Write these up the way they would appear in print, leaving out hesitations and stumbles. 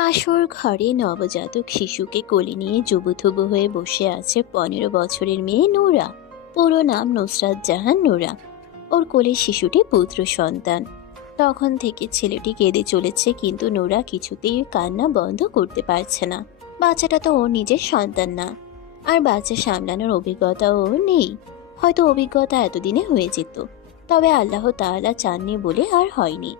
বাসর ঘরে নবজাতক শিশুকে কোলে নিয়ে জুবুথুবু হয়ে বসে আছে 15 বছরের মেয়ে নূরা। পুরো নাম নুসরাত জাহান নূরা। ওর কোলে শিশুটি পুত্র সন্তান। তখন থেকে ছেলেটি কেঁদে চলেছে, কিন্তু নূরা কিছুতেই কান্না বন্ধ করতে পারছে না। বাচ্চাটা তো ওর নিজের সন্তান না, আর বাচ্চা সামলানোর অভিজ্ঞতাও ওর নেই। হয়তো অভিজ্ঞতা এতদিনে হয়ে যেত, তবে আল্লাহ তাআলা চাননি বলে আর হয়নি।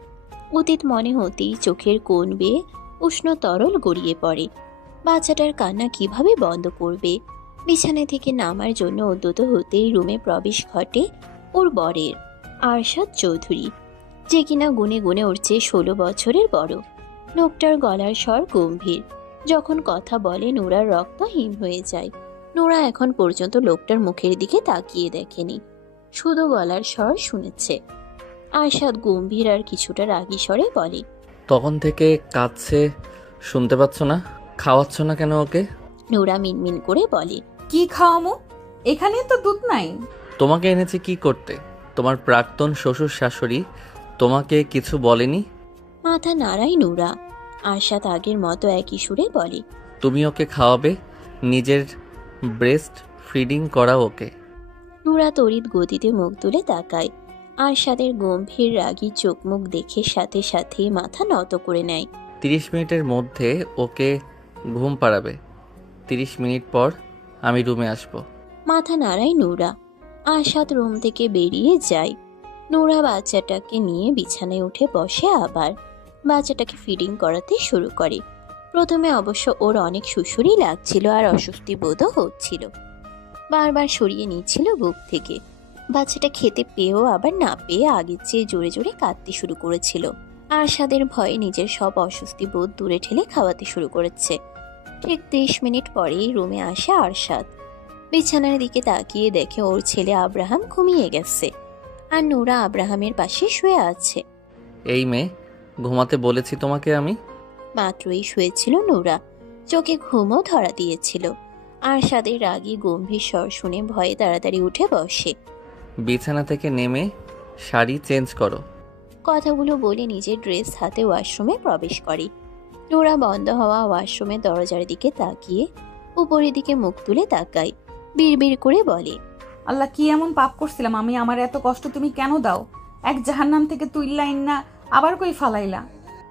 অতীত মনে হতেই চোখের কোণ বেয়ে উষ্ণ তরল গড়িয়ে পড়ে। বাচ্চাটার কান্না কিভাবে বন্ধ করবে? বিছানা থেকে নামার জন্য উদ্যত হতেই রুমে প্রবেশ ঘটে ওর বরের, আরশাদ চৌধুরী, যে কিনা গুনে গুনে ওর চেয়ে 16 বছরের বড়। লোকটার গলার স্বর গম্ভীর। যখন কথা বলে নূরার রক্ত হিম হয়ে যায়। নূরা এখন পর্যন্ত লোকটার মুখের দিকে তাকিয়ে দেখেনি, শুধু গলার স্বর শুনেছে। আরশাদ গম্ভীর আর কিছুটা রাগী স্বরে বলে, তখন থেকে কাঁদছে, শুনতে পাচ্ছ না? খাওয়াচ্ছ না কেন ওকে? নূরা মিনমিন করে বলে, কি খাওয়ামো? এখানে তো দুধ নাই। তোমাকে এনেছি কি করতে? তোমার প্রাক্তন শ্বশুর শাশুড়ি তোমাকে কিছু বলেনি? মাথা নাড়ায় নূরা। আরশাদ আগের মতো একই সুরে বলে, তুমি ওকে খাওয়াবে, নিজের ব্রেস্ট ফিডিং করা ওকে। নূরা তড়িৎ গতিতে মুখ তুলে তাকায়। আরশাদের গম্ভীর রাগী চোখ মুখ দেখে সাথে সাথে মাথা নত করে নেয়। 30 মিনিটের মধ্যে ওকে ঘুম পাড়াবে। 30 মিনিট পর আমি রুমে আসব। মাথা নাড়ায় নূরা। আরশাদ রুম থেকে বেরিয়ে যায়। নূরা বাচ্চাটাকে নিয়ে বিছানায় উঠে বসে, আবার বাচ্চাটাকে ফিডিং করাতে শুরু করে। প্রথমে অবশ্য ওর অনেক সুসুরি লাগছিল আর অস্বস্তি বোধও হচ্ছিল। বারবার সরিয়ে নিচ্ছিল বুক থেকে। বাচ্চাটা খেতে পেয়েও আবার না পেয়ে আগের চেয়ে জোরে জোরে কাঁদতে শুরু করেছিল। আরশাদের ভয়ে নিজের সব অস্বস্তি বোধ দূরে ঠেলে খাওয়াতে শুরু করেছে। ঠিক 30 মিনিট পরেই রুমে আসে আরশাদ। বিছানার দিকে তাকিয়ে দেখে ওর ছেলে আব্রাহাম ঘুমিয়ে গেছে, আর নূরা আব্রাহামের পাশে শুয়ে আছে। এই মেয়ে, ঘুমাতে বলেছি তোমাকে আমি। মাত্রই শুয়েছিল নূরা, চোখে ঘুমও ধরা দিয়েছিল। আরশাদের রাগী গম্ভীর স্বর শুনে ভয়ে তাড়াতাড়ি উঠে বসে। বিছানা থেকে নেমে শাড়ি চেঞ্জ করো। কথাগুলো বলে নিজের ড্রেস হাতে ওয়াশরুমে প্রবেশ করে। নূরা বন্ধ হওয়া ওয়াশরুমের দরজার দিকে তাকিয়ে উপরের দিকে মুখ তুলে তাকায়। বিড়বিড় করে বলে, আল্লাহ, কি এমন পাপ করছিলাম আমি? আমার এত কষ্ট তুমি কেন দাও? এক জাহান্নাম থেকে তুইল্লাইন না আবার কই ফালাইলা?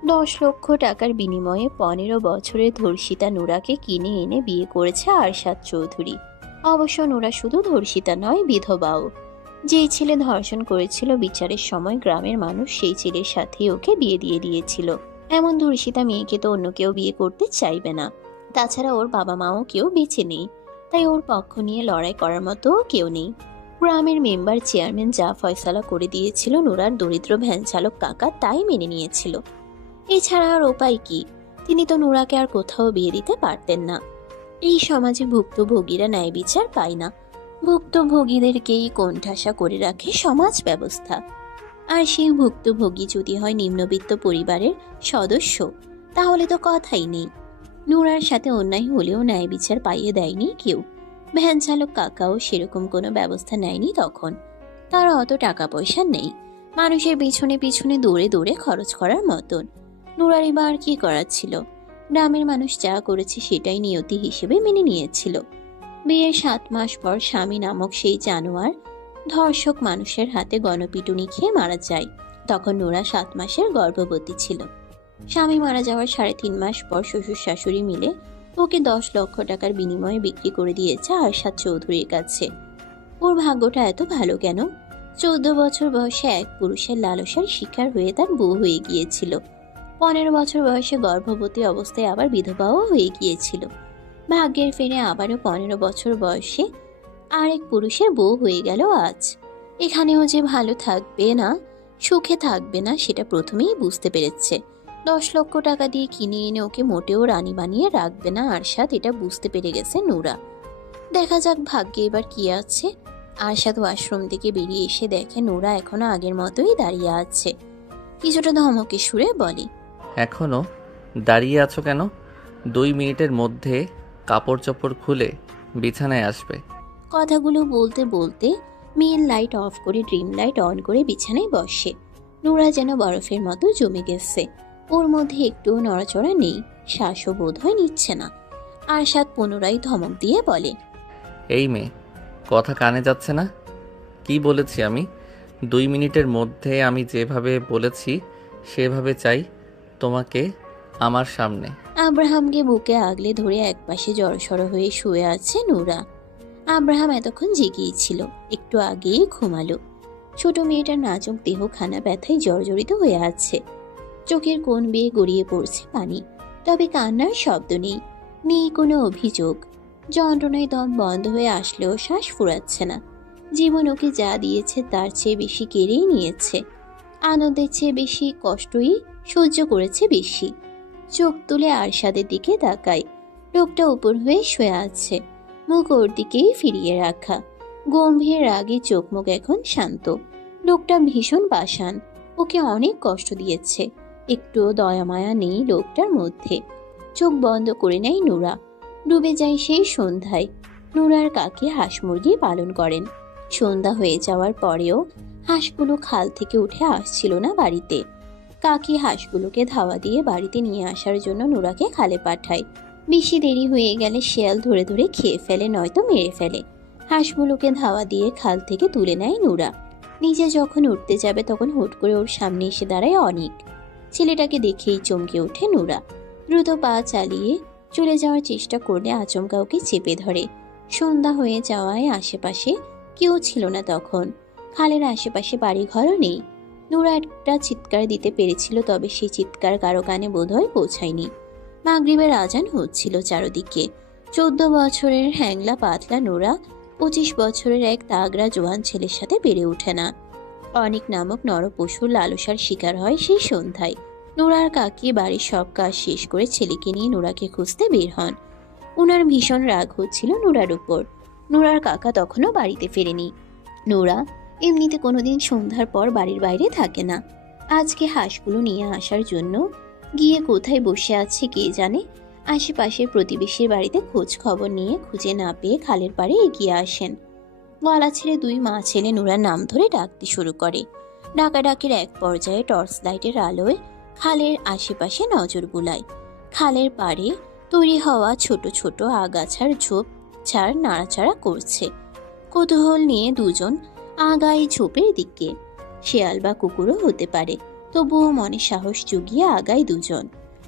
10 লক্ষ টাকার বিনিময়ে 15 বছরের ধর্ষিতা নূরাকে কিনে এনে বিয়ে করেছে আরশাদ চৌধুরী। অবশ্য নূরা শুধু ধর্ষিতা নয়, বিধবাও। যেই ছেলে ধর্ষণ করেছিল, বিচারের সময় গ্রামের মানুষ সেই ছেলের সাথে ওকে বিয়ে দিয়ে দিয়েছিল। এমন ধর্ষিতা মেয়েকে তো অন্য কেউ বিয়ে করতে চাইবে না। তাছাড়া ওর বাবা মাও কেউ বেঁচে নেই, তাই ওর পক্ষ নিয়ে লড়াই করার মতো কেউ নেই। গ্রামের মেম্বার চেয়ারম্যান যা ফয়সালা করে দিয়েছিল নূরার দরিদ্র ভ্যান চালক কাকা তাই মেনে নিয়েছিল। এছাড়া আর উপায় কি? তিনি তো নূরাকে আর কোথাও বিয়ে দিতে পারতেন না। এই সমাজে ভুক্তভোগীরা ন্যায় বিচার পায় না। ভুক্তভোগীদেরকেই কোণঠাসা করে রাখে সমাজ ব্যবস্থা। আর সেই ভুক্তভোগী যদি হয় নিম্নবিত্ত পরিবারের সদস্য, তাহলে তো কথাই নেই। নূরার সাথে অন্যায় হলেও ন্যায় বিচার পাইয়ে দেয়নি কেউ। ভ্যান চালক কাকাও সেরকম কোনো ব্যবস্থা নেয়নি তখন। তার অত টাকা পয়সা নেই মানুষের পিছনে পিছনে দৌড়ে দৌড়ে খরচ করার মতন। নূরার এবার কি করার ছিল? গ্রামের মানুষ যা করেছে সেটাই নিয়তি হিসেবে মেনে নিয়েছিল। বিয়ের 7 মাস পর স্বামী নামক সেই জানোয়ার ধর্ষক মানুষের হাতে গণপিটুনি খেয়ে মারা যায়। তখন নূরা 7 মাসের গর্ভবতী ছিল। স্বামী মারা যাওয়ার 3.5 মাস পর শ্বশুর শাশুড়ি মিলে ওকে 10 লক্ষ টাকার বিনিময়ে বিক্রি করে দিয়েছে আরশাদ চৌধুরীর কাছে। ওর ভাগ্যটা এত ভালো কেন? 14 বছর বয়সে এক পুরুষের লালসার শিকার হয়ে তার বউ হয়ে গিয়েছিল। 15 বছর বয়সে গর্ভবতী অবস্থায় আবার বিধবাও হয়ে গিয়েছিল। ভাগ্যের ফেরে আবারও 15 বছর বয়সে আরেক পুরুষের বউ হয়ে গেল আজ। এখানেও যে ভালো থাকবে না, সুখে থাকবে না, সেটা প্রথমেই বুঝতে পেরেছে। 10 লক্ষ টাকা দিয়ে কিনে এনে ওকে মোটেও রানী বানিয়ে রাখবে না আরশাদ, এটা বুঝতে পেরে গেছে নূরা। দেখা যাক ভাগ্যে এবার কি আছে। আরশাদ ওয়াশরুম থেকে বেরিয়ে এসে দেখে নূরা এখনো আগের মতোই দাঁড়িয়ে আছে। কিছুটা ধমকে সুরে বলে, এখনো দাঁড়িয়ে আছো কেন? 2 মিনিটের মধ্যে কাপড় চোপড় খুলে বিছানায় আসবে। কথাগুলো বলতে বলতে মেন লাইট অফ করে ড্রিম লাইট অন করে বিছানায় বসে। নূরা যেন বরফের মতো জমে গেছে। ওর মধ্যে একটুও নড়াচড়া নেই। শ্বাসও বোধ হয় নিচ্ছে না। আরশাদ পুনরায় ধমক দিয়ে বলে, এই মেয়ে, কথা কানে যাচ্ছে না? কি বলেছি আমি? 2 মিনিটের মধ্যে আমি যেভাবে বলেছি সেভাবে চাই তোমাকে আমার সামনে। আব্রাহামকে বুকে আগলে ধরে একপাশে জড়সড় হয়ে শুয়ে আছে নুরা। আব্রাহাম এতক্ষণ জেগেই ছিল, একটু আগেই ঘুমালো। ছোট মেয়েটার নাজুক দেহ খানা ব্যথায় জর্জরিত হয়ে আছে। চোখের কোণ বেয়ে গড়িয়ে পড়ছে পানি, তবে কান্নার শব্দ নেই, নেই কোনো অভিযোগ। যন্ত্রণায় দম বন্ধ হয়ে আসলেও শ্বাস ফুরাচ্ছে না। জীবন ওকে যা দিয়েছে তার চেয়ে বেশি কেড়েই নিয়েছে। আনন্দের চেয়ে বেশি কষ্টই সহ্য করেছে বেশি। চোখ তুলে আরশাদের দিকে তাকায়। লোকটা উপর হয়ে শুয়ে আছে, মুখ ওর দিকেই ফিরিয়ে রাখা। গম্ভীর রাগে চোখ মুখ এখন শান্ত। লোকটা ভীষণ পাষাণ, ওকে অনেক কষ্ট দিয়েছে। একটুও দয়া মায়া নেই লোকটার মধ্যে। চোখ বন্ধ করে নেয় নুরা। ডুবে যায় সেই সন্ধ্যায়। নুরার কাকি হাঁস মুরগি পালন করেন। সন্ধ্যা হয়ে যাওয়ার পরেও হাঁসগুলো খাল থেকে উঠে আসছিল না বাড়িতে। কাকি হাঁসগুলোকে ধাওয়া দিয়ে বাড়িতে নিয়ে আসার জন্য নুরাকে খালে পাঠায়। বেশি দেরি হয়ে গেলে শেয়াল ধরে ধরে খেয়ে ফেলে, নয়তো মেরে ফেলে। হাঁসগুলোকে ধাওয়া দিয়ে খাল থেকে তুলে নেয় নুরা। নিজে যখন উঠতে যাবে তখন হুট করে ওর সামনে এসে দাঁড়ায় অনিক। ছেলেটাকে দেখেই চমকে ওঠে নুরা। দ্রুত পা চালিয়ে চলে যাওয়ার চেষ্টা করলে আচমকা ওকে চেপে ধরে। সন্ধ্যা হয়ে যাওয়ায় আশেপাশে কেউ ছিল না তখন। খালের আশেপাশে বাড়িঘরও নেই। নুরা একটা চিৎকার দিতে পেরেছিল, তবে সেই চিৎকার কারো কানে বোধহয় পৌঁছায়নি। মাগরিবের আজান হচ্ছিল চারদিকে। 14 বছরের হ্যাংলা পাতলা নুরা 25 বছরের এক তাগড়া জোয়ান ছেলের সাথে বেড়ে ওঠে না। অনিক নামক নরপশুর লালসার শিকার হয় সেই সন্ধ্যায়। নুরার কাকি বাড়ির সব কাজ শেষ করে ছেলেকে নিয়ে নুরাকে খুঁজতে বের হন। উনার ভীষণ রাগ হচ্ছিল নুরার উপর। নুরার কাকা তখনও বাড়িতে ফেরেনি। নুরা এমনিতে কোনোদিন সন্ধ্যার পর বাড়ির বাইরে থাকে না। আজকে হাঁসগুলো নিয়ে আসার জন্য গিয়ে কোথায় বসে আছে কে জানে। আশেপাশের প্রতিবেশীর বাড়িতে খোঁজ খবর নিয়ে খুঁজে না পেয়ে খালের পাড়ে এগিয়ে আসেন। গলা ছেড়ে দুই মা ছেলে নুরার নাম ধরে ডাকতে শুরু করে। ডাকাডাকির এক পর্যায়ে টর্চ লাইটের আলোয় খালের আশেপাশে নজর বুলায়। খালের পাড়ে তৈরি হওয়া ছোট ছোট আগাছার ঝোপ ঝাড় নাড়াচাড়া করছে। কৌতূহল নিয়ে দুজন আগায় ঝোপের দিকে। শেয়াল বা কুকুরও হতে পারে, তবুও মনে সাহস জুগিয়ে আগায় দুজন।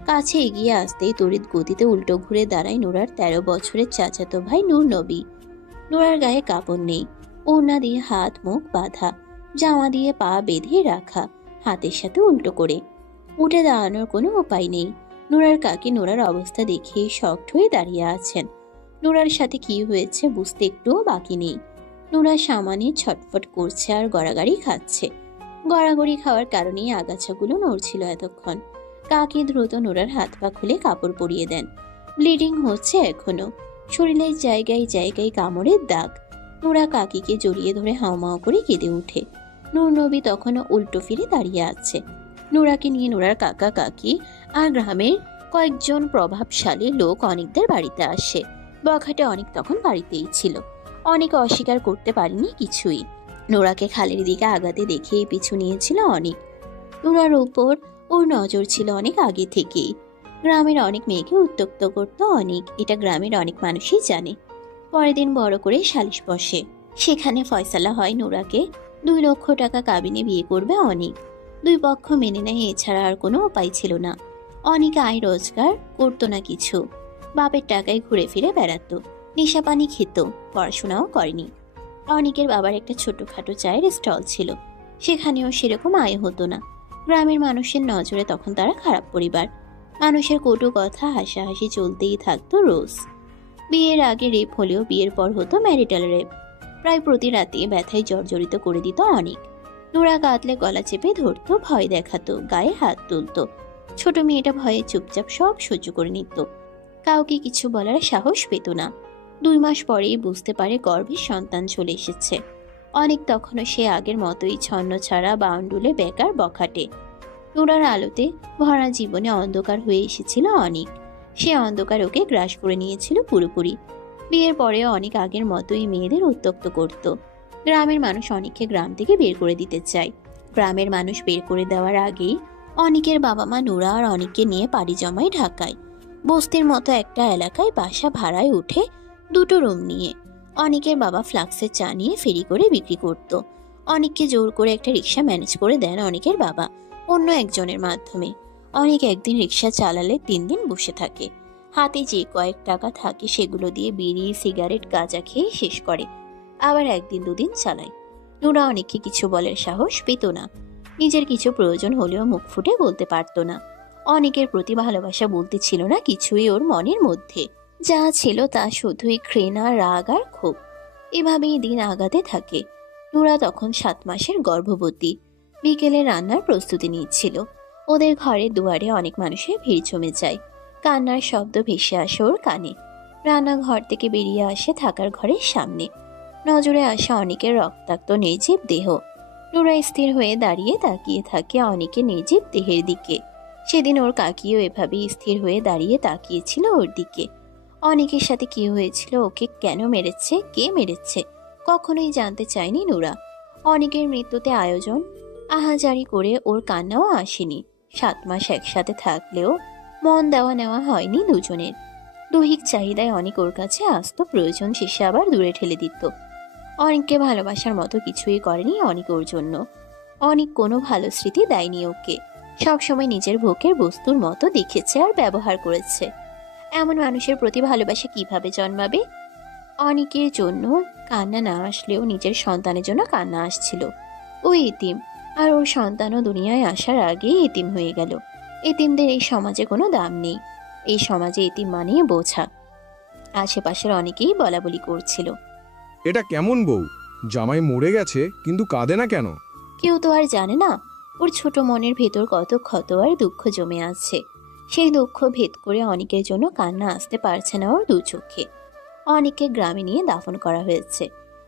কাছে এগিয়ে আসতেই তড়িৎ গতিতে উল্টো ঘুরে দাঁড়ায় নুরার 13 বছরের চাচাতো ভাই নূর নবী। নুরার গায়ে কাপড় নেই, ওড়না দিয়ে হাত মুখ বাঁধা, জামা দিয়ে পা বেঁধে রাখা, হাতের সাথে উল্টো করে। উঠে দাঁড়ানোর কোনো উপায় নেই। নুরার কাকি নুরার অবস্থা দেখেই শকড হয়ে দাঁড়িয়ে আছেন। নুরার সাথে কি হয়েছে বুঝতে একটুও বাকি নেই। নুরা সামানে ছটফট করছে আর গড়াগড়ি খাচ্ছে। গড়াগড়ি খাওয়ার কারণেই আগাছাগুলো নড়ছিল এতক্ষণ। কাকি দ্রুত নুরার হাত পা খুলে কাপড় পরিয়ে দেন। ব্লিডিং হচ্ছে এখনো, শরীরের জায়গায় জায়গায় কামড়ের দাগ। নুরা কাকিকে জড়িয়ে ধরে হাউমাউ করে কেঁদে ওঠে। নূর নবী তখনও উল্টো ফিরে দাঁড়িয়ে আছে। নুরাকে নিয়ে নুরার কাকা কাকি আর গ্রামের কয়েকজন প্রভাবশালী লোক অনেকদের বাড়িতে আসে। বখাটে অনেক তখন বাড়িতেই ছিল। অনেক অস্বীকার করতে পারেনি কিছুই। নুরাকে খালের দিকে আগাতে দেখেই পিছু নিয়েছিল অনেক। নুরার উপর ওর নজর ছিল অনেক আগে থেকেই। গ্রামের অনেক মেয়েকে উত্ত্যক্ত করত অনেক, এটা গ্রামের অনেক মানুষই জানে। পরের দিন বড় করে সালিশ বসে। সেখানে ফয়সালা হয় নুরাকে 2 লক্ষ টাকা কাবিনে বিয়ে করবে অনেক। দুই পক্ষ মেনে নেয়, এছাড়া আর কোনো উপায় ছিল না। অনেক আয় রোজগার করতো না কিছু। বাপের টাকায় ঘুরে ফিরে বেড়াতো, নেশা পানি খেত, পড়াশোনাও করেনি। অনেকের বাবার একটা ছোটখাটো চায়ের স্টল ছিল, সেখানেও সেরকম আয় হতো না। গ্রামের মানুষের নজরে তখন তারা খারাপ পরিবার। মানুষের কটু কথা হাসাহাসি চলতেই থাকতো রোজ। বিয়ের আগে রেপ হলেও বিয়ের পর হতো ম্যারিটাল রেপ। প্রায় প্রতি রাতে ব্যথায় জর্জরিত করে দিত অনেক। নুরা কাঁদলে গলা চেপে ধরতো, ভয় দেখাতো, গায়ে হাত তুলতো। ছোট মেয়েটা ভয়ে চুপচাপ সব সহ্য করে নিত। কাউকে কিছু বলার সাহস পেত না। 2 মাস পরেই বুঝতে পারে গর্ভের সন্তান চলে এসেছে। অনেক তখনও সে আগের মতোই ছন্ন ছাড়া বাউন্ডুলে বেকার বখাটে। নুরার আলোতে ভরা জীবনে অন্ধকার হয়ে এসেছিল অনেক। সে অন্ধকার ওকে গ্রাস করে নিয়েছিল পুরোপুরি। বিয়ের পরেও অনেক আগের মতোই মেয়েদের উত্ত্যক্ত করত। গ্রামের মানুষ অনেককে গ্রাম থেকে বের করে দিতে চায়। গ্রামের মানুষ বের করে দেওয়ার আগেই অনেকের বাবা মা নুরা আর অনেককে নিয়ে পাড়ি জমায় ঢাকায়। বস্তির মতো একটা এলাকায় বাসা ভাড়ায় উঠে দুটো রুম নিয়ে অনেকের বাবা ফ্লাক্সে চা নিয়ে ফেরি করে বিক্রি করত। অনেককে জোর করে একটা রিক্সা ম্যানেজ করে দেন অনেকের বাবা অন্য একজনের মাধ্যমে। অনেক একদিন রিক্সা চালালে 3 দিন বসে থাকে। হাতে যে কয়েক টাকা থাকে সেগুলো দিয়ে বিড়ি সিগারেট গাঁজা খেয়ে শেষ করে। আবার 1 দিন 2 দিন চালায়। নুরা অনেককে কিছু বলার সাহস পেত না। নিজের কিছু প্রয়োজন হলেও মুখ ফুটে বলতে পারত না। অনেকের প্রতি ভালোবাসা বলতে ছিল না কিছুই ওর মনের মধ্যে। যা ছিল তা শুধুই ঘৃণা রাগ আর ক্ষোভ। এভাবেই দিন আগাতে থাকে। নুরা তখন 7 মাসের গর্ভবতী। বিকেলে রান্নার প্রস্তুতি নিচ্ছিল। ওদের ঘরের দুয়ারে অনেক মানুষের ভিড় জমে যায়। কান্নার শব্দ ভেসে আসে ওর কানে। রান্নাঘর থেকে বেরিয়ে আসে থাকার ঘরের সামনে। নজরে আসে অনেকের রক্তাক্ত নির্জীব দেহ। নুরা স্থির হয়ে দাঁড়িয়ে তাকিয়ে থাকে অনেকের নির্জীব দেহের দিকে। সেদিন ওর কাকিও এভাবেই স্থির হয়ে দাঁড়িয়ে তাকিয়েছিল ওর দিকে। অনেকের সাথে কি হয়েছিল, ওকে কেন মেরেছে, কে মেরেছে, কখনোই জানতে চায়নি নুরা। অনেকের মৃত্যুতে আয়োজন আহাজারি করে ওর কান্নাও আসেনি। 7 মাস একসাথে থাকলেও মন দেওয়া নেওয়া হয়নি দুজনের। দৈহিক চাহিদায় অনেক ওর কাছে আসতো, প্রয়োজন শেষে আবার দূরে ঠেলে দিত। অনেককে ভালোবাসার মতো কিছুই করেনি অনেক ওর জন্য। অনেক কোনো ভালো স্মৃতি দেয়নি ওকে। সবসময় নিজের ভোগের বস্তুর মতো দেখেছে আর ব্যবহার করেছে। এমন মানুষের প্রতি ভালোবাসা কিভাবে জন্মাবে? অনেকের জন্য কান্না না আসলেও নিজের সন্তানের জন্য কান্না আসছিল। ওই এতিম, আর ওর সন্তানও দুনিয়ায় আসার আগেই এতিম হয়ে গেল। এতিমদের এই সমাজে কোনো দাম নেই। এই সমাজে এতিম মানেই বোঝা। আশেপাশের অনেকেই বলাবলি করছিল, এটা কেমন বউ, জামাই মরে গেছে কিন্তু কাঁদে না কেন? কেউ তো আর জানে না ওর ছোট মনের ভেতর কত ক্ষত আর দুঃখ জমে আছে। সেই দুঃখ ভেদ করে অনেকের জন্য কান্না আসতে পারছে না ওর 2 চোখে। অনেককে গ্রামে নিয়ে দাফন করা হয়েছে।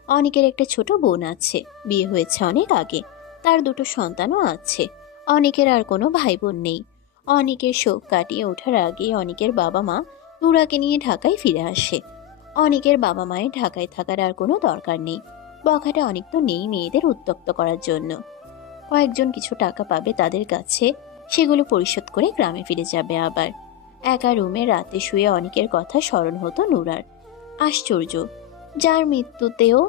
অনেকের একটা ছোট বোন আছে, বিয়ে হয়েছে অনেক আগে, তার 2টো সন্তানও আছে। অনেকের আর কোনো ভাই বোন নেই। অনেকের শোক কাটিয়ে ওঠার আগে অনেকের বাবা মা নুরাকে নিয়ে ঢাকায় ফিরে আসে। অনেকের বাবা মায়ের ঢাকায় থাকার আর কোনো দরকার নেই। বখাটে অনেক তো নেই মেয়েদের উত্ত্যক্ত করার জন্য। কয়েকজন কিছু টাকা পাবে তাদের কাছে, সেগুলো পরিশোধ করে গ্রামে ফিরে যাবে আবার। একা রুমে রাতে শুয়ে অনেকের কথা স্মরণ হতো নুরার। আশ্চর্য, যার মৃত্যুতেও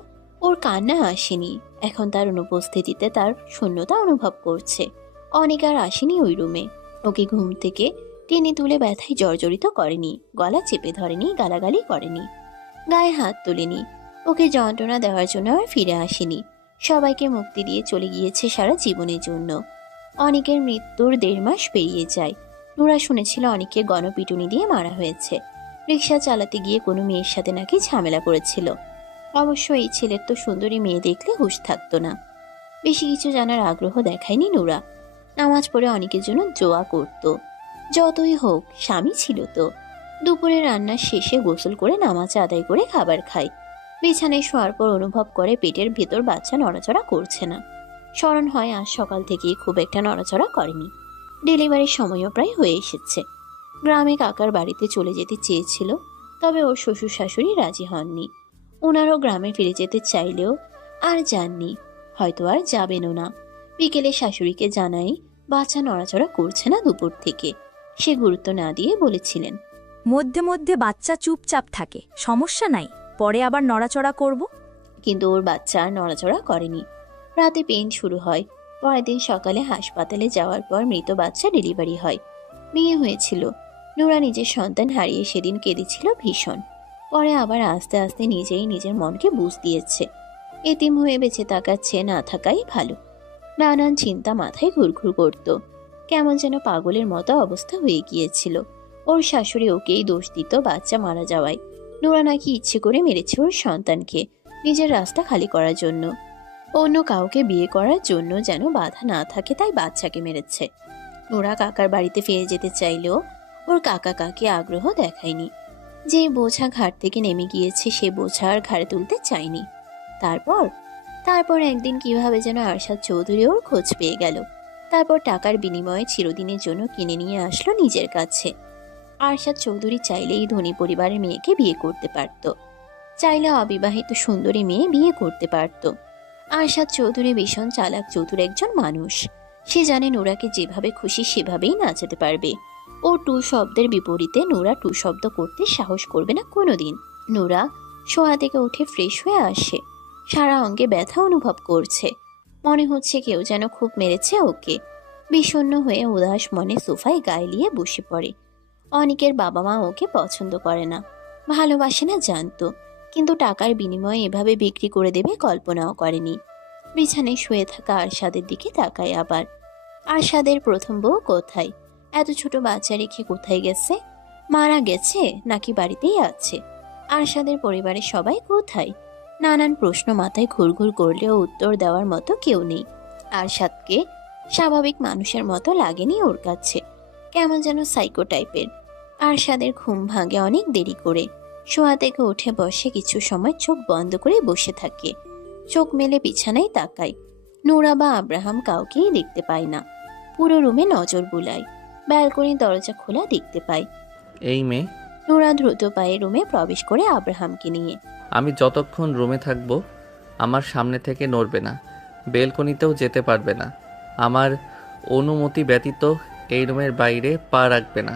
ওর কান্না আসেনি, এখন তার অনুপস্থিতিতে তার শূন্যতা অনুভব করছে। অনেক আর আসেনি ওই রুমে। ওকে ঘুম থেকে টেনে তুলে ব্যথায় জর্জরিত করেনি, গলা চেপে ধরেনি, গালাগালি করেনি, গায়ে হাত তোলেনি। ওকে যন্ত্রণা দেওয়ার জন্য আর ফিরে আসেনি। সবাইকে মুক্তি দিয়ে চলে গিয়েছে সারা জীবনের জন্য। অনেকের মৃত্যুর 1.5 মাস পেরিয়ে যায়। নুরা শুনেছিল অনেককে গণপিটুনি দিয়ে মারা হয়েছে। রিক্সা চালাতে গিয়ে কোনো মেয়ের সাথে নাকি ঝামেলা করেছিল। অবশ্য এই ছেলের তো সুন্দরী মেয়ে দেখলে হুঁশ থাকতো না। বেশি কিছু জানার আগ্রহ দেখায়নি নুরা। নামাজ পড়ে অনেকের জন্য দোয়া করত। যতই হোক স্বামী ছিল তো। দুপুরে রান্নার শেষে গোসল করে নামাজ আদায় করে খাবার খায়। বিছানায় শোয়ার পর অনুভব করে পেটের ভেতর বাচ্চা নড়াচড়া করছে না। স্মরণ হয় আজ সকাল থেকেই খুব একটা নড়াচড়া করেনি। ডেলিভারির সময়ও প্রায় হয়ে এসেছে। গ্রামে কাকার বাড়িতে চলে যেতে চেয়েছিল, তবে ওর শ্বশুর শাশুড়ি রাজি হননি। ওনারও গ্রামে ফিরে যেতে চাইলেও আর যাননি, হয়তো আর যাবেনও না। বিকেলে শাশুড়িকে জানাই বাচ্চা নড়াচড়া করছে না দুপুর থেকে। সে গুরুত্ব না দিয়ে বলেছিলেন, মধ্যে মধ্যে বাচ্চা চুপচাপ থাকে, সমস্যা নাই, পরে আবার নড়াচড়া করব। কিন্তু ওর বাচ্চা আর নড়াচড়া করেনি। রাতে পেইন শুরু হয়। পরের দিন সকালে হাসপাতালে যাওয়ার পর মৃত বাচ্চা ডেলিভারি হয়। মেয়ে হয়েছিল। নুরা নিজের সন্তান হারিয়ে সেদিন কেঁদেছিল ভীষণ। পরে আবার আস্তে আস্তে নিজেই নিজের মনকে বুঝ দিয়েছে। এতিম হয়ে বেঁচে তাকাচ্ছে, না থাকাই ভালো। নানান চিন্তা মাথায় ঘুরঘুর করত। কেমন যেন পাগলের মতো অবস্থা হয়ে গিয়েছিল। ওর শাশুড়ি ওকেই দোষ দিত বাচ্চা মারা যাওয়ায়। নুরা নাকি ইচ্ছে করে মেরেছে ওর সন্তানকে, নিজের রাস্তা খালি করার জন্য। অন্য কাউকে বিয়ে করার জন্য যেন বাধা না থাকে, তাই বাচ্চাকে মেরেছে। নুরা কাকার বাড়িতে ফিরে যেতে চাইলেও ওর কাকা কাকি আগ্রহ দেখায়নি। যে বোঝা ঘাট থেকে নেমে গিয়েছে সে বোঝা আর ঘাড়ে তুলতে চায়নি। তারপর একদিন কিভাবে যেন আরশাদ চৌধুরী ওর খোঁজ পেয়ে গেল। তারপর টাকার বিনিময়ে চিরদিনের জন্য কিনে নিয়ে আসলো নিজের কাছে। আরশাদ চৌধুরী চাইলেই ধনী পরিবারের মেয়েকে বিয়ে করতে পারত, চাইলে অবিবাহিত সুন্দরী মেয়ে বিয়ে করতে পারত। আরশাদ চৌধুরী ভীষণ চালাক চতুর একজন মানুষ। সে জানে নুরাকে যেভাবে খুশি সেভাবেই নাচাতে পারবে। ও টু শব্দের বিপরীতে নুরা টু শব্দ করতে সাহস করবে না কোনোদিন। নুরা শোয়া থেকে উঠে ফ্রেশ হয়ে আসে। সারা অঙ্গে ব্যথা অনুভব করছে। মনে হচ্ছে কেউ যেন খুব মেরেছে ওকে। বিষণ্ণ হয়ে উদাস মনে সোফায় গায়ে নিয়ে বসে পড়ে। অনিকের বাবা মা ওকে পছন্দ করে না, ভালোবাসে না জানতো, কিন্তু টাকার বিনিময়ে এভাবে বিক্রি করে দেবে কল্পনাও করেনি। বিছানায় শুয়ে থাকা আরশাদের দিকে তাকায় আবার। আরশাদের প্রথম বউ কোথায়? এত ছোট বাচ্চা রেখে কোথায় গেছে? মারা গেছে নাকি বাড়িতেই আছে? আরশাদের পরিবারের সবাই কোথায়? নানান প্রশ্ন মাথায় ঘুরঘুর করলেও উত্তর দেওয়ার মতো কেউ নেই। আরশাদকে স্বাভাবিক মানুষের মতো লাগেনি ওর কাছে, কেমন যেন সাইকো টাইপের। আরশাদের ঘুম ভাঙে অনেক দেরি করে। শোয়া থেকে উঠে বসে কিছু সময় চোখ বন্ধ করে বসে থাকে। চোখ মেলে বিছানায় তাকায়। নোরা বা আব্রাহাম কাউকেই দেখতে পায় না। পুরো রুমে নজর বুলায়। ব্যালকনির দরজা খোলা দেখতে পায়। এই মেয়ে, নোরা দ্রুত পায়ে রুমে প্রবেশ করে আব্রাহামকে নিয়ে। আমি যতক্ষণ রুমে থাকবো আমার সামনে থেকে নড়বে না, বেলকনিতেও যেতে পারবে না। আমার অনুমতি ব্যতীত এই রুমের বাইরে পা রাখবে না।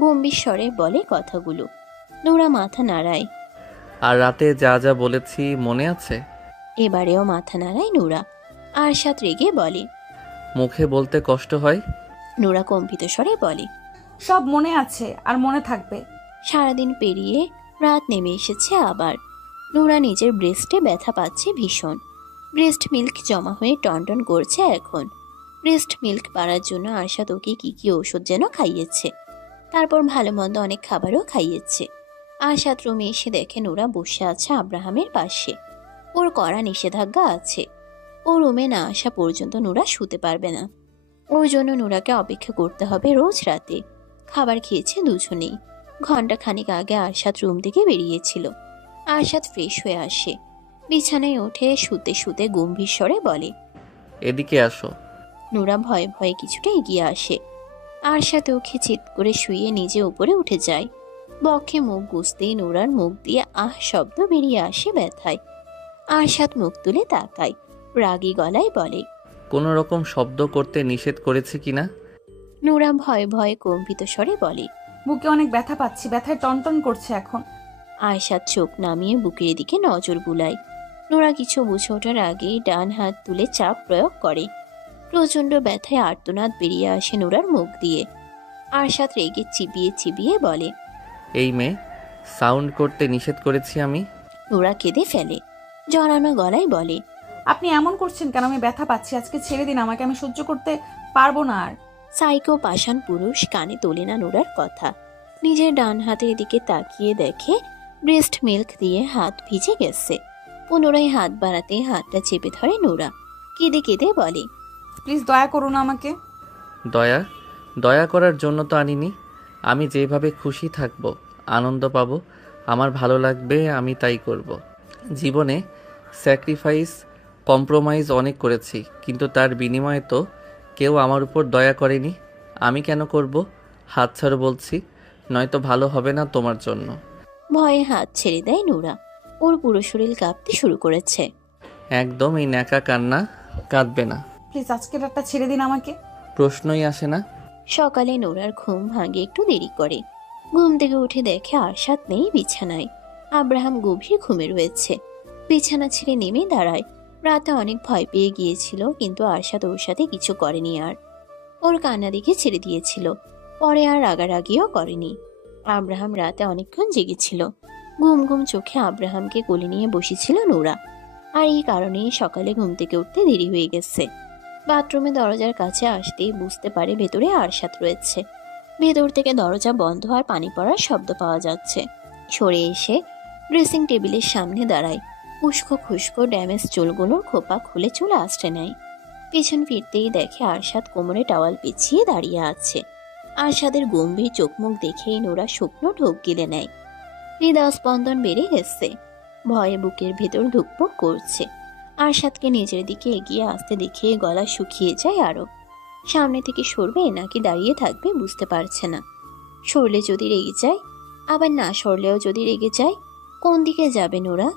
গম্ভীর স্বরে বলে কথাগুলো। নোরা মাথা নাড়ায়। আর রাতে যা যা বলেছি মনে আছে? এবারেও মাথা নাড়ায় নোরা। আরশাদ রেগে বলে। মুখে বলতে কষ্ট হয়। নোরা কম্পিত স্বরে বলে। সব মনে আছে আর মনে থাকবে। সারাদিন পেরিয়ে রাত নেমে এসেছে আবার। নোরা নিজের ব্রেস্টে ব্যথা পাচ্ছে ভীষণ। ব্রেস্ট মিল্ক জমা হয়ে টনটন করছে এখন। ব্রেস্ট মিল্ক বাড়ার জন্য আরশাদ ওকে কি কি ওষুধ যেন খাইয়েছে। তারপর ভালো মন্দ অনেক খাবারও খাইয়েছে। আরশাদ রুমে এসে দেখে নোরা বসে আছে আব্রাহামের পাশে। ওর কড়া নিষেধাজ্ঞা আছে। ও রুমে না আসা পর্যন্ত নোরা শুতে পারবে না। ওর জন্য নোরাকে অপেক্ষা করতে হবে রোজ রাতে। খাবার খেয়েছে দুজনেই। ঘন্টা খানিক আগে আরশাদ রুম থেকে বেরিয়েছিল। আরশাদ ফ্রেশ হয়ে আসে। বিছানায় উঠে শুতে শুতে গম্ভীর স্বরে বলে। এদিকে আসো। নোরা ভয়ে ভয়ে কিছুটা এগিয়ে আসে। আরশাদ ওকে চিৎ করে শুয়ে নিজে উপরে উঠে যায়। বক্ষে মুখ গুজতেই নোরার মুখ দিয়ে আহ শব্দ বেরিয়ে আসে ব্যথায়। আরশাদ মুখ তুলে তাকায়, রাগী গলায় বলে। কোনো রকম শব্দ করতে নিষেধ করেছে কিনা? নোরা ভয়ে ভয়ে কম্পিত স্বরে বলে। বুকে অনেক ব্যথা পাচ্ছি, ব্যথায় টনটন করছে এখন। আয়শাদ চোখ নামিয়ে বুকের দিকে নজর বুলায়। নোরা কিছু বুঝে ওঠার আগেই ডান হাত তুলে চাপ প্রয়োগ করে। প্রচণ্ড ব্যথায় আর্তনাদ বেরিয়ে আসে নোরার মুখ দিয়ে। আরশাদ রেগে চিবিয়ে চিবিয়ে বলে। এই মেয়ে, সাউন্ড করতে নিষেধ করেছি আমি? নোরা কেঁদে ফেলে, জড়ানো গলায় বলে। আপনি এমন করছেন কেন? আমি ব্যথা পাচ্ছি, আজকে ছেড়ে দিন আমাকে, আমি সহ্য করতে পারবো না আর। সাইকো পাষাণ পুরুষ কানে তোলে না নোরার কথা। নিজের ডান হাতের দিকে তাকিয়ে দেখে ব্রেস্ট মিল্ক দিয়ে হাত ভিজে গেছে। পুনরায় হাত বাড়াতে হাতটা চেপে ধরে নোরা। কেঁদে কেঁদে বলে। প্লিজ দয়া করুন আমাকে। দয়া? দয়া করার জন্য তো আনিনি। আমি যেভাবে খুশি থাকব, আনন্দ পাবো, আমার ভালো লাগবে, আমি তাই করব। জীবনে স্যাক্রিফাইস, কম্প্রোমাইজ অনেক করেছি, কিন্তু তার বিনিময়ে তো কেউ আমার উপর দয়া করেনি। আমি কেন করব? হাত ছাড়ো বলছি, নয়তো ভালো হবে না তোমার জন্য। ভয়ে হাত ছেড়ে দেয় নোরা। ওর পুরো শরীর কাঁপতে শুরু করেছে। একদম এই ন্যাকা কান্না কাঁদবে না। প্লিজ আজকে রাতটা ছেড়ে দিন আমাকে। প্রশ্নই আসে না। সকালে নোরার ঘুম ভাঙে একটু দেরি করে। ঘুম থেকে উঠে দেখে আরশাদ নেই বিছানায়। আব্রাহাম গভীর ঘুমে রয়েছে। বিছানা ছেড়ে নেমে দাঁড়ায়। রাতে অনেক ভয় পেয়ে গিয়েছিল, কিন্তু আরশাদ ওর সাথে কিছু করেনি আর। ওর কান্না দিকে ছেড়ে দিয়েছিল। পরে আর রাগারাগিও করেনি। আব্রাহাম রাতে অনেকক্ষণ জেগেছিল। ঘুম ঘুম চোখে আব্রাহামকে কোলে নিয়ে বসেছিল নোরা। আর এই কারণেই সকালে ঘুম থেকে উঠতে দেরি হয়ে গেছে। বাথরুমে দরজার কাছে আসতেই বুঝতে পারে ভেতরে আরশাদ রয়েছে। ভেতর থেকে দরজা বন্ধ আর পানি পড়ার শব্দ পাওয়া যাচ্ছে। সরে এসে ড্রেসিং টেবিলের সামনে দাঁড়ায়। উস্কো খুস্কো ড্যামেজ চুলগুলোর খোপা খুলে চুল আঁচড়ে নেয়। পিছন ফিরতেই দেখে আরশাদ কোমরে টাওয়াল পেঁচিয়ে দাঁড়িয়ে আছে। আরশাদের গম্ভীর চোখ মুখ দেখেই নোরা শুকনো ঢোক গিলে নেয়। হৃদয় স্পন্দন বেড়ে গেছে। ভয়ে বুকের ভেতর ধুকপুক করছে। আরশাদকে নিজের দিকে এগিয়ে আসতে দেখে গলা শুকিয়ে যায় আরো। সামনে থেকে সরবে নাকি দাঁড়িয়ে থাকবে বুঝতে পারছে না। সরলে যদি রেগে যায়, আবার না সরলেও যদি রেগে যায়, কোন দিকে যাবে নোরা?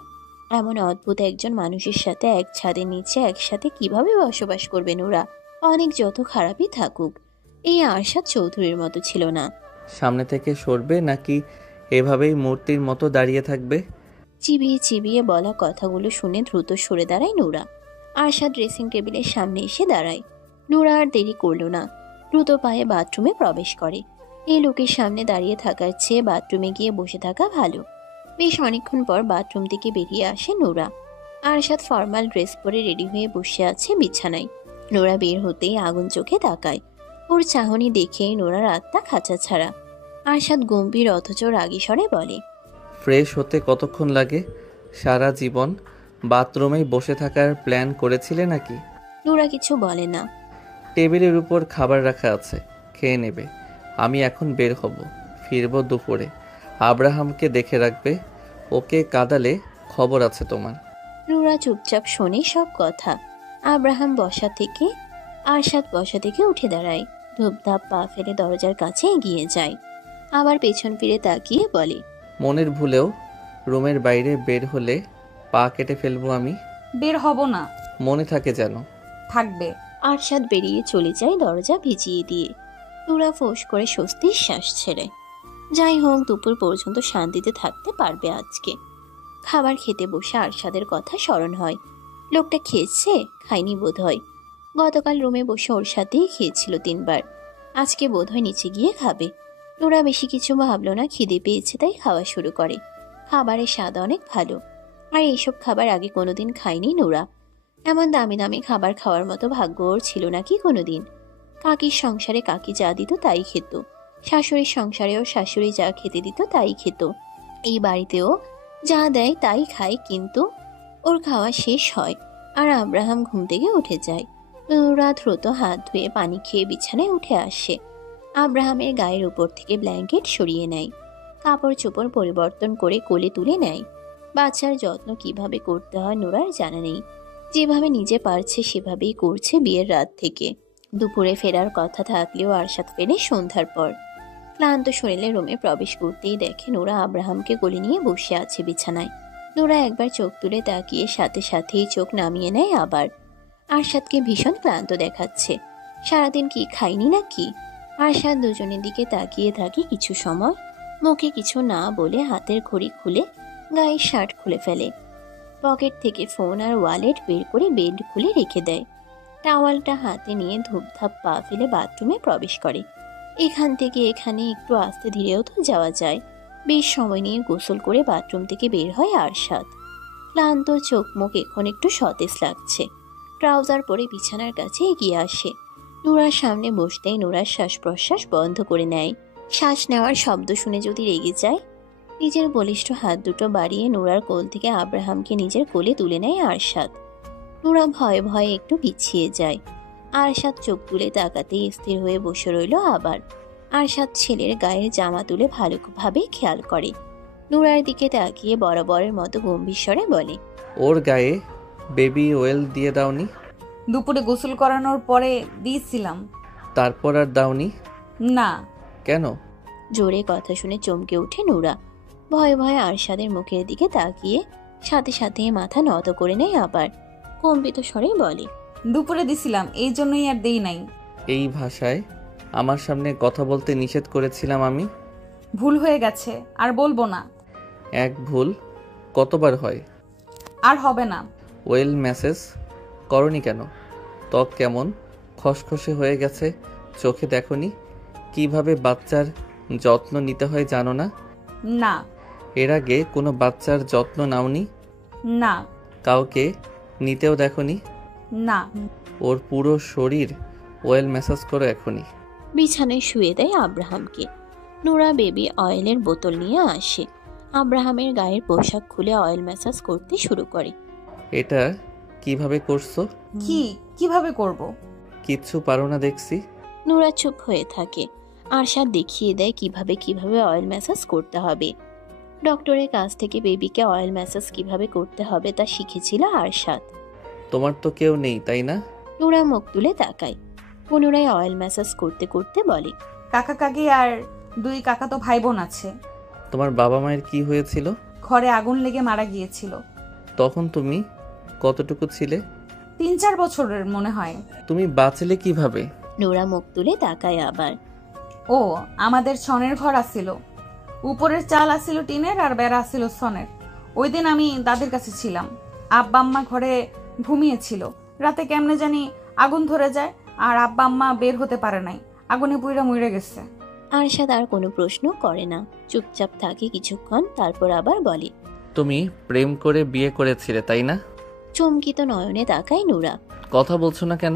এমন অদ্ভুত একজন মানুষের সাথে এক ছাদের নিচে একসাথে কিভাবে বসবাস করবে নোরা? অনেক যত খারাপই থাকুক, এই আরশাদ চৌধুরীর মতো ছিল না। সামনে থেকে সরবে নাকি এভাবেই মূর্তির মতো দাঁড়িয়ে থাকবে? চিবিয়ে চিবিয়ে বলা কথাগুলো শুনে দ্রুত সরে দাঁড়ায় নূরা। আরশাদ ড্রেসিং টেবিলের সামনে এসে দাঁড়ায়। নূরা আর দেরি করল না, দ্রুত পায়ে বাথরুমে প্রবেশ করে। এই লোকের সামনে দাঁড়িয়ে থাকার চেয়ে বাথরুমে গিয়ে বসে থাকা ভালো। বেশ অনেকক্ষণ পর বাথরুম থেকে বেরিয়ে আসে নূরা। আরশাদ ফর্মাল ড্রেস পরে রেডি হয়ে বসে আছে বিছানায়। নোরা বের হতেই আগুন চোখে তাকায়। ওর চাহনি দেখেই নোরার আত্মা খাঁচা ছাড়া। আরশাদ গম্ভীর অথচ রাগী স্বরে বলে, ফ্রেশ হতে কতক্ষণ লাগে? সারা জীবন বাথরুমেই বসে থাকার প্ল্যান করেছিলে নাকি? নোরা কিছু বলে না। টেবিলের উপর খাবার রাখা আছে, খেয়ে নেবে। আমি এখন বের হব, ফিরবো দুপুরে। আব্রাহামকে দেখে রাখবে, ওকে কাঁদালে খবর আছে তোমার। নোরা চুপচাপ শোনে সব কথা। আব্রাহাম আরশাদ বসা থেকে উঠে দাঁড়ায়। ধূপধাপ পা ফেলে দরজার কাছে এগিয়ে যায়। আবার পেছন ফিরে তাকিয়ে বলে, মনের ভুলেও রুমের বাইরে বের হলে পা কেটে ফেলবো আমি। বের হব না। মনে থাকে যেন। থাকবে। আরশাদ বেরিয়ে চলে যায় দরজা ভিজিয়ে দিয়ে। নোরা ফোঁস করে স্বস্তির শ্বাস ছেড়ে। যাই হোক, দুপুর পর্যন্ত শান্তিতে থাকতে পারবে আজকে। খাবার খেতে বসে আরশাদের কথা স্মরণ হয়। লোকটা খেয়েছে, খায়নি বোধ হয়। গতকাল রুমে বসে ওর সাথেই খেয়েছিল 3 বার। আজকে বোধ হয় নিচে গিয়ে খাবে। নোরা বেশি কিছু ভাবলো না, খিদে পেয়েছে তাই খাওয়া শুরু করে। খাবারের স্বাদ অনেক ভালো। আর এইসব খাবার আগে কোনোদিন খায়নি নোরা। এমন দামি দামি খাবার খাওয়ার মতো ভাগ্য ওর ছিল নাকি কোনোদিন। কাকির সংসারে কাকি যা দিত তাই খেত। শাশুড়ির সংসারেও শাশুড়ি যা খেতে দিত তাই খেত। এই বাড়িতেও যা দেয় তাই খায়, কিন্তু ওর খাওয়া শেষ হয় আর আব্রাহাম ঘুম থেকে উঠে যায়। নোরা দ্রুত হাত ধুয়ে পানি খেয়ে বিছানায় উঠে আসে। আব্রাহামের গায়ের উপর থেকে ব্ল্যাঙ্কেট সরিয়ে নেয়। কাপড় চোপড় পরিবর্তন করে কোলে তুলে নেয়। বাচ্চার যত্ন কিভাবে করতে হয় নোরার জানা নেই। যেভাবে নিজে পারছে সেভাবেই করছে বিয়ের রাত থেকে। দুপুরে ফেরার কথা থাকলেও আরশাদ ফেরে সন্ধ্যার পর। ক্লান্ত শরীরে রুমে প্রবেশ করতেই দেখে নোরা আব্রাহামকে কোলে নিয়ে বসে আছে বিছানায়। নোরা একবার চোখ তুলে তাকিয়ে সাথে সাথেই চোখ নামিয়ে নেয় আবার। আরশাদকে ভীষণ ক্লান্ত দেখাচ্ছে। সারাদিন কি খায়নি নাকি? আরশাদ দুজনের দিকে তাকিয়ে থাকে কিছু সময়। মুখে কিছু না বলে হাতের ঘড়ি খুলে গায়ের শার্ট খুলে ফেলে। পকেট থেকে ফোন আর ওয়ালেট বের করে বেড খুলে রেখে দেয়। টাওয়ালটা হাতে নিয়ে ধূপধাপ পা ফেলে বাথরুমে প্রবেশ করে। এখান থেকে এখানে একটু আস্তে ধীরেও তো যাওয়া যায়। বেশ সময় নিয়ে গোসল করে বাথরুম থেকে বের হয় আরশাদ। ক্লান্ত চোখ মুখ এখন একটু সতেজ লাগছে। ট্রাউজার পরে বিছানার কাছে এগিয়ে আসে। নোরার সামনে বসতেই নোরার শ্বাস প্রশ্বাস বন্ধ করে নেয়। শ্বাস নেওয়ার শব্দ শুনে যদি রেগে যায়। নিজের বলিষ্ঠ হাত দুটো বাড়িয়ে নোরার কোল থেকে আব্রাহামকে নিজের কোলে তুলে নেয় আরশাদ। নোরা ভয়ে ভয়ে একটু পিছিয়ে যায়। আরশাদ চোখ তুলে তাকাতেই স্থির হয়ে বসে রইল আবার। আরশাদ ছেলের গায়ের জামা তুলে ভালোভাবে খেয়াল করে। নোরার দিকে তাকিয়ে বরাবরের মতো গম্ভীর স্বরে বলে, ওর গায়ে বেবি ওয়েল দিয়ে দাওনি? দুপুরে গোসল করানোর পরে দিয়েছিলাম। তারপর আর দাওনি না। কেন? জোরে কথা শুনে চমকে ওঠে নোরা। ভয়ে ভয়ে আরশাদের মুখের দিকে তাকিয়ে সাথে সাথে মাথা নত করে নেয় আবার। কম্পিত স্বরে বলে, দুপুরে দিছিলাম, এই জন্যই আর দেই নাই। এই ভাষায় আমার সামনে কথা বলতে নিষেধ করেছিলাম আমি। ভুল হয়ে গেছে, আর বলবো না। এক ভুল কতবার হয়? আর হবে না। ওয়েল মেসেজ করনি কেন? ত্বক কেমন খসখসে হয়ে গেছে, চোখে দেখনি? কিভাবে বাচ্চার যত্ন নিতে হয় জানো না? না। এর আগে কোনো বাচ্চার যত্ন নাওনি? না। কাউকে নিতেও দেখনি? না। ওর পুরো শরীর ওয়েল ম্যাসাজ করো এখনই। বিছানায় শুয়ে দেয় আব্রাহামকে। নোরা বেবি অয়েলের বোতল নিয়ে আসে। আব্রাহামের গায়ের পোশাক খুলে অয়েল ম্যাসাজ করতে শুরু করে। এটা কিভাবে করছো? কিভাবে করব? কিচ্ছু পারো না দেখছি। নোরা চুপ হয়ে থাকে। আরশাদ দেখিয়ে দেয় কিভাবে অয়েল ম্যাসাজ করতে হবে। ডক্টরের কাছ থেকে বেবিকে অয়েল ম্যাসাজ কিভাবে করতে হবে তা শিখেছিল আরশাদ। তোমার তো কেউ নেই তাই না? নোরা মুখ তুলে তাকায়। পুনরায় অয়েল ম্যাসাজ করতে করতে বলে, কাকা কাকি আর 2 কাকাতো ভাই বোন আছে। তোমার বাবা মায়ের কি হয়েছিল? ঘরে আগুন লেগে মারা গিয়েছিল। তখন তুমি কতটুকু ছিলে? 3-4 বছরের মনে হয়। তুমি বাঁচলে কিভাবে? নোরা মুখ তুলে তাকায় আবার। ও, আমাদের ছনের ঘর আসিল। উপরের চাল আসিল টিনের আর বেড়া আসিল ছনের। ওই দিন আমি দাদির কাছে ছিলাম। আব্বা আম্মা ঘরে ঘুমিয়েছিল। রাতে কেমনে জানি আগুন ধরে যায়, আর আব্বা আম্মা বের হতে পারে নাই, আগুনে পুইরা মুইরে গেছে। আরশাদ আর কোনো প্রশ্ন করে না, চুপচাপ থাকে কিছুক্ষণ, তারপর আবার বলে। তুমি প্রেম করে বিয়ে করেছিলে তাই না? চমকিত নয়নে তাকায় নুরা। কথা বলছো না কেন?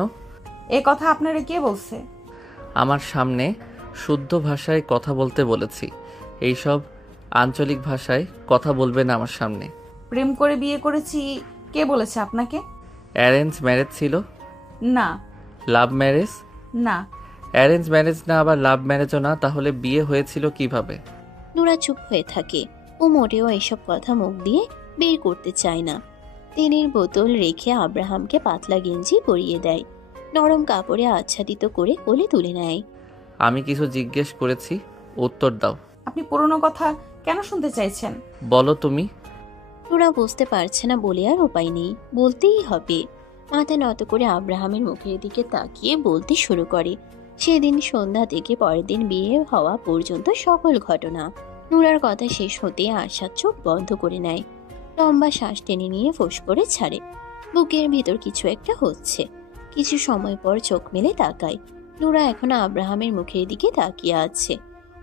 এ কথা আপনারে কে বলছে? আমার সামনে শুদ্ধ ভাষায় কথা বলতে বলেছি। এইসব আঞ্চলিক ভাষায় কথা বলবে না আমার সামনে। প্রেম করে বিয়ে করেছি কে বলেছে আপনাকে? অ্যারেঞ্জ ম্যারেজ ছিল? না। Love marriage? না। অ্যারেঞ্জ ম্যারেজ না, আবার লাভ ম্যারেজও না, তাহলে বিয়ে হয়েছিল কিভাবে? নুরা চুপ হয়ে থাকে। ও মোটেও এসব কথা মুখ দিয়ে বের করতে চায় না। তেলের বোতল রেখে আব্রাহামকে পাতলা গেঞ্জি পরিয়ে দেয়, নরম কাপড়ে আচ্ছাদিত করে কোলে তুলে নেয়। আমি কিছু জিজ্ঞেস করেছি, উত্তর দাও। আপনি পুরনো কথা কেন শুনতে চাইছেন? বলো তুমি। নুরা বুঝতে পারছে না বলে আর উপায় নেই, বলতেই হবে। মাথা নত করে আব্রাহামের মুখের দিকে তাকিয়ে বলতে শুরু করে সেদিন সন্ধ্যা থেকে পরের দিন বিয়ে হওয়া পর্যন্ত সকল ঘটনা। নুরার কথা শেষ হতে আশার চোখ বন্ধ করে নেয়, লম্বা শ্বাস টেনে নিয়ে ফোঁস করে ছাড়ে। বুকের ভিতর কিছু একটা হচ্ছে। কিছু সময় পর চোখ মেলে তাকায়। নুরা এখনো আব্রাহামের মুখের দিকে তাকিয়ে আছে।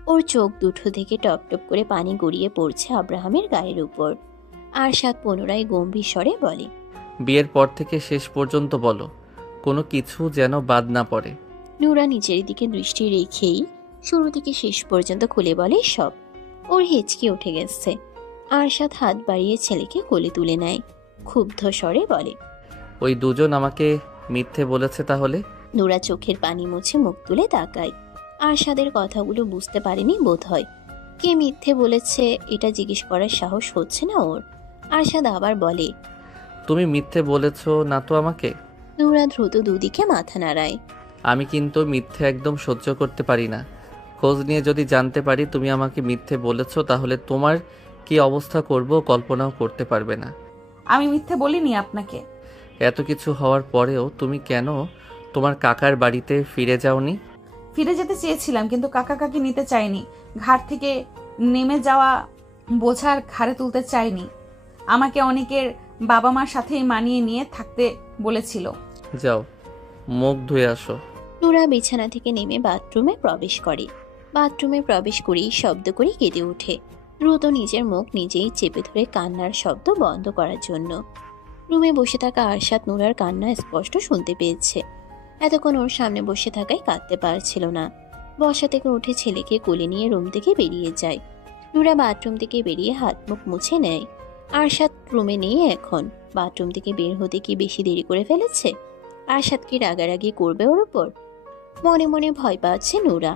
ওর চোখ দুটো থেকে টপ টপ করে পানি গড়িয়ে পড়ছে আব্রাহামের গায়ের উপর। আরশাদ পুনরায় গম্ভীর স্বরে বলে, বিয়ের পর থেকে শেষ পর্যন্ত বলো, কোনো কিছু যেন বাদ না পড়ে। নুরা নিচের দিকে দৃষ্টি রেখেই শুরু থেকে শেষ পর্যন্ত খুলে বলে সব। ওর হেঁচকি উঠে গেছে। আরশাদ হাত বাড়িয়ে ছেলেকে কোলে তুলে নেয়, ক্ষুব্ধ স্বরে বলে, ওই দুজন আমাকে মিথ্যে বলেছে তাহলে? নুরা চোখের পানি মুছে মুখ তুলে তাকায়। আরশাদের কথাগুলো বুঝতে পারেনি বোধ হয়। কে মিথ্যে বলেছে এটা জিজ্ঞেস করার সাহস হচ্ছে না ওর। আরশাদ আবার বলে, তুমি মিথ্যে বলেছো না তো আমাকে? নুরা দ্রুত দুদিকে মাথা নাড়ায়। আমি কিন্তু মিথ্যে একদম সহ্য করতে পারি না। খোঁজ নিয়ে যদি জানতে পারি তুমি আমাকে মিথ্যে বলেছো, তাহলে তোমার কি অবস্থা করব কল্পনাও করতে পারবে না। আমি মিথ্যে বলিনি আপনাকে। এত কিছু হওয়ার পরেও তুমি কেন তোমার কাকার বাড়িতে ফিরে যাওনি? ফিরে যেতে চেয়েছিলাম, কিন্তু কাকা কাকি নিতে চাইনি। ঘাট থেকে নেমে যাওয়া বোঝার ঘাড়ে তুলতে চাইনি। আমাকে অনেকের বাবা মার সাথেই মানিয়ে নিয়ে থাকতে বলেছিল। যাও, মুখ ধুয়ে আসো। নুরা বিছানা থেকে নেমে বাথরুমে প্রবেশ করে। বাথরুমে প্রবেশ করেই শব্দ করে কেঁদে ওঠে, দ্রুত নিজের মুখ নিজেই চেপে ধরে কান্নার শব্দ বন্ধ করার জন্য। রুমে বসে থাকা আরশাদ নুরার কান্না স্পষ্ট শুনতে পেয়েছে। এতক্ষণ ওর সামনে বসে থাকায় কাঁদতে পারছিল না। বসা থেকে উঠে ছেলেকে কোলে নিয়ে রুম থেকে বেরিয়ে যায়। নুরা বাথরুম থেকে বেরিয়ে হাত মুখ মুছে নেয়। আরশাদ রুমে নেই এখন। বাথরুম থেকে বের হতে কি বেশি দেরি করে ফেলেছে? আরশাদ কি রাগারাগি করবে ওর উপর? মনে মনে ভয় পাচ্ছে নুরা।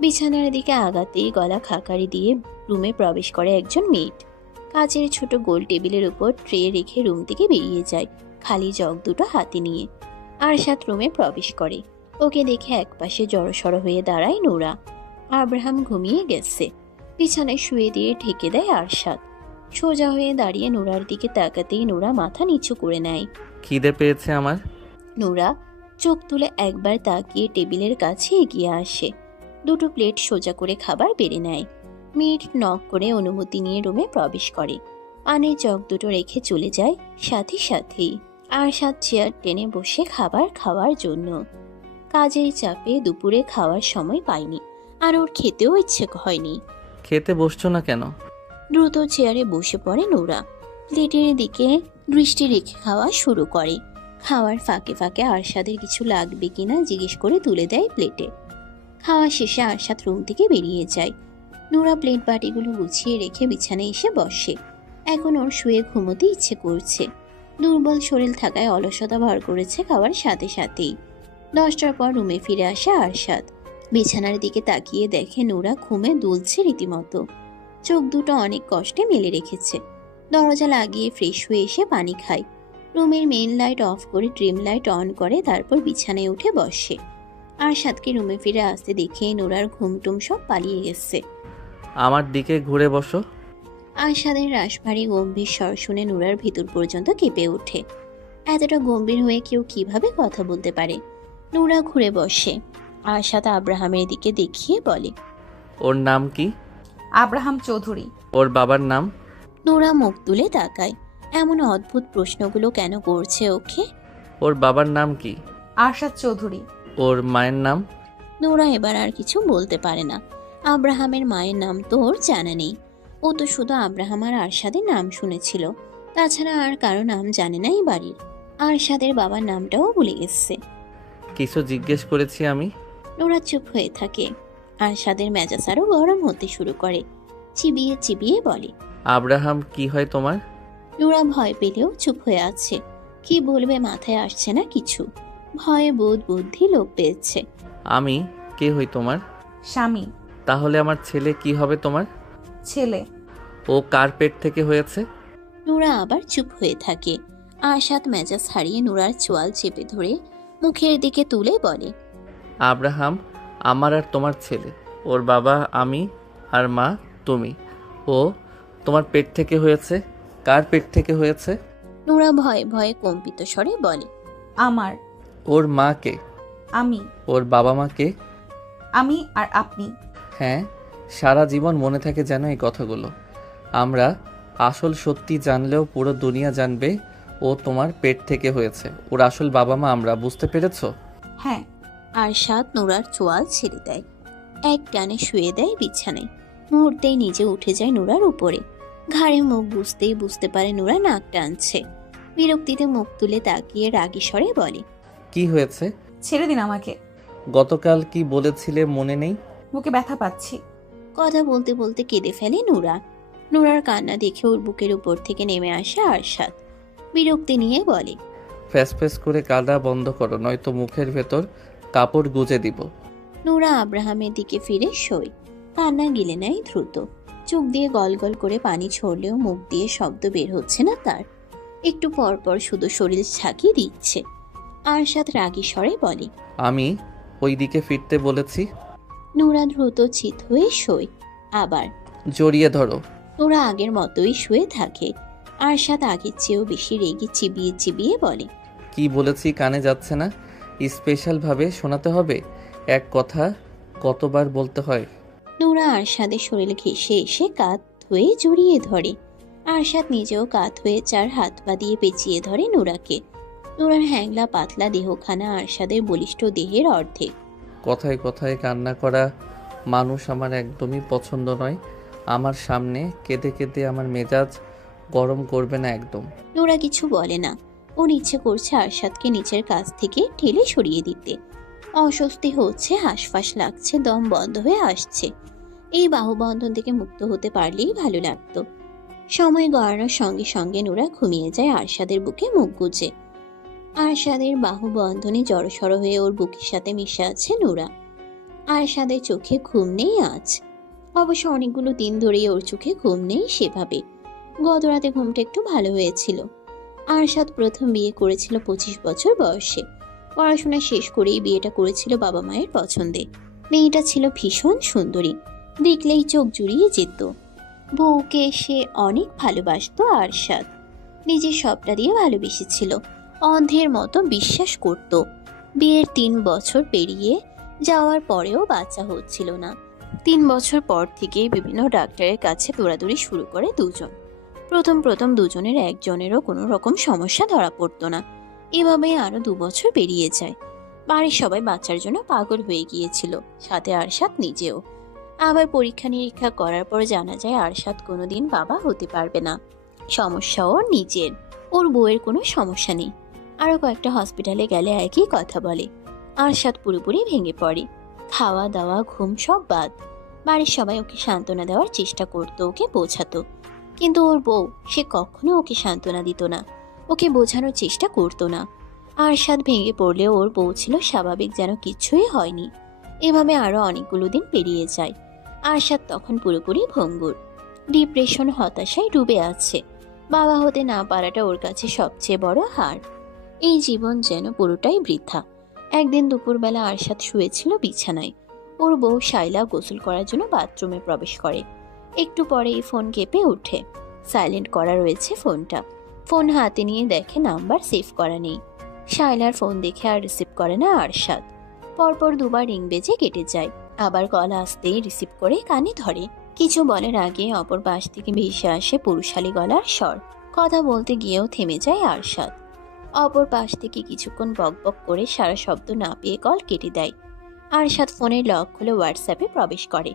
বিছানার দিকে আগাতেই গলা খাকারি দিয়ে রুমে প্রবেশ করে একজন মেয়েট। কাচের ছোট গোল টেবিলের উপর ট্রে রেখে রুম থেকে বেরিয়ে যায়, খালি জগ দুটো হাতে নিয়ে। আরশাদ রুমে প্রবেশ করে। ওকে দেখে একপাশে জড়সড় হয়ে দাঁড়ায় নুরা। আব্রাহাম ঘুমিয়ে গেছে। বিছানায় শুয়ে দিয়ে ঢেকে দেয় আরশাদ। সোজা হয়ে দাঁড়িয়ে নুরার দিকে তাকাতেই নুরা মাথা নিচু করে নেয়। খিদে পেয়েছে আমার। নুরা চোখ তুলে একবার তাকিয়ে টেবিলের কাছে এগিয়ে আসে। দুটো প্লেট সোজা করে খাবার বেড়ে নেয়। মিট নক করে অনুমতি নিয়ে রুমে প্রবেশ করে। পানির জগ দুটো রেখে চলে যায় সাথে সাথেই। আরশাদ চেয়ার টেনে বসে খাবার খাওয়ার জন্য। কাজের চাপে দুপুরে খাওয়ার সময় পায়নি, আর ওর খেতেও ইচ্ছে হয়নি। খেতে বসছো না কেন? দ্রুত চেয়ারে বসে পড়ে নুরা। প্লেটের দিকে দৃষ্টি রেখে খাওয়া শুরু করে। খাওয়ার ফাঁকে ফাঁকে আরশাদের কিছু লাগবে কিনা জিজ্ঞেস করে তুলে দেয় প্লেটে। খাওয়া শেষে আরশাদ রুম থেকে বেরিয়ে যায়। নুরা প্লেট বাটিগুলো গুছিয়ে রেখে বিছানায় এসে বসে। এখন ওর শুয়ে ঘুমোতে ইচ্ছে করছে। দুর্বল শরীর থাকায় অলসতা ভর করেছে খাওয়ার সাথে সাথেই। 10টার পর রুমে ফিরে আসে আরশাদ। বিছানার দিকে তাকিয়ে দেখে নুরা ঘুমে দুলছে রীতিমতো। চোখ দুটো অনেক কষ্টে মেলে রেখেছে। দরজা লাগিয়ে ফ্রেশ হয়ে এসে পানি খায়। রুমের মেইন লাইট অফ করে ড্রিম লাইট অন করে, তারপর বিছানায় উঠে বসে। আরশাদকে রুমে ফিরে আসতে দেখে নুরার ঘুমটুম সব পালিয়ে গেছে। আমার দিকে ঘুরে বসো। আরশাদের রাশভারী গম্ভীর স্বর শুনে নুরার ভিতর পর্যন্ত কেঁপে ওঠে। এতটা গম্ভীর হয়ে কেউ কিভাবে কথা বলতে পারে? নুরা ঘুরে বসে। আরশাদ আব্রাহামের দিকে দেখিয়ে বলে, ওর নাম কি? আব্রাহাম চৌধুরী। ওর বাবার নাম? নোরা মুখ তুলে তাকায়। এমন অদ্ভুত প্রশ্নগুলো কেন করছে ওকে? ওর বাবার নাম কি? আরশাদ চৌধুরী। ওর মায়ের নাম? নোরা এবার আর কিছু বলতে পারে না। আব্রাহামের মায়ের নাম তো ওর জানা নেই। ও তো শুধু আব্রাহাম আর আরশাদের নাম শুনেছিল, তাছাড়া আর কারো নাম জানে না এই বাড়ির। আরশাদের বাবার নামটাও ভুলে গেছে। কিছু জিজ্ঞেস করেছি আমি? নোরা চুপ হয়ে থাকে। আরশাদের মেজাজ আরও গরম হতে শুরু করে। চিবিয়ে চিবিয়ে বলে, আব্রাহাম কি হয় তোমার? নোরা ভয় পেলেও চুপ হয়ে আছে। কি বলবে মাথায় আসছে না কিছু। ভয়ে বোধ বুদ্ধি লোপ পেয়েছে। আমি কে হই তোমার? স্বামী। তাহলে আমার ছেলে কি হবে তোমার? ছেলে। ও কার পেট থেকে হয়েছে? নোরা আবার চুপ হয়ে থাকে। আরশাদ মেজাজ হারিয়ে নোরার চোয়াল চেপে ধরে মুখের দিকে তুলে বলে, আব্রাহাম আমার আর তোমার ছেলে। ওর বাবা আমি আর মা তুমি। ও তোমার পেট থেকে হয়েছে। কার পেট থেকে হয়েছে? নোরা ভয়ে ভয়ে কম্পিত স্বরে বলে, আমার। ওর মা কে? আমি। ওর বাবা মা কে? আমি আর আপনি। হ্যাঁ, সারা জীবন মনে থাকে যেন এই কথাগুলো। আমরা আসল সত্যি জানলেও পুরো দুনিয়া জানবে ও তোমার পেট থেকে হয়েছে। ওর আসল বাবা মা আমরা, বুঝতে পেরেছো? হ্যাঁ। আরশাদ নোরার চোয়াল ছেড়ে দেয়। এক টানে শুয়ে দেয় বিছানায়। মুহূর্তেই নিজে উঠে যায় নোরার উপরে। ঘাড়ে মুখ বুঝতে পারে নোরা নাক টানছে। বিরক্তিতে মুখ তুলে তাকিয়ে রাগী স্বরে বলে, কি হয়েছে? ছেড়ে দিন আমাকে। গতকাল কি বলেছিলে মনে নেই? বুকে ব্যথা পাচ্ছি। কথা বলতে বলতে কেঁদে ফেলে নোরা। নোরার কান্না দেখে ওর বুকের উপর থেকে নেমে আসে আরশাদ। বিরক্তি নিয়ে বলে, ফ্যাস ফ্যাস করে কাঁদা বন্ধ করো, নয়তো মুখের ভেতর কাপড় গুজে দিব। নোরা আব্রাহামের দিকে ফিরে শোয়। কান্না গিলে নেয় দ্রুত। চোখ দিয়ে গল গল করে পানি ছড়লেও মুখ দিয়ে শব্দ বের হচ্ছে না তার। একটু পর পর শুধু শরীর ঝাঁকিয়ে দিচ্ছে। আরশাদ রাগী স্বরে বলে, আমি ওই দিকে ফিরতে বলেছি। নোরা দ্রুত চিত হয়ে শোয়। আবার জড়িয়ে ধরো। নোরা আগের মতোই শুয়ে থাকে। আরশাদ আগের চেয়েও বেশি রেগে চিবিয়ে চিবিয়ে বলে, কি বলেছি কানে যাচ্ছে না? স্পেশাল ভাবে শোনাতে হবে? এক কথা কতবার বলতে হয়? নোরা আরশাদের শরীর ঘেঁষে এসে কাঁধ ধুয়ে জড়িয়ে ধরে। আরশাদ নিজেও কাঁধ হয়ে চার হাত পা দিয়ে পেঁচিয়ে ধরে নোরাকে। নোরার হ্যাংলা পাতলা দেহখানা আরশাদের বলিষ্ঠ দেহের অর্ধেক। কথায় কথায় কান্না করা মানুষ আমার একদমই পছন্দ নয়। আমার সামনে কেঁদে কেঁদে আমার মেজাজ গরম করবে না একদম। নোরা কিছু বলে না। ওর ইচ্ছে করছে আরশাদকে নিচের কাছ থেকে ঠেলে সরিয়ে দিতে। অস্বস্তি হচ্ছে, হাঁসফাঁস লাগছে, দম বন্ধ হয়ে আসছে। এই বাহুবন্ধন থেকে মুক্ত হতে পারলেই ভালো লাগতো। সময় গড়ানোর সঙ্গে সঙ্গে নোরা ঘুমিয়ে যায় আরশাদের বুকে মুখ গুজে। আরশাদের বাহুবন্ধনে জড়সড় হয়ে ওর বুকের সাথে মিশে আছে নোরা। আরশাদের চোখে ঘুম নেই আজ। অবশ্য অনেকগুলো দিন ধরেই ওর চোখে ঘুম নেই সেভাবে। গত রাতে ঘুমটা একটু ভালো হয়েছিল। আরশাদ প্রথম বিয়ে করেছিল 25 বছর বয়সে। পড়াশোনা শেষ করেই বিয়েটা করেছিল বাবা মায়ের পছন্দে। মেয়েটা ছিল ভীষণ সুন্দরী, দেখলেই চোখ জুড়িয়ে যেত। বউকে সে অনেক ভালোবাসতো আরশাদ। নিজের সবটা দিয়ে ভালোবেসেছিল, অন্ধের মতো বিশ্বাস করত। বিয়ের 3 বছর পেরিয়ে যাওয়ার পরেও বাচ্চা হচ্ছিল না। 3 বছর পর থেকেই বিভিন্ন ডাক্তারের কাছে দৌড়াদৌড়ি শুরু করে দুজন। প্রথম দুজনের একজনেরও কোনো রকম সমস্যা ধরা পড়তো না। এভাবেই আরো 2 বছর পেরিয়ে যায়। বাড়ির সবাই বাচ্চার জন্য পাগল হয়ে গিয়েছিল, সাথে আরশাদ নিজেও। আবার পরীক্ষা নিরীক্ষা করার পর জানা যায় আরশাদ কোনোদিন বাবা হতে পারবে না। সমস্যা ওর নিজের, ওর বউয়ের কোনো সমস্যা নেই। আরো কয়েকটা হসপিটালে গেলে একই কথা বলে। আরশাদ পুরোপুরি ভেঙে পড়ে। খাওয়া দাওয়া ঘুম সব বাদ। বাড়ির সবাই ওকে সান্ত্বনা দেওয়ার চেষ্টা করতো, ওকে বোঝাতো, কিন্তু ওর বউ সে কখনো ওকে সান্ত্বনা দিত না, ওকে বোঝানোর চেষ্টা করতো না। আরশাদ ভেঙে পড়লেও ওর বউ ছিল স্বাভাবিক, যেন কিচ্ছুই হয়নি। এভাবে আরো অনেকগুলো দিন পেরিয়ে যায়। আরশাদ তখন পুরোপুরি ভঙ্গুর, ডিপ্রেশন হতাশায় ডুবে আছে। বাবা হতে না পারাটা ওর কাছে সবচেয়ে বড় হার। এই জীবন যেন পুরোটাই বৃথা। একদিন দুপুরবেলা আরশাদ শুয়েছিল বিছানায়। ওর বউ শাইলা গোসল করার জন্য বাথরুমে প্রবেশ করে। একটু পরেই ফোন কেঁপে ওঠে। সাইলেন্ট করা রয়েছে ফোনটা। ফোন হাতে নিয়ে দেখে নাম্বার সেভ করা নেই। শাইলার ফোন দেখে আর রিসিভ করে না আরশাদ। পরপর দুবার রিং বেজে কেটে যায়। আবার গলা আসতেই রিসিভ করে কানে ধরে। কিছু বলার আগে অপর পাশ থেকে ভেসে আসে পুরুষালী গলার স্বর। কথা বলতে গিয়েও থেমে যায় আরশাদ। অপর পাশ থেকে কিছুক্ষণ বকবক করে সারা শব্দ না পেয়ে কল কেটে দেয়। আরশাদ ফোনের লক খুলে হোয়াটসঅ্যাপে প্রবেশ করে।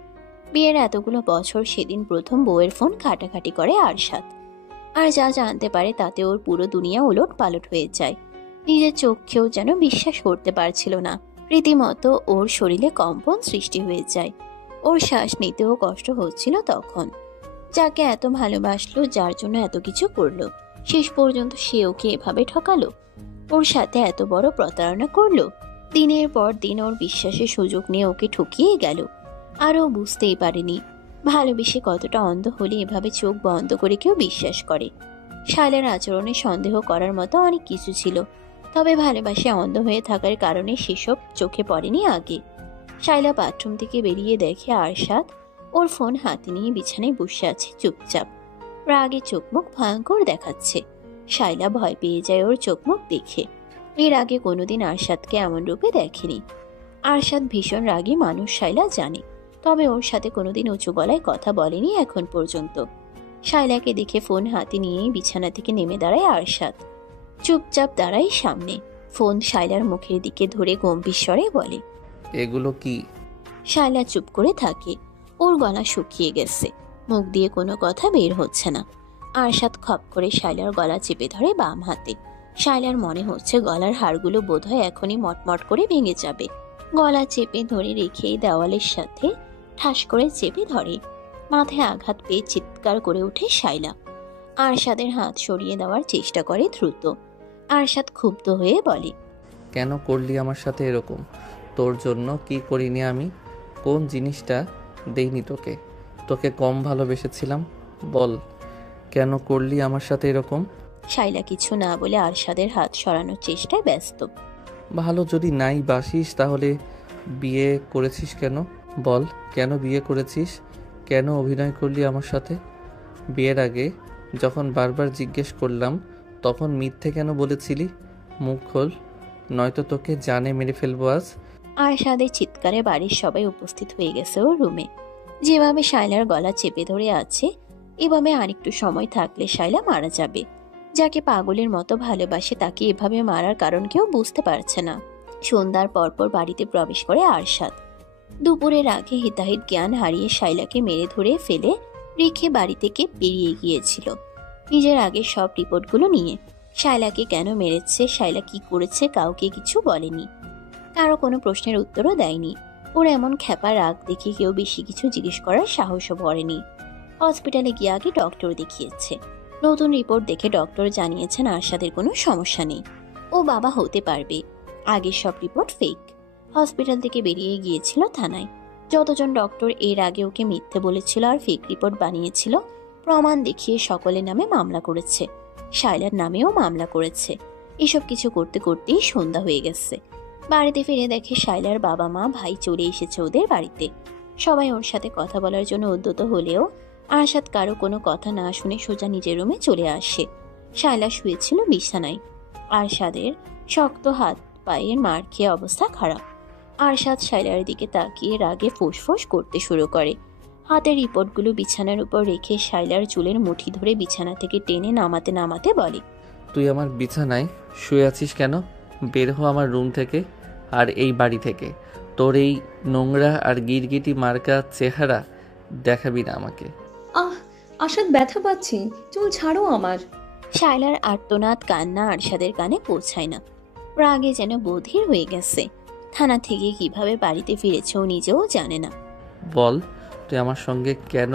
বিয়ের এতগুলো বছর সেদিন প্রথম বউয়ের ফোন ঘাটাঘাটি করে আরশাদ। আর যা জানতে পারে তাতে ওর পুরো দুনিয়া ওলট পালট হয়ে যায়। নিজের চোখেও যেন বিশ্বাস করতে পারছিল না। রীতিমতো ওর শরীরে কম্পন সৃষ্টি হয়ে যায়। ওর শ্বাস নিতেও কষ্ট হচ্ছিল তখন। যাকে এত ভালোবাসলো, যার জন্য এত কিছু করলো, শেষ পর্যন্ত সে ওকে এভাবে ঠকালো, ওর সাথে এত বড় প্রতারণা করলো। দিনের পর দিন ওর বিশ্বাসের সুযোগ নিয়ে ওকে ঠকিয়ে গেল। আর ও বুঝতেই পারেনি ভালোবেসে কতটা অন্ধ হলে এভাবে চোখ বন্ধ করে কেউ বিশ্বাস করে। শায়লার আচরণে সন্দেহ করার মতো অনেক কিছু ছিল, তবে ভালোবাসে অন্ধ হয়ে থাকার কারণে সেসব চোখে পড়েনি আগে। শায়লা বাথরুম থেকে বেরিয়ে দেখে আরশাদ ওর ফোন হাতে নিয়ে বিছানায় বসে আছে চুপচাপ। রাগে চোখ মুখ ভয়ঙ্কর দেখাচ্ছে। শায়লা ভয় পেয়ে যায় ওর চোখ মুখ দেখে। এর আগে কোনোদিন আরশাদকে এমন রূপে দেখেনি। আরশাদ ভীষণ রাগী মানুষ, শায়লা জানে, তবে ওর সাথে কোনোদিন উঁচু গলায় কথা বলেনি এখন পর্যন্ত। শায়লাকে দেখে ফোন হাতে নিয়েই বিছানা থেকে নেমে দাঁড়ায় আরশাদ। চুপচাপ দাঁড়ায় সামনে। ফোন শায়লার মুখের দিকে ধরে গম্ভীর স্বরে বলে, এগুলো কি? শায়লা চুপ করে থাকে। ওর গলা শুকিয়ে গেছে, মুখ দিয়ে কোনো কথা বের হচ্ছে না। আরশাদ খপ করে শায়লার গলা চেপে ধরে বাম হাতে। শায়লার মনে হচ্ছে গলার হাড়গুলো বোধহয় এখনই মটমট করে ভেঙে যাবে। গলা চেপে ধরে রেখেই দেওয়ালের সাথে ঠাস করে চেপে ধরে। মাথায় আঘাত পেয়ে চিৎকার করে ওঠে শায়লা। আরশাদের হাত সরিয়ে দেওয়ার চেষ্টা করে দ্রুত। আরশাদ ক্ষুব্ধ হয়ে বলে, কেন করলি আমার সাথে এরকম? তোর জন্য কি করিনি আমি? কোন জিনিসটা দেইনি তোকে? তোকে কম ভালোবেসেছিলাম? বল, কেন করলি আমার সাথে এরকম? শায়লা কিছু না বলে আরশাদের হাত সরানোর চেষ্টায় ব্যস্ত। ভালো যদি নাই বাসিস তাহলে বিয়ে করেছিস কেন? বল, কেন বিয়ে করেছিস? কেন অভিনয় করলি আমার সাথে? বিয়ের আগে যখন বারবার জিজ্ঞেস করলাম তখন মিথ্যে কেন বলেছিলি? মুখ খোল, নয়তো তোকে জানে মেরে ফেলবো আজ। আরশাদের চিৎকারে বাড়ির সবাই উপস্থিত হয়ে গেছে ওর রুমে। যেভাবে শায়লার গলা চেপে ধরে আছে, এভাবে আরেকটু সময় থাকলে শায়লা মারা যাবে। যাকে পাগলের মতো ভালোবাসে তাকে এভাবে মারার কারণ কেউ বুঝতে পারছে না। সন্ধ্যার পরপর বাড়িতে প্রবেশ করে আরশাদ। দুপুরের আগে হিতাহিত জ্ঞান হারিয়ে শায়লাকে মেরে ধরে ফেলে রেখে বাড়ি থেকে বেরিয়ে গিয়েছিল নিজের আগে সব রিপোর্টগুলো নিয়ে। শায়লাকে কেন মেরেছে, শায়লা কি করেছে, কাউকে কিছু বলেনি। কারো কোনো প্রশ্নের উত্তরও দেয়নি। ওর এমন খ্যাপা রাগ দেখে কেউ বেশি কিছু জিজ্ঞেস করার সাহসও করেনি। হসপিটালে গিয়ে আগে ডক্টর দেখিয়েছে। নতুন রিপোর্ট দেখে ডক্টর জানিয়েছেন আরশাদের কোনো সমস্যা নেই, ও বাবা হতে পারবে। আগের সব রিপোর্ট ফেক। হসপিটাল থেকে বেরিয়ে গিয়েছিল থানায়। যতজন ডক্টর এর আগে ওকে মিথ্যে বলেছিল আর ফেক রিপোর্ট বানিয়েছিল, প্রমাণ দেখিয়ে সকলের নামে মামলা করেছে। শায়লার নামেও মামলা করেছে। এসব কিছু করতে করতেই সন্ধ্যা হয়ে গেছে। বাড়িতে ফিরে দেখে শায়লার বাবা মা ভাই চলে এসেছে ওদের বাড়িতে। সবাই ওর সাথে কথা বলার জন্য উদ্যত হলেও আরশাদ কারো কোনো কথা না শুনে সোজা নিজের রুমে চলে আসে। শায়লা শুয়েছিল বিছানায়। আরশাদের শক্ত হাত পায়ের মার খেয়ে অবস্থা খারাপ। আরশাদ শায়লার দিকে তাকিয়ে রাগে ফোঁস করতে শুরু করে। হাতের রিপোর্টগুলো বিছানার উপর রেখে শায়লার চুলের মুঠি ধরে বিছানা থেকে টেনে নামাতে নামাতে বলে, তুই আমার বিছানায় শুয়ে আছিস কেন? বের হ আমার রুম থেকে আর এই বাড়ি থেকে। তোর এই নোংরা আর গিরগিটি মার্কা চেহারা দেখাবি না আমাকে। আহ, আশাদ ব্যথা পাচ্ছি, চুল ছাড়ো আমার। শায়লার আর্তনাদ কান্না আরশাদের কানে পৌঁছায় না। রাগে যেন বধির হয়ে গেছে। থানা থেকে কিভাবে বাড়িতে ফিরেছে ও নিজেও জানে না। বল, তুই আমার সঙ্গে কেন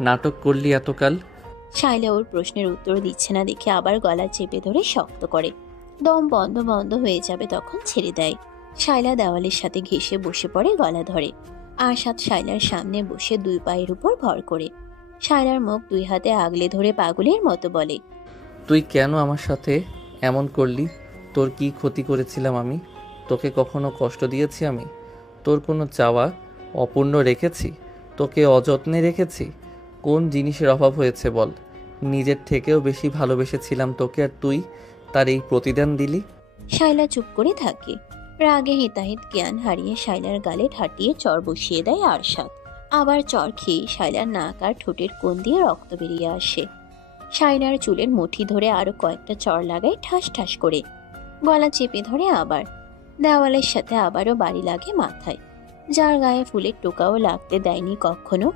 নাটক করলি এতকাল? শায়লা ওর প্রশ্নের উত্তর দিচ্ছে না দেখে আবার গলা চেপে ধরে শক্ত করে। দম বন্ধ বন্ধ হয়ে যাবে তখন ছেড়ে দেয়। শায়লা দেওয়ালের সাথে ঘেঁষে বসে পড়ে, গলা ধরে। আরশাদ শায়লার সামনে বসে দুই পায়ের উপর ভর করে। শায়লার মুখ দুই হাতে আগলে ধরে পাগলের মতো বলে, তুই কেন আমার সাথে এমন করলি? তোর কি ক্ষতি করেছিলাম আমি? তোকে কখনো কষ্ট দিয়েছি আমি? তোর কোনো চাওয়া অপূর্ণ রেখেছি? তোকে অযত্নে রেখেছি? কোন জিনিসের অভাব হয়েছে বল? নিজের থেকেও বেশি ভালোবেসেছিলাম তোকে, আর তুই তার এই প্রতিদান দিলি। শায়লা চুপ করে থাকে। রাগে হিতাহিত জ্ঞান হারিয়ে শাইলার গালে ঠাটিয়ে চর বসিয়ে দেয় আরশাদ। আবার চর খেয়ে শাইলার নাক আর ঠোঁটের কোণ দিয়ে রক্ত বেরিয়ে আসে। শাইলার চুলের মুঠি ধরে আরো কয়েকটা চর লাগায় ঠাস ঠাস করে। গলা চেপে ধরে আবার। দেওয়ালের সাথে আবারও বাড়ি লাগে মাথায়। যার গায়ে ফুলের টোকাও লাগতে দেয়নি কখনো,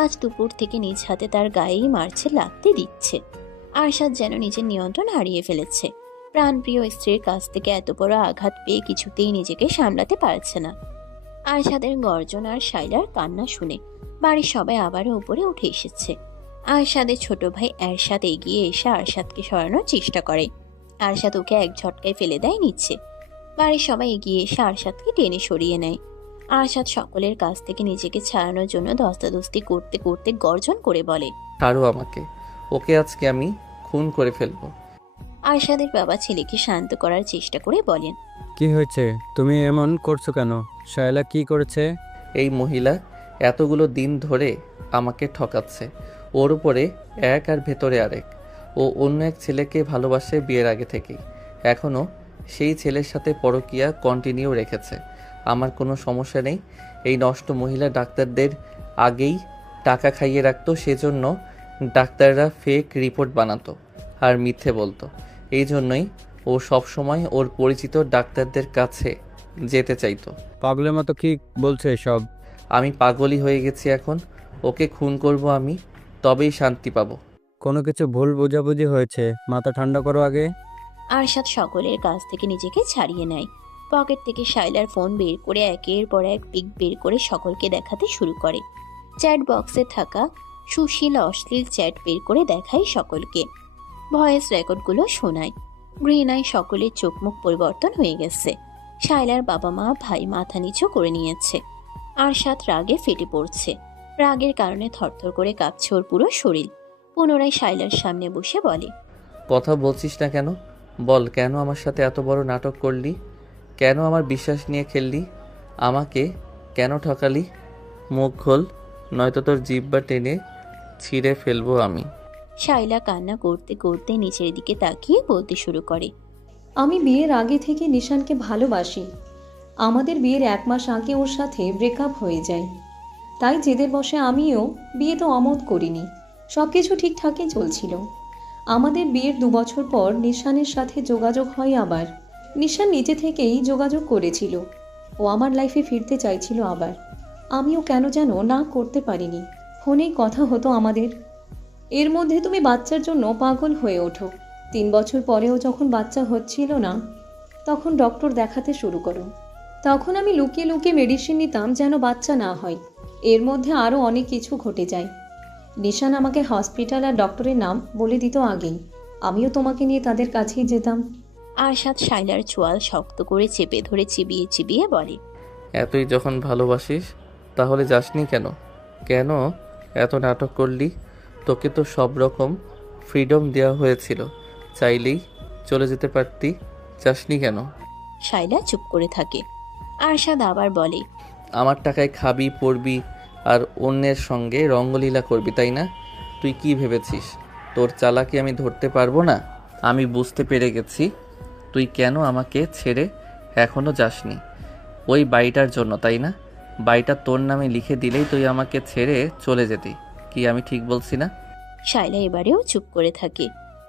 আজ দুপুর থেকে নিজ হাতে তার গায়েই মারছে, লাগতে দিচ্ছে। আরশাদ যেন নিজের নিয়ন্ত্রণ হারিয়ে ফেলেছে। প্রাণপ্রিয় স্ত্রীর কাছ থেকে এত বড় আঘাত পেয়ে কিছুতেই নিজেকে সামলাতে পারছে না। আরশাদের গর্জন আর শাইলার কান্না শুনে বাড়ির সবাই আবারও উপরে উঠে এসেছে। আরশাদের ছোট ভাই এরশাদ এগিয়ে এসে আরশাদকে সরানোর চেষ্টা করে। আরশাদ ওকে এক ঝটকায় ফেলে দেয় নিচে। বাড়ির সবাই এগিয়ে এসে আরশাদকে টেনে সরিয়ে নেয়। আরশাদ সকলের কাছ থেকে নিজেকে ছাড়ানোর জন্য ধস্তাধস্তি করতে করতে গর্জন করে বলে, ছাড়ো আমাকে, ওকে আজকে আমি খুন করে ফেলবো। আরশাদের বাবা ছেলেকে শান্ত করার চেষ্টা করে বলেন, কি হয়েছে? তুমি এমন করছো কেন? শায়লা কি করেছে? এই মহিলা এতগুলো দিন ধরে আমাকে ঠকাচ্ছে। ওর উপরে এক আর ভেতরে আরেক। ও অন্য এক ছেলেকে ভালোবাসে বিয়ের আগে থেকেই। এখনও সেই ছেলের সাথে পরকীয়া কন্টিনিউ রেখেছে। আমার কোনো সমস্যা নেই। এই নষ্ট মহিলা ডাক্তারদের আগেই টাকা খাইয়ে রাখতো, সেজন্য ডাক্তাররা ফেক রিপোর্ট বানাতো আর মিথ্যে বলতো। এই জন্যই ও সবসময় ওর পরিচিত ডাক্তারদের কাছে যেতে চাইতো। পাগলের মতো কি বলছে সব? আমি পাগলই হয়ে গেছি এখন। ওকে খুন করব আমি, তবেই শান্তি পাবো। কোনো কিছু ভুল বোঝাবুঝি হয়েছে, মাথা ঠান্ডা করো আগে। আরশাদ সকলের কাছ থেকে নিজেকে ছাড়িয়ে নেয়। পকেট থেকে শাইলার ফোন বের করে একের পর এক পিক বের করে সকলকে দেখাতে শুরু করে। চ্যাট বক্সে থাকা সুশীল অশ্লীল চ্যাট বের করে দেখায় সকলকে। ভয়েস রেকর্ডগুলো শোনায়। ঘৃণায় সকলের চোখ মুখ পরিবর্তন হয়ে গেছে। শাইলার বাবা মা ভাই মাথা নিচু করে নিয়েছে। আরশাদ রাগে ফেটে পড়ছে। রাগের কারণে থরথর করে কাঁপছে ওর পুরো শরীর। পুনরায় শাইলার সামনে বসে বলে, কথা বলছিস না কেন? বল, কেন আমার সাথে এত বড় নাটক করলি? কেন আমার বিশ্বাস নিয়ে খেললি? আমাকে কেন ঠকালি? মুখ খোল, নয়তো তোর জিহ্বা টেনে ছিঁড়ে ফেলবো আমি। শাইলা কান্না করতে করতে নিচের দিকে তাকিয়ে বলতে শুরু করে, আমি বিয়ের আগে থেকে নিশানকে ভালোবাসি। আমাদের বিয়ের 1 মাস আগে ওর সাথে ব্রেকআপ হয়ে যায়। তাই জেদের বশে আমিও বিয়ে তো অমত করিনি। সব কিছু ঠিকঠাকই চলছিল। আমাদের বিয়ের 2 বছর পর নিশানের সাথে যোগাযোগ হয় আবার। নিশান নিজে থেকেই যোগাযোগ করেছিল। ও আমার লাইফে ফিরতে চাইছিল আবার। আমিও কেন যেন না করতে পারিনি। ফোনেই কথা হতো আমাদের। এর মধ্যে তুমি বাচ্চার জন্য পাগল হয়ে ওঠো। 3 বছর পরেও যখন বাচ্চা হচ্ছিল না, তখন ডক্টর দেখাতে শুরু করো। তখন আমি লুকিয়ে লুকিয়ে মেডিসিন নিতাম যেন বাচ্চা না হয়। এর মধ্যে আরও অনেক কিছু ঘটে যায়। নিশান আমাকে হসপিটাল আর ডক্টরের নাম বলে দিত আগেই। আমিও তোমাকে নিয়ে তাদের কাছেই যেতাম। আরশাদ শাইলার চোয়াল শক্ত করে চেপে ধরে চিবিয়ে চিবিয়ে বলে, এতই যখন ভালোবাসিস তাহলে যাসনি কেন? কেন এত নাটক করলি? তোকে তো সব রকম ফ্রিডম দেওয়া হয়েছিল, চাইলেই চলে যেতে পারতি। যাসনি কেন? শাইলা চুপ করে থাকে। আরশাদ আবার বলে, আমার টাকায় খাবি, পড়বি আর অন্যের সঙ্গে রঙ্গলীলা করবি, তাই না? তুই কি ভেবেছিস তোর চালাকি আমি ধরতে পারবো না? আমি বুঝতে পেরে গেছি তুই কেন আমাকে ছেড়ে এখনো যাসনি। ওই বাড়িটার জন্য, তাই না? বাড়িটা তোর নামে লিখে দিলেই তুই আমাকে ছেড়ে চলে যেতি। কি আমি ঠিক বলছি না? শাইলা এবারেও চুপ করে থাকে।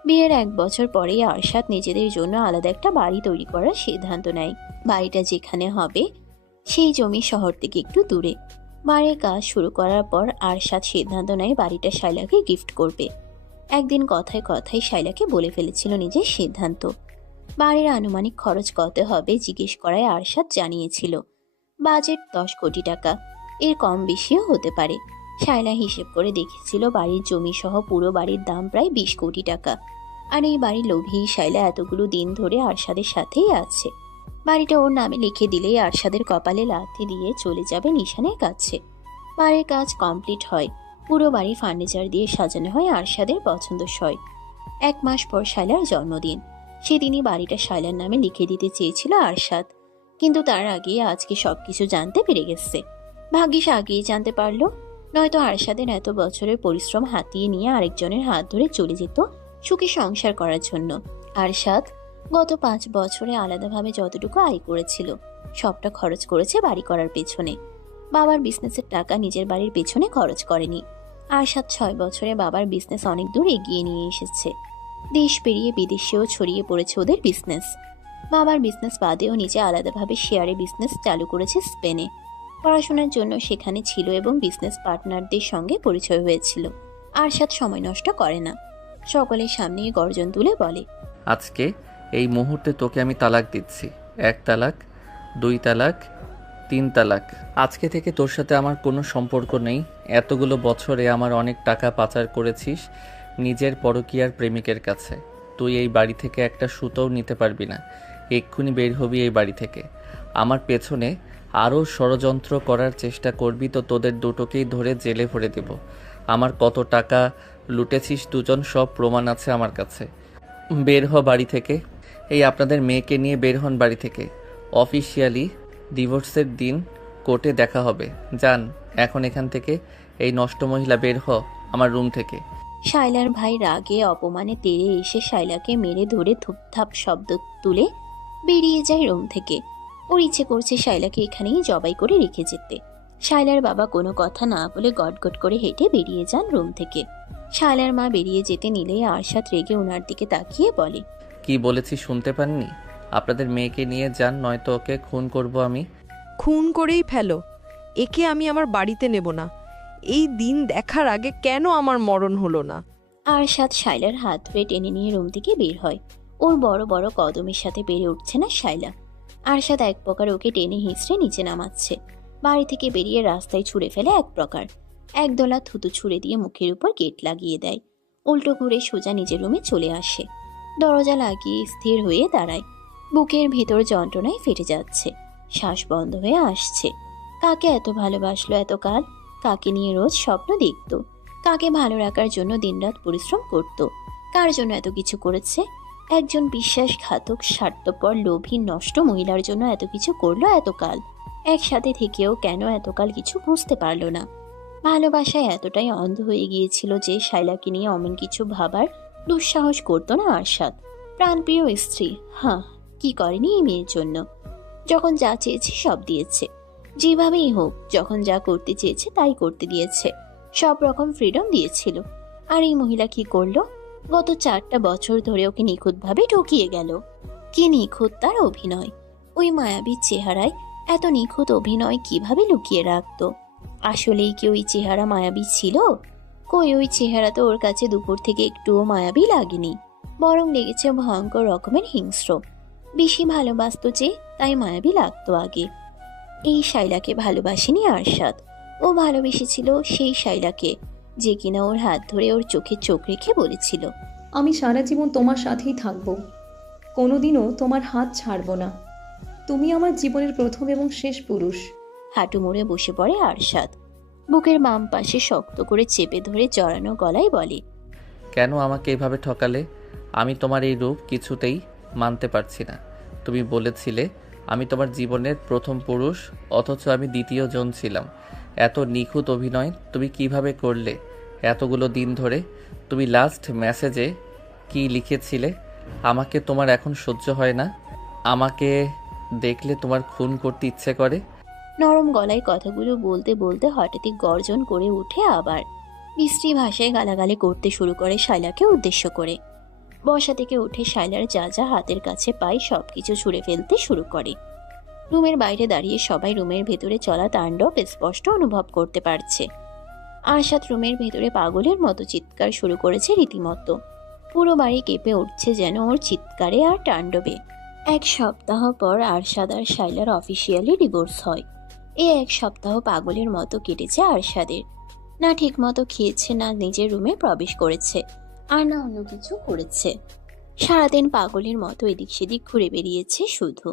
বিয়ের 1 বছর পরেই আরশাদ নিজেদের জন্য আলাদা একটা বাড়ি তৈরি করার সিদ্ধান্ত নেয়। বাড়িটা যেখানে হবে সেই জমি শহর থেকে একটু দূরে। বাড়ির কাজ শুরু করার পর আরশাদ সিদ্ধান্ত নেয় বাড়িটা শাইলাকে গিফট করবে। একদিন কথায় কথায় শাইলাকে বলে ফেলেছিল নিজের সিদ্ধান্ত। বাড়ির আনুমানিক খরচ কত হবে জিজ্ঞেস করায় আরশাদ জানিয়েছিল বাজেট 10 কোটি টাকা, এর কম বেশিও হতে পারে। শায়লা হিসেব করে দেখেছিল বাড়ির জমি সহ পুরো বাড়ির দাম প্রায় 20 কোটি টাকা। আর এই বাড়ির লোভী শায়লা এতগুলো দিন ধরে আরশাদের সাথেই আছে। বাড়িটা ওর নামে লিখে দিলেই আরশাদের কপালে লাথি দিয়ে চলে যাবে নিশানের কাছে। বাড়ির কাজ কমপ্লিট হয়। পুরো বাড়ি ফার্নিচার দিয়ে সাজানো হয় আরশাদের পছন্দসই। 1 মাস পর শায়লার জন্মদিন। সেদিনই বাড়িটা শায়লার নামে লিখে দিতে চেয়েছিল আরশাদ, কিন্তু তার আগে আজকে সবকিছু জানতে পেরে গেছে। ভাগ্যিস আগেই জানতে পারলো, নয়তো আরশাদের এত বছরের পরিশ্রম হাতিয়ে নিয়ে আরেকজনের হাত ধরে চলে যেত সুখী সংসার করার জন্য। আরশাদ গত 5 বছরে আলাদাভাবে যতটুকু আয় করেছিল সবটা খরচ করেছে বাড়ি করার পেছনে। বাবার বিজনেসের টাকা নিজের বাড়ির পেছনে খরচ করেনি। আরশাদ 6 বছরে বাবার বিজনেস অনেক দূর এগিয়ে নিয়ে এসেছে। দেশ পেরিয়ে বিদেশেও ছড়িয়ে পড়েছে ওদের বিজনেস। বাবার বিজনেস বাদেও নিজে আলাদাভাবে শেয়ারে বিজনেস চালু করেছে স্পেনে। পড়াশোনার জন্য সেখানে ছিল এবং বিজনেস পার্টনারদের সঙ্গে পরিচয় হয়েছিল। আরশাদ সময় নষ্ট করে না, সকলের সামনে গর্জন তুলে বলে, আজকে এই মুহূর্তে তোকে আমি তালাক দিচ্ছি। 1 তালাক, 2 তালাক, 3 তালাক। আজকে থেকে তোর সাথে আমার কোনো সম্পর্ক নেই। এতগুলো বছরে আমার অনেক টাকা পাচার করেছিস নিজের পরকীয়ার প্রেমিকের কাছে। তুই এই বাড়ি থেকে একটা সুতোও নিতে পারবি না। এক্ষুনি বের হবি এই বাড়ি থেকে। আমার পেছনে আরও ষড়যন্ত্র করার চেষ্টা করবি তো তোদের দুটোকেই ধরে জেলে ভরে দেব। আমার কত টাকা লুটেছিস দুজন, সব প্রমাণ আছে আমার কাছে। বের হ বাড়ি থেকে। এই আপনাদের মেয়েকে নিয়ে বের হন বাড়ি থেকে। অফিসিয়ালি ডিভোর্সের দিন কোর্টে দেখা হবে। যান এখন এখান থেকে। এই নষ্ট মহিলা, বের হ আমার রুম থেকে। শায়লার ভাই রাগে অপমানে তেড়ে এসে শায়লাকে মেরে ধরে ধুপধাপ শব্দ তুলে বেরিয়ে যায় রুম থেকে। ওর ইচ্ছে করছে শায়লাকে এখানেই জবাই করে রেখে যেতে। শায়লার বাবা কোনো কথা না বলে গটগট করে হেঁটে বেরিয়ে যান রুম থেকে। শায়লার মা বেরিয়ে যেতে নিলেই আরশাদ রেগে ওনার দিকে তাকিয়ে বলে, কি বলেছি শুনতে পাননি? আপনাদের মেয়েকে নিয়ে যান, নয়তো ওকে খুন করব আমি। খুন করেই ফেলো, একে আমি আমার বাড়িতে নেব না। এই দিন দেখার আগে কেন আমার মরণ হলো না? আরশাদ শায়লার হাত ধরে টেনে নিয়ে রুম থেকে বের হয়। ওর বড় বড় কদমের সাথে পেরে উঠছে না শায়লা। আরশাদ এক প্রকার ওকে টেনে হিঁচড়ে নিচে নামাচ্ছে। বাড়ি থেকে বেরিয়ে রাস্তায় ছুঁড়ে ফেলে এক প্রকার। একদলা থুতু ছুঁড়ে দিয়ে মুখের উপর গেট লাগিয়ে দেয়। উল্টো ঘুরে সোজা নিজের রুমে চলে আসে। দরজা লাগিয়ে স্থির হয়ে দাঁড়ায়। বুকের ভেতর যন্ত্রণায় ফেটে যাচ্ছে, শ্বাস বন্ধ হয়ে আসছে। কাকে এত ভালোবাসলো এতকাল? কাকে নিয়ে রোজ স্বপ্ন দেখতো? কাকে ভালো রাখার জন্য দিনরাত পরিশ্রম করত? কার জন্য এত কিছু করেছে? একজন বিশ্বাসঘাতক, স্বার্থপর, লোভী, নষ্ট মহিলার জন্য এত কিছু করলো এতকাল। একসাথে থেকেও কেন এতকাল কিছু বুঝতে পারলো না? ভালোবাসায় এতটাই অন্ধ হয়ে গিয়েছিল যে শায়লাকে নিয়ে অমন কিছু ভাবার দুঃসাহস করতো না আরশাদ। প্রাণপ্রিয় স্ত্রী, হ্যাঁ, কি করেনি এই মেয়ের জন্য? যখন যা চেয়েছে সব দিয়েছে, যেভাবেই হোক। যখন যা করতে চেয়েছে তাই করতে দিয়েছে, সব রকম ফ্রিডম দিয়েছিল। আর এই মহিলা কি করলো? গত 4টা বছর ধরে ওকে নিখুঁতভাবে ঠকিয়ে গেল। কি নিখুঁত তার অভিনয়! ওই মায়াবী চেহারায় এত নিখুঁত অভিনয় কিভাবে লুকিয়ে রাখতো? আসলেই কি ওই চেহারা মায়াবী ছিল? কই, ওই চেহারা তো ওর কাছে দুপুর থেকে একটুও মায়াবী লাগেনি, বরং লেগেছে ভয়ঙ্কর রকমের হিংস্র। বেশি ভালোবাসতো যে, তাই মায়াবী লাগতো আগে। এই শায়লাকে ভালোবাসেনি আরশাদ, ও ভালোবেসেছিল সেই শায়লাকে, যে কিনা ওর হাত ধরে ওর চোখে চোখ রেখে বলেছিল, আমি সারা জীবন তোমার সাথেই থাকবো, কোনোদিনও তোমার হাত ছাড়বো না। তুমি আমার জীবনের প্রথম এবং শেষ পুরুষ। হাঁটু মুড়ে বসে পড়ে আরশাদ। বুকের বাম পাশে শক্ত করে চেপে ধরে জড়ানো গলায় বলে, কেন আমাকে এভাবে ঠকালে? আমি তোমার এই রূপ কিছুতেই মানতে পারছি না। তুমি বলেছিলে আমি তোমার জীবনের প্রথম পুরুষ, অথচ আমি দ্বিতীয় জন ছিলাম। এত নিখুঁত অভিনয় তুমি কিভাবে করলে এতগুলো দিন ধরে? তুমি লাস্ট মেসেজে কি লিখেছিলে? আমাকে তোমার এখন সহ্য হয় না, আমাকে দেখলে তোমার খুন করতে ইচ্ছে করে। নরম গলায় কথাগুলো বলতে বলতে হঠাৎই গর্জন করে উঠে আবার মিষ্টি ভাষায় গালাগালি করতে শুরু করে শায়লাকে উদ্দেশ্য করে। বসা থেকে উঠে শায়লার যা যা হাতের কাছে পায় সবকিছু ছুঁড়ে ফেলতে শুরু করে। রুমের বাইরে দাঁড়িয়ে সবাই রুমের ভেতরে চলা তাণ্ডব স্পষ্ট অনুভব করতে পারছে। আরশাদ রুমের ভেতরে পাগলের মতো চিৎকার শুরু করেছে রীতিমতো। পুরো বাড়ি কেঁপে উঠছে যেন ওর চিৎকারে আর তাণ্ডবে। 1 সপ্তাহ পর আরশাদ আর শায়লার অফিসিয়ালি ডিভোর্স হয়। এই 1 সপ্তাহ পাগলের মতো কেটেছে আরশাদের। না ঠিক মতো খেয়েছে, না নিজের রুমে প্রবেশ করেছে, আর না অন্য কিছু করেছে। সারাদিন পাগলের মতো এদিক সেদিক ঘুরে বেরিয়েছে শুধু।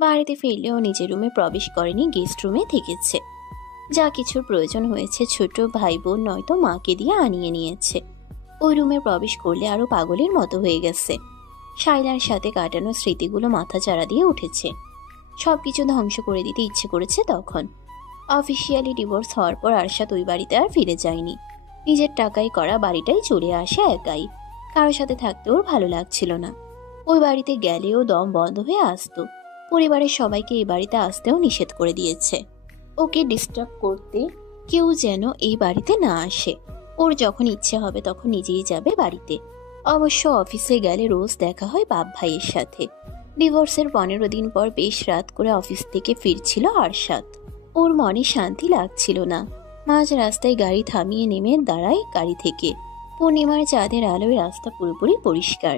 বাড়িতে ফিরলেও নিজের রুমে প্রবেশ করেনি, গেস্ট রুমে থেকেছে। যা কিছুর প্রয়োজন হয়েছে ছোট ভাই বোন নয়তো মাকে দিয়ে আনিয়ে নিয়েছে। ওই রুমে প্রবেশ করলে আরো পাগলের মতো হয়ে গেছে। শায়লার সাথে কাটানো স্মৃতিগুলো মাথা চাড়া দিয়ে উঠেছে। সবকিছু ধ্বংস করে দিতে ইচ্ছে করেছে তখন। অফিসিয়ালি ডিভোর্স হওয়ার পর আরশাদ ওই বাড়িতে আর ফিরে যায়নি। নিজের টাকায় করা বাড়িটাই চলে আসে একাই। কারোর সাথে থাকতে ওর ভালো লাগছিল না। ওই বাড়িতে গেলেও দম বন্ধ হয়ে আসতো। পরিবারের সবাইকে এই বাড়িতে আসতেও নিষেধ করে দিয়েছে। ওকে ডিস্টার্ব করতে কেউ যেন এই বাড়িতে না আসে। ওর যখন ইচ্ছে হবে তখন নিজেই যাবে বাড়িতে। অবশ্য অফিসে গেলে রোজ দেখা হয় বাপ ভাইয়ের সাথে। ডিভোর্সের 15 দিন পর বেশ রাত করে অফিস থেকে ফিরছিল আরশাদ। ওর মনে শান্তি লাগছিল না। মাঝ রাস্তায় গাড়ি থামিয়ে নেমে দাঁড়ায় গাড়ি থেকে। পূর্ণিমার চাঁদের আলোয় রাস্তা পুরোপুরি পরিষ্কার,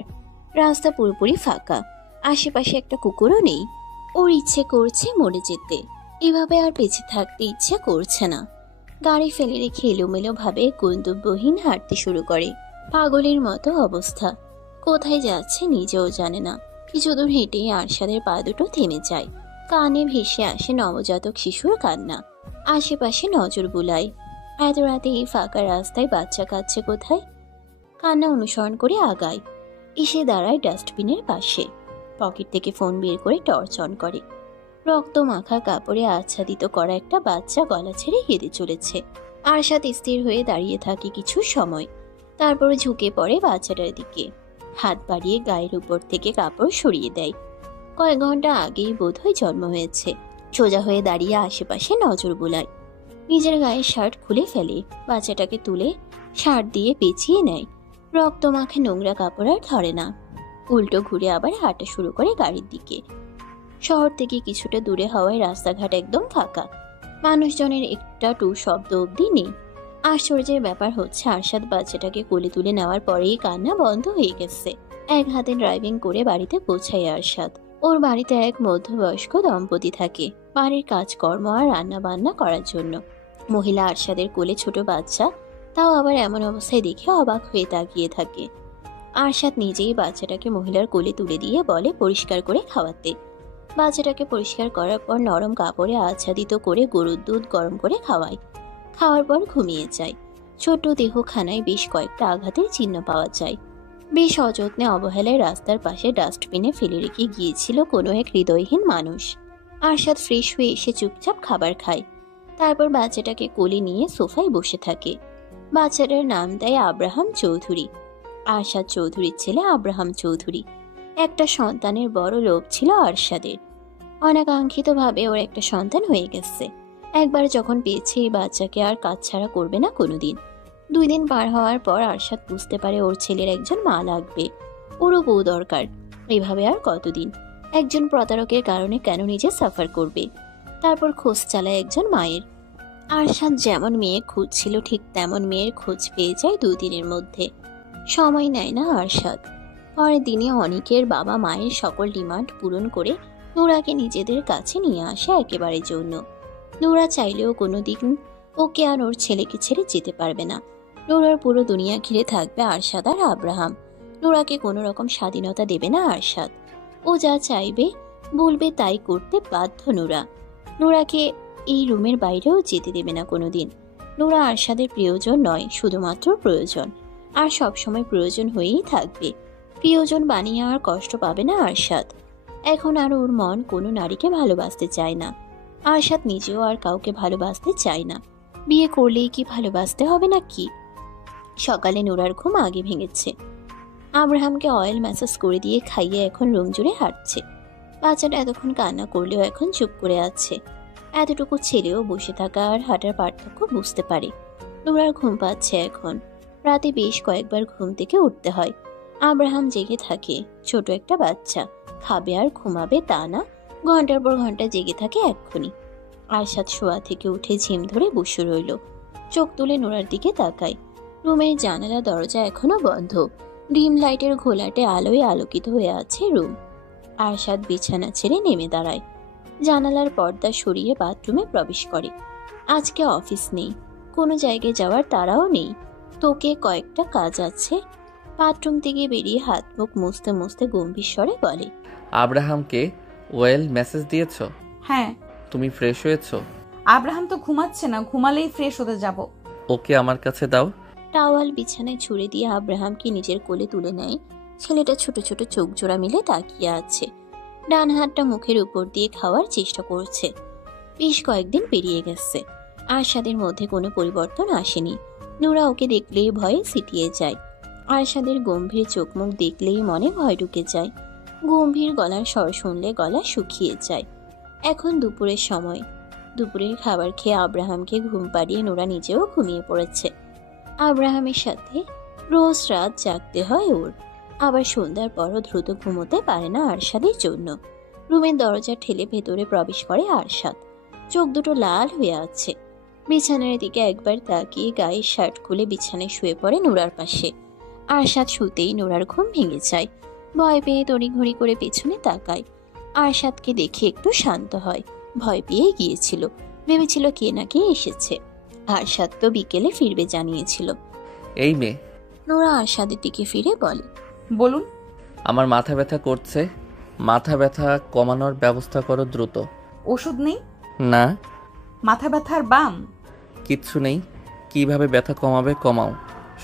রাস্তা পুরোপুরি ফাঁকা, আশেপাশে একটা কুকুরও নেই। ওর ইচ্ছে করছে মরে যেতে, এভাবে আর বেঁচে থাকতে ইচ্ছে করছে না। গাড়ি ফেলে রেখে এলোমেলো ভাবে গন্তব্যহীন হাঁটতে শুরু করে। পাগলের মতো অবস্থা, কোথায় যাচ্ছে নিজেও জানে না। কিছু দূর হেঁটেই আরশাদের পা দুটো থেমে যায়। কানে ভেসে আসে নবজাতক শিশুর কান্না। আশেপাশে নজর বুলায়। এত রাতে এই ফাঁকা রাস্তায় বাচ্চা কাঁদছে কোথায়? কান্না অনুসরণ করে আগায়, এসে দাঁড়ায় ডাস্টবিনের পাশে। পকেট থেকে ফোন বের করে টর্চ অন করে। রক্ত মাখা কাপড়ে আচ্ছাদিত করা একটা বাচ্চা গলা ছেড়ে কেঁদে চলেছে। আরশাদ স্থির হয়ে দাঁড়িয়ে থাকে কিছু সময়, তারপর ঝুঁকে পড়ে বাচ্চাটার দিকে। হাত বাড়িয়ে গায়ের উপর থেকে কাপড় সরিয়ে দেয়। কয়েক ঘন্টা আগেই বোধহয় জন্ম হয়েছে। সোজা হয়ে দাঁড়িয়ে আশেপাশে নজর বুলায়। নিজের গায়ের শার্ট খুলে ফেলে, বাচ্চাটাকে তুলে শার্ট দিয়ে পেঁচিয়ে নেয়। রক্ত মাখে নোংরা কাপড় আর ধরে না। উল্টো ঘুরে আবার হাঁটা শুরু করে গাড়ির দিকে। শহর থেকে কিছুটা দূরে হওয়ায় রাস্তাঘাট একদম ফাঁকা, মানুষজনের একটা টু শব্দ অবধি নেই। আশ্চর্যের ব্যাপার হচ্ছে আরশাদ বাচ্চাটাকে কোলে তুলে নেওয়ার পরেই কান্না বন্ধ হয়ে গেছে। এক হাতে ড্রাইভিং করে বাড়িতে পৌঁছায় আরশাদ। ওর বাড়িতে এক মধ্যবয়স্ক দম্পতি থাকে বাড়ির কাজকর্ম আর রান্না বান্না করার জন্য। মহিলা আরশাদের কোলে ছোট বাচ্চা, তাও আবার এমন অবস্থায় দেখে অবাক হয়ে তাকিয়ে থাকে। আরশাদ নিজেই বাচ্চাটাকে মহিলার কোলে তুলে দিয়ে বলে পরিষ্কার করে খাওয়াতে। বাচ্চাটাকে পরিষ্কার করার পর নরম কাপড়ে আচ্ছাদিত করে গরুর দুধ গরম করে খাওয়ায়। খাওয়ার পর ঘুমিয়ে যায়। ছোট দেহখানায় বেশ কয়েকটা আঘাতের চিহ্ন পাওয়া যায়। বেশ অযত্নে অবহেলায় রাস্তার পাশে ডাস্টবিনে ফেলে রেখে গিয়েছিল কোনো এক হৃদয়হীন মানুষ। আরশাদ ফ্রেশ হয়ে এসে চুপচাপ খাবার খায়। তারপর বাচ্চাটাকে কোলে নিয়ে সোফায় বসে থাকে। বাচ্চাটার নাম দেয় আব্রাহাম চৌধুরী। আরশাদ চৌধুরীর ছেলে আব্রাহাম চৌধুরী। একটা সন্তানের বড় লোভ ছিল আরশাদের। অনাকাঙ্ক্ষিতভাবে ওর একটা সন্তান হয়ে গেছে। একবার যখন পেয়েছে এই বাচ্চাকে আর কাজ ছাড়া করবে না কোনোদিন। 2 দিন পার হওয়ার পর আরশাদ বুঝতে পারে ওর ছেলের একজন মা লাগবে, ওরও বউ দরকার। এভাবে আর কতদিন? একজন প্রতারকের কারণে কেন নিজে সাফার করবে? তারপর খোঁজ চালায় একজন মায়ের। আরশাদ যেমন মেয়ে খুঁজছিল ঠিক তেমন মেয়ের খোঁজ পেয়ে যায় 2 দিনের মধ্যে। সময় নেয় না আরশাদ। পরের দিনে অনিকের বাবা মায়ের সকল ডিমান্ড পূরণ করে নুরাকে নিজেদের কাছে নিয়ে আসে একেবারে জন্য। নুরা চাইলেও কোনোদিন ওকে আর ওর ছেলেকে ছেড়ে যেতে পারবে না। নুরার পুরো দুনিয়া ঘিরে থাকবে আরশাদ আর আব্রাহাম। নুরাকে কোনো রকম স্বাধীনতা দেবে না আরশাদ। ও যা চাইবে বলবে তাই করতে বাধ্য নুরা। নুরাকে এই রুমের বাইরেও যেতে দেবে না কোনোদিন। নুরা আরশাদের প্রিয়জন নয়, শুধুমাত্র প্রয়োজন, আর সবসময় প্রয়োজন হয়েই থাকবে। প্রিয়জন বানিয়ে আর কষ্ট পাবে না আরশাদ। এখন আর ওর মন কোনো নারীকে ভালোবাসতে চায় না। আরশাদ নিজেও আর কাউকে ভালোবাসতে চায় না। বিয়ে করলেই কি ভালোবাসতে হবে না কি? সকালে নুরার ঘুম আগে ভেঙেছে। আব্রাহামকে অয়েল ম্যাসাজ করে দিয়ে খাইয়ে এখন রুম জুড়ে হাঁটছে। বাচ্চাটা এতক্ষণ কান্না করলেও এখন চুপ করে আছে। এতটুকু ছেলেও বসে থাকা আর হাঁটার পার্থক্য বুঝতে পারে। নুরার ঘুম পাচ্ছে এখন। রাতে বেশ কয়েকবার ঘুম থেকে উঠতে হয়। আব্রাহাম জেগে থাকে। ছোট একটা বাচ্চা, খাবে আর ঘুমাবে তা না, ঘন্টার পর ঘন্টা জেগে থাকে এক্ষুনি। আরশাদ শোয়া থেকে উঠে ঝিম ধরে বসে রইল। চোখ তুলে নোরার দিকে তাকায়। রুমের জানালা দরজা এখনো বন্ধ। ডিম লাইটের ঘোলাটে আলোয় আলোকিত হয়ে আছে রুম। আরশাদ বিছানা ছেড়ে নেমে দাঁড়ায়। জানালার পর্দা সরিয়ে বাথরুমে প্রবেশ করে। আজকে অফিস নেই, কোনো জায়গায় যাওয়ার তাড়াও নেই। তোকে কয়েকটা কাজ আছে। বাথরুম থেকে বেরিয়ে হাত মুখ মুছতে মুছতে গম্ভীর স্বরে বলে, আব্রাহামকে ওয়েল মেসেজ দিয়েছো? হ্যাঁ। তুমি ফ্রেশ হয়েছো? আব্রাহাম তো ঘুমাচ্ছে না, ঘুমালেই ফ্রেশ হতে যাব। ওকে আমার কাছে দাও। টাওয়াল বিছানায় ছুঁড়ে দিয়ে আব্রাহামকে নিজের কোলে তুলে নেয়। ছেলেটা ছোট ছোট চোখ জোড়া মিলে তাকিয়ে আছে। ডান হাতটা মুখের উপর দিয়ে খাওয়ার চেষ্টা করছে। বেশ কয়েকদিন পেরিয়ে গেছে। আরশাদের মধ্যে কোনো পরিবর্তন আসেনি। নুরা ওকে দেখলেই ভয়ে সিটিয়ে যায়। আরশাদের গম্ভীর চোখ মুখ দেখলেই মনে ভয় ঢুকে যায়। গম্ভীর গলার স্বর শুনলে গলা শুকিয়ে যায়। এখন দুপুরের সময়। দুপুরের খাবার খেয়ে আব্রাহামকে ঘুম পাড়িয়ে নোরা নিজেও ঘুমিয়ে পড়েছে। আব্রাহামের সাথে রোজ রাত জাগতে হয় ওর। আবার সন্ধ্যার পরও দ্রুত ঘুমোতে পারে না আরশাদের জন্য। রুমের দরজা ঠেলে ভেতরে প্রবেশ করে আরশাদ। চোখ দুটো লাল হয়ে আছে। বিছানার দিকে একবার তাকিয়ে গায়ের শার্ট খুলে বিছানায় শুয়ে পড়ে নোরার পাশে। আরশাদ শুতেই নোরার ঘুম ভেঙে যায়। ভয় পেয়ে তড়িঘড়ি করে পেছনে তাকায়। আরশাদকে দেখে একটু শান্ত হয়। ভয় পেয়ে গিয়েছিল, ভেবেছিল কে না কে এসেছে। আরশাদ তো বিকেলে ফিরবে জানিয়েছিল। এই মেয়ে, নোরা আরশাদের দিকে ফিরে বলে, বলুন। আমার মাথা ব্যথা করছে। মাথা ব্যথা কমানোর ব্যবস্থা করো দ্রুত। ওষুধ নেই? না, মাথা ব্যথার বাম? কিচ্ছু নেই। কিভাবে ব্যথা কমাবে কমাও,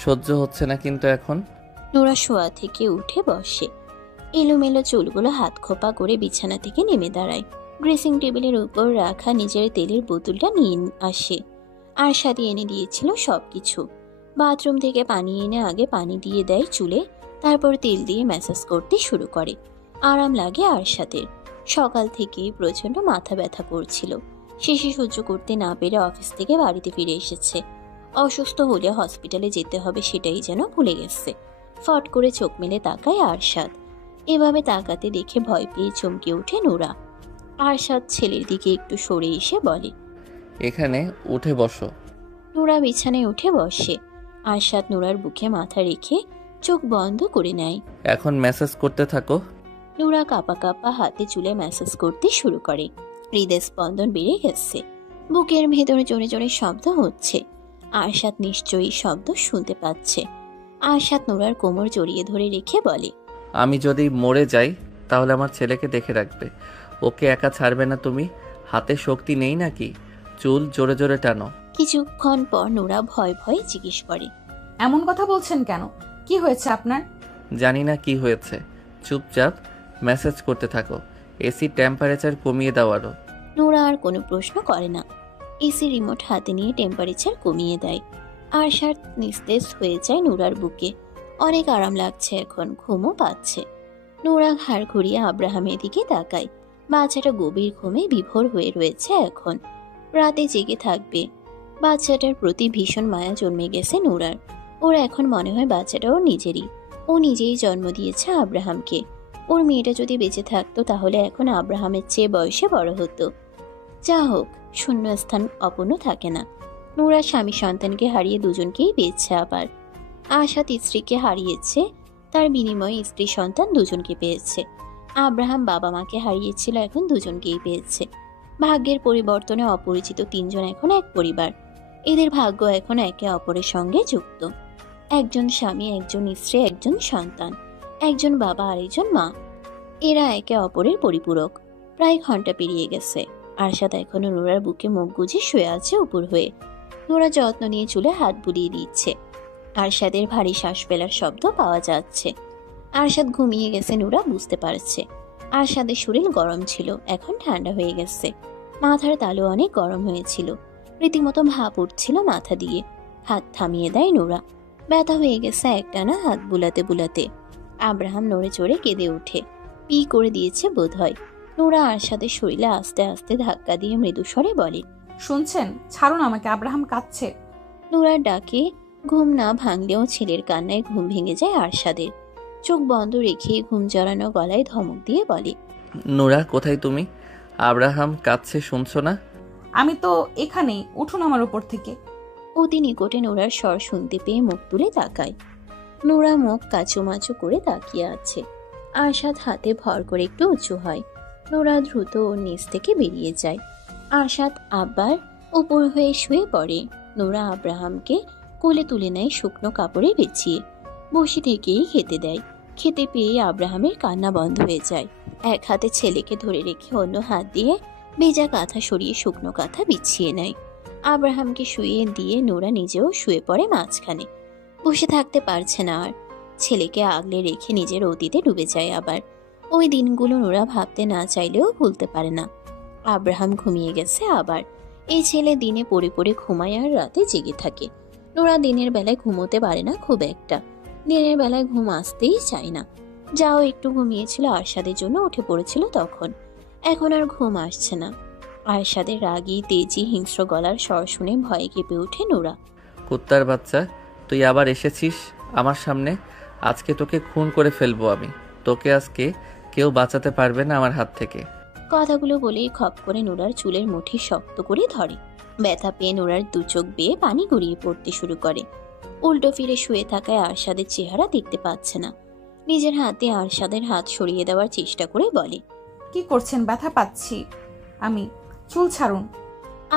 সহ্য হচ্ছে না কিন্তু এখন। নোরা শোয়া থেকে উঠে বসে। এলোমেলো চুলগুলো হাত খোপা করে বিছানা থেকে নেমে দাঁড়ায়। ড্রেসিং টেবিলের উপর রাখা নিজের তেলের বোতলটা নিয়ে আসে। আরশাদি এনে দিয়েছিল সবকিছু। বাথরুম থেকে পানি এনে আগে পানি দিয়ে দেয় চুলে, তারপর তেল দিয়ে ম্যাসাজ করতে শুরু করে। আরাম লাগে আরশাদের। সকাল থেকেই প্রচন্ড মাথা ব্যথা করছিল। শেষে সহ্য করতে না পেরে অফিস থেকে বাড়িতে ফিরে এসেছে। অসুস্থ হলে হসপিটালে যেতে হবে সেটাই যেন ভুলে গেছে। ফট করে চোখ মেলে তাকায় আরশাদ। এভাবে তাকাতে দেখে ভয় পেয়ে চমকে ওঠে নোরা। আরশাদ ছেলের দিকে একটু সরে এসে বলে, এখানে উঠে বসো। নোরা বিছানায় উঠে বসে। আরশাদ নোরার বুকে মাথা রেখে চোখ বন্ধ করে নেয়। এখন মেসেজ করতে থাকো। নোরা কাঁপা কাঁপা হাতে চুলে ম্যাসাজ করতে শুরু করে। হৃদয় স্পন্দন বেড়ে গেছে। বুকের ভেতরে জোরে জোরে শব্দ হচ্ছে। আরশাদ নিশ্চয়ই শব্দ শুনতে পাচ্ছে। আরশাদ নোরার কোমর জড়িয়ে ধরে রেখে বলে, আমি যদি মরে যাই তাহলে আমার ছেলেকে দেখে রাখবে। ওকে একা ছাড়বে না তুমি। হাতে শক্তি নেই নাকি? চুল জোরে জোরে টানো। কিছুক্ষণ পর নোরা ভয় ভয়ে জিজ্ঞেস করে, এমন কথা বলছেন কেন? কি হয়েছে আপনার? জানি না কি হয়েছে। চুপচাপ মেসেজ করতে থাকো। এসি টেম্পারেচার কমিয়ে দাও আরো। নোরা আর কোনো প্রশ্ন করে না। এসি রিমোট হাতে নিয়ে টেম্পারেচার কমিয়ে দেয়। আরশাদ নিস্তেজ হয়ে যায় নোরার বুকে। অনেক আরাম লাগছে এখন, ঘুমও পাচ্ছে। নোরা ঘাড় ঘুরিয়ে আব্রাহামের দিকে তাকায়। বাচ্চাটা গভীর ঘুমে বিভোর হয়ে রয়েছে এখন। রাতে জেগে থাকবে। বাচ্চাটার প্রতি ভীষণ মায়া জন্মে গেছে নোরার। ওর এখন মনে হয় বাচ্চাটা ওর নিজেরই। ও নিজেই জন্ম দিয়েছে আব্রাহামকে। ওর মেয়েটা যদি বেঁচে থাকতো তাহলে এখন আব্রাহামের চেয়ে বয়সে বড় হতো। যা হোক, শূন্যস্থান অপূর্ণ থাকে না। নোরা স্বামী সন্তানকে হারিয়ে দুজনকেই পেয়েছে। আবার আশাদ স্ত্রীকে হারিয়েছে, তার বিনিময়ে স্ত্রী সন্তান দুজনকে পেয়েছে। আব্রাহাম বাবা মাকে হারিয়েছিল, এখন দুজনকেই পেয়েছে। ভাগ্যের পরিবর্তনে অপরিচিত তিনজন এখন এক পরিবার। এদের ভাগ্য এখন একে অপরের সঙ্গে যুক্ত। একজন স্বামী, একজন স্ত্রী, একজন সন্তান, একজন বাবা আর একজন মা। এরা একে অপরের পরিপূরক। প্রায় ঘন্টা পেরিয়ে গেছে। আরশাদ এখনো নোরার বুকে মুখ গুজে শুয়ে আছে উপর হয়ে। নোরা যত্ন নিয়ে চুলে হাত বুলিয়ে দিচ্ছে। আরশাদের ভারী শ্বাস ফেলার শব্দ পাওয়া যাচ্ছে। আরশাদ ঘুমিয়ে গেছে নোরা বুঝতে পারছে। আরশাদের শরীর গরম ছিল, এখন ঠান্ডা হয়ে গেছে। মাথার তালু অনেক গরম হয়েছিল। রীতিমতো ভাপ উঠছিল মাথা দিয়ে। হাত থামিয়ে দেয় নোরা। ব্যথা হয়ে গেছে একটানা হাত বুলাতে বুলাতে। আব্রাহাম নড়ে চড়ে কেঁদে ওঠে। পি করে দিয়েছে বোধ হয়। নোরা আরশাদের শরীরে আস্তে আস্তে ধাক্কা দিয়ে মৃদুস্বরে বলে, শুনছেন? ছাড়ুন আমাকে, আব্রাহাম কাঁদছে। নোরার ডাকে ঘুম না ভাঙলেও ছেলের কান্নায় ঘুম ভেঙে যায় আরশাদের। চোখ বন্ধ রেখে ঘুম জড়ানো গলায় ধমক দিয়ে বলে, নোরা, কোথায় তুমি? আব্রাহাম কাঁদছে, শুনছো না? আমি তো এখানেই, উঠুন আমার উপর থেকে। অতি নিকটে নোরার স্বর শুনতে পেয়ে মুখ তুলে তাকায়। নোরা মুখ কাচুমাচু করে তাকিয়ে আছে। আরশাদ হাতে ভর করে একটু উঁচু হয়। নোরা দ্রুত ওর নিচ থেকে বেরিয়ে যায়। আরশাদ আবার উপর হয়ে শুয়ে পড়ে। নোরা আব্রাহামকে কোলে তুলে নেয় শুকনো কাপড়ে বিছিয়ে। বসে থেকেই খেতে দেয়। খেতে পেয়ে আব্রাহামের কান্না বন্ধ হয়ে যায়। এক হাতে ছেলেকে ধরে রেখে অন্য হাত দিয়ে ভেজা কাঁথা সরিয়ে শুকনো কাঁথা বিছিয়ে নেয়। আব্রাহামকে শুয়ে দিয়ে নোরা নিজেও শুয়ে পড়ে মাঝখানে। বসে থাকতে পারছে না আর। ছেলেকে আগলে রেখে নিজের অতীতে ডুবে যায় আবার। ওই দিনগুলো নোরা ভাবতে না চাইলেও ভুলতে পারে না। আব্রাহাম ঘুমিয়ে গেছে আবার। এই ছেলে দিনে পড়ে পড়ে ঘুমায় আর রাতে জেগে থাকে। নোরা দিনের বেলায় ঘুমোতে পারে না খুব একটা। দিনের বেলায় ঘুম আসতেই চায় না। যাও একটু ঘুমিয়েছিল আরশাদের জন্য উঠে পড়েছিল তখন। এখন আর ঘুম আসছে না। আরশাদের রাগী তেজি হিংস্র গলার স্বর শুনে ভয়ে কেঁপে ওঠে নুরা। কুত্তার বাচ্চা, তুই আবার এসেছিস আমার সামনে। আজকে তোকে খুন করে ফেলবো আমি। তোকে আজকে কেউ বাঁচাতে পারবে না আমার হাত থেকে। কথাগুলো বলেই খপ করে নুরার চুলের মুঠি শক্ত করে ধরে। ব্যথা পেয়ে নুরার দু চোখ বেয়ে পানি গড়িয়ে পড়তে শুরু করে। উল্টো ফিরে শুয়ে থাকায় আরশাদের চেহারা দেখতে পাচ্ছে না। নিজের হাতে আরশাদের হাত সরিয়ে দেওয়ার চেষ্টা করে বলে, কি করছেন? ব্যথা পাচ্ছি আমি, চুল ছাড়ুন।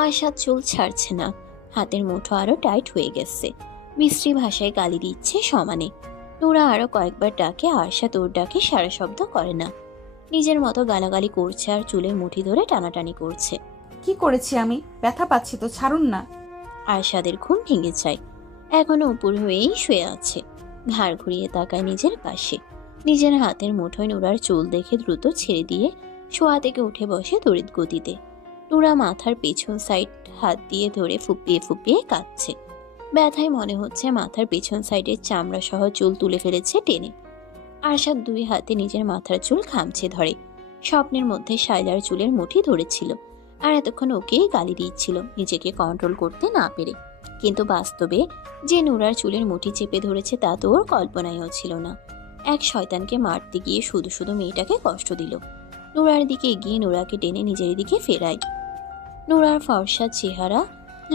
আরশাদ চুল ছাড়ছে না। হাতের মুঠো আরো টাইট হয়ে গেছে। মিষ্টি ভাষায় গালি দিচ্ছে সমানে। নুরা আরো কয়েকবার ডাকে, আরশাদ ওর ডাকে সারা শব্দ করে না। নিজের মতো গালাগালি করছে আর চুলের মুঠি ধরে টানাটানি করছে। কি করেছি আমি? ব্যথা পাচ্ছি তো, ছাড়ুন না। আরশাদের ঘুম ভেঙে যায়। এখনো উপর হয়েই শুয়ে আছে। ঘাড় ঘুরিয়ে তাকায় নিজের পাশে। নিজের হাতের মুঠোয় নুরার চুল দেখে দ্রুত ছেড়ে দিয়ে শোয়া থেকে উঠে বসে তড়িৎ গতিতে। নুরা মাথার পেছন সাইড হাত দিয়ে ধরে ফুপিয়ে ফুপিয়ে কাঁদছে। ব্যথায় মনে হচ্ছে মাথার পেছন সাইডের চামড়া সহ চুল তুলে ফেলেছে টেনে। আরশাদ দুই হাতে নিজের মাথার চুল খামছে ধরে। স্বপ্নের মধ্যে শায়লার চুলের মুঠি ধরেছিল আর এতক্ষণ ওকেই গালি দিচ্ছিল নিজেকে কন্ট্রোল করতে না পেরে। কিন্তু বাস্তবে যে নুরার চুলের মুঠি চেপে ধরেছে তা তো ওর কল্পনায়ও ছিল না। এক শয়তানকে মারতে গিয়ে শুধু শুধু মেয়েটাকে কষ্ট দিল। নুরার দিকে এগিয়ে নুরাকে টেনে নিজের দিকে ফেরায়। নুরার ফর্সা চেহারা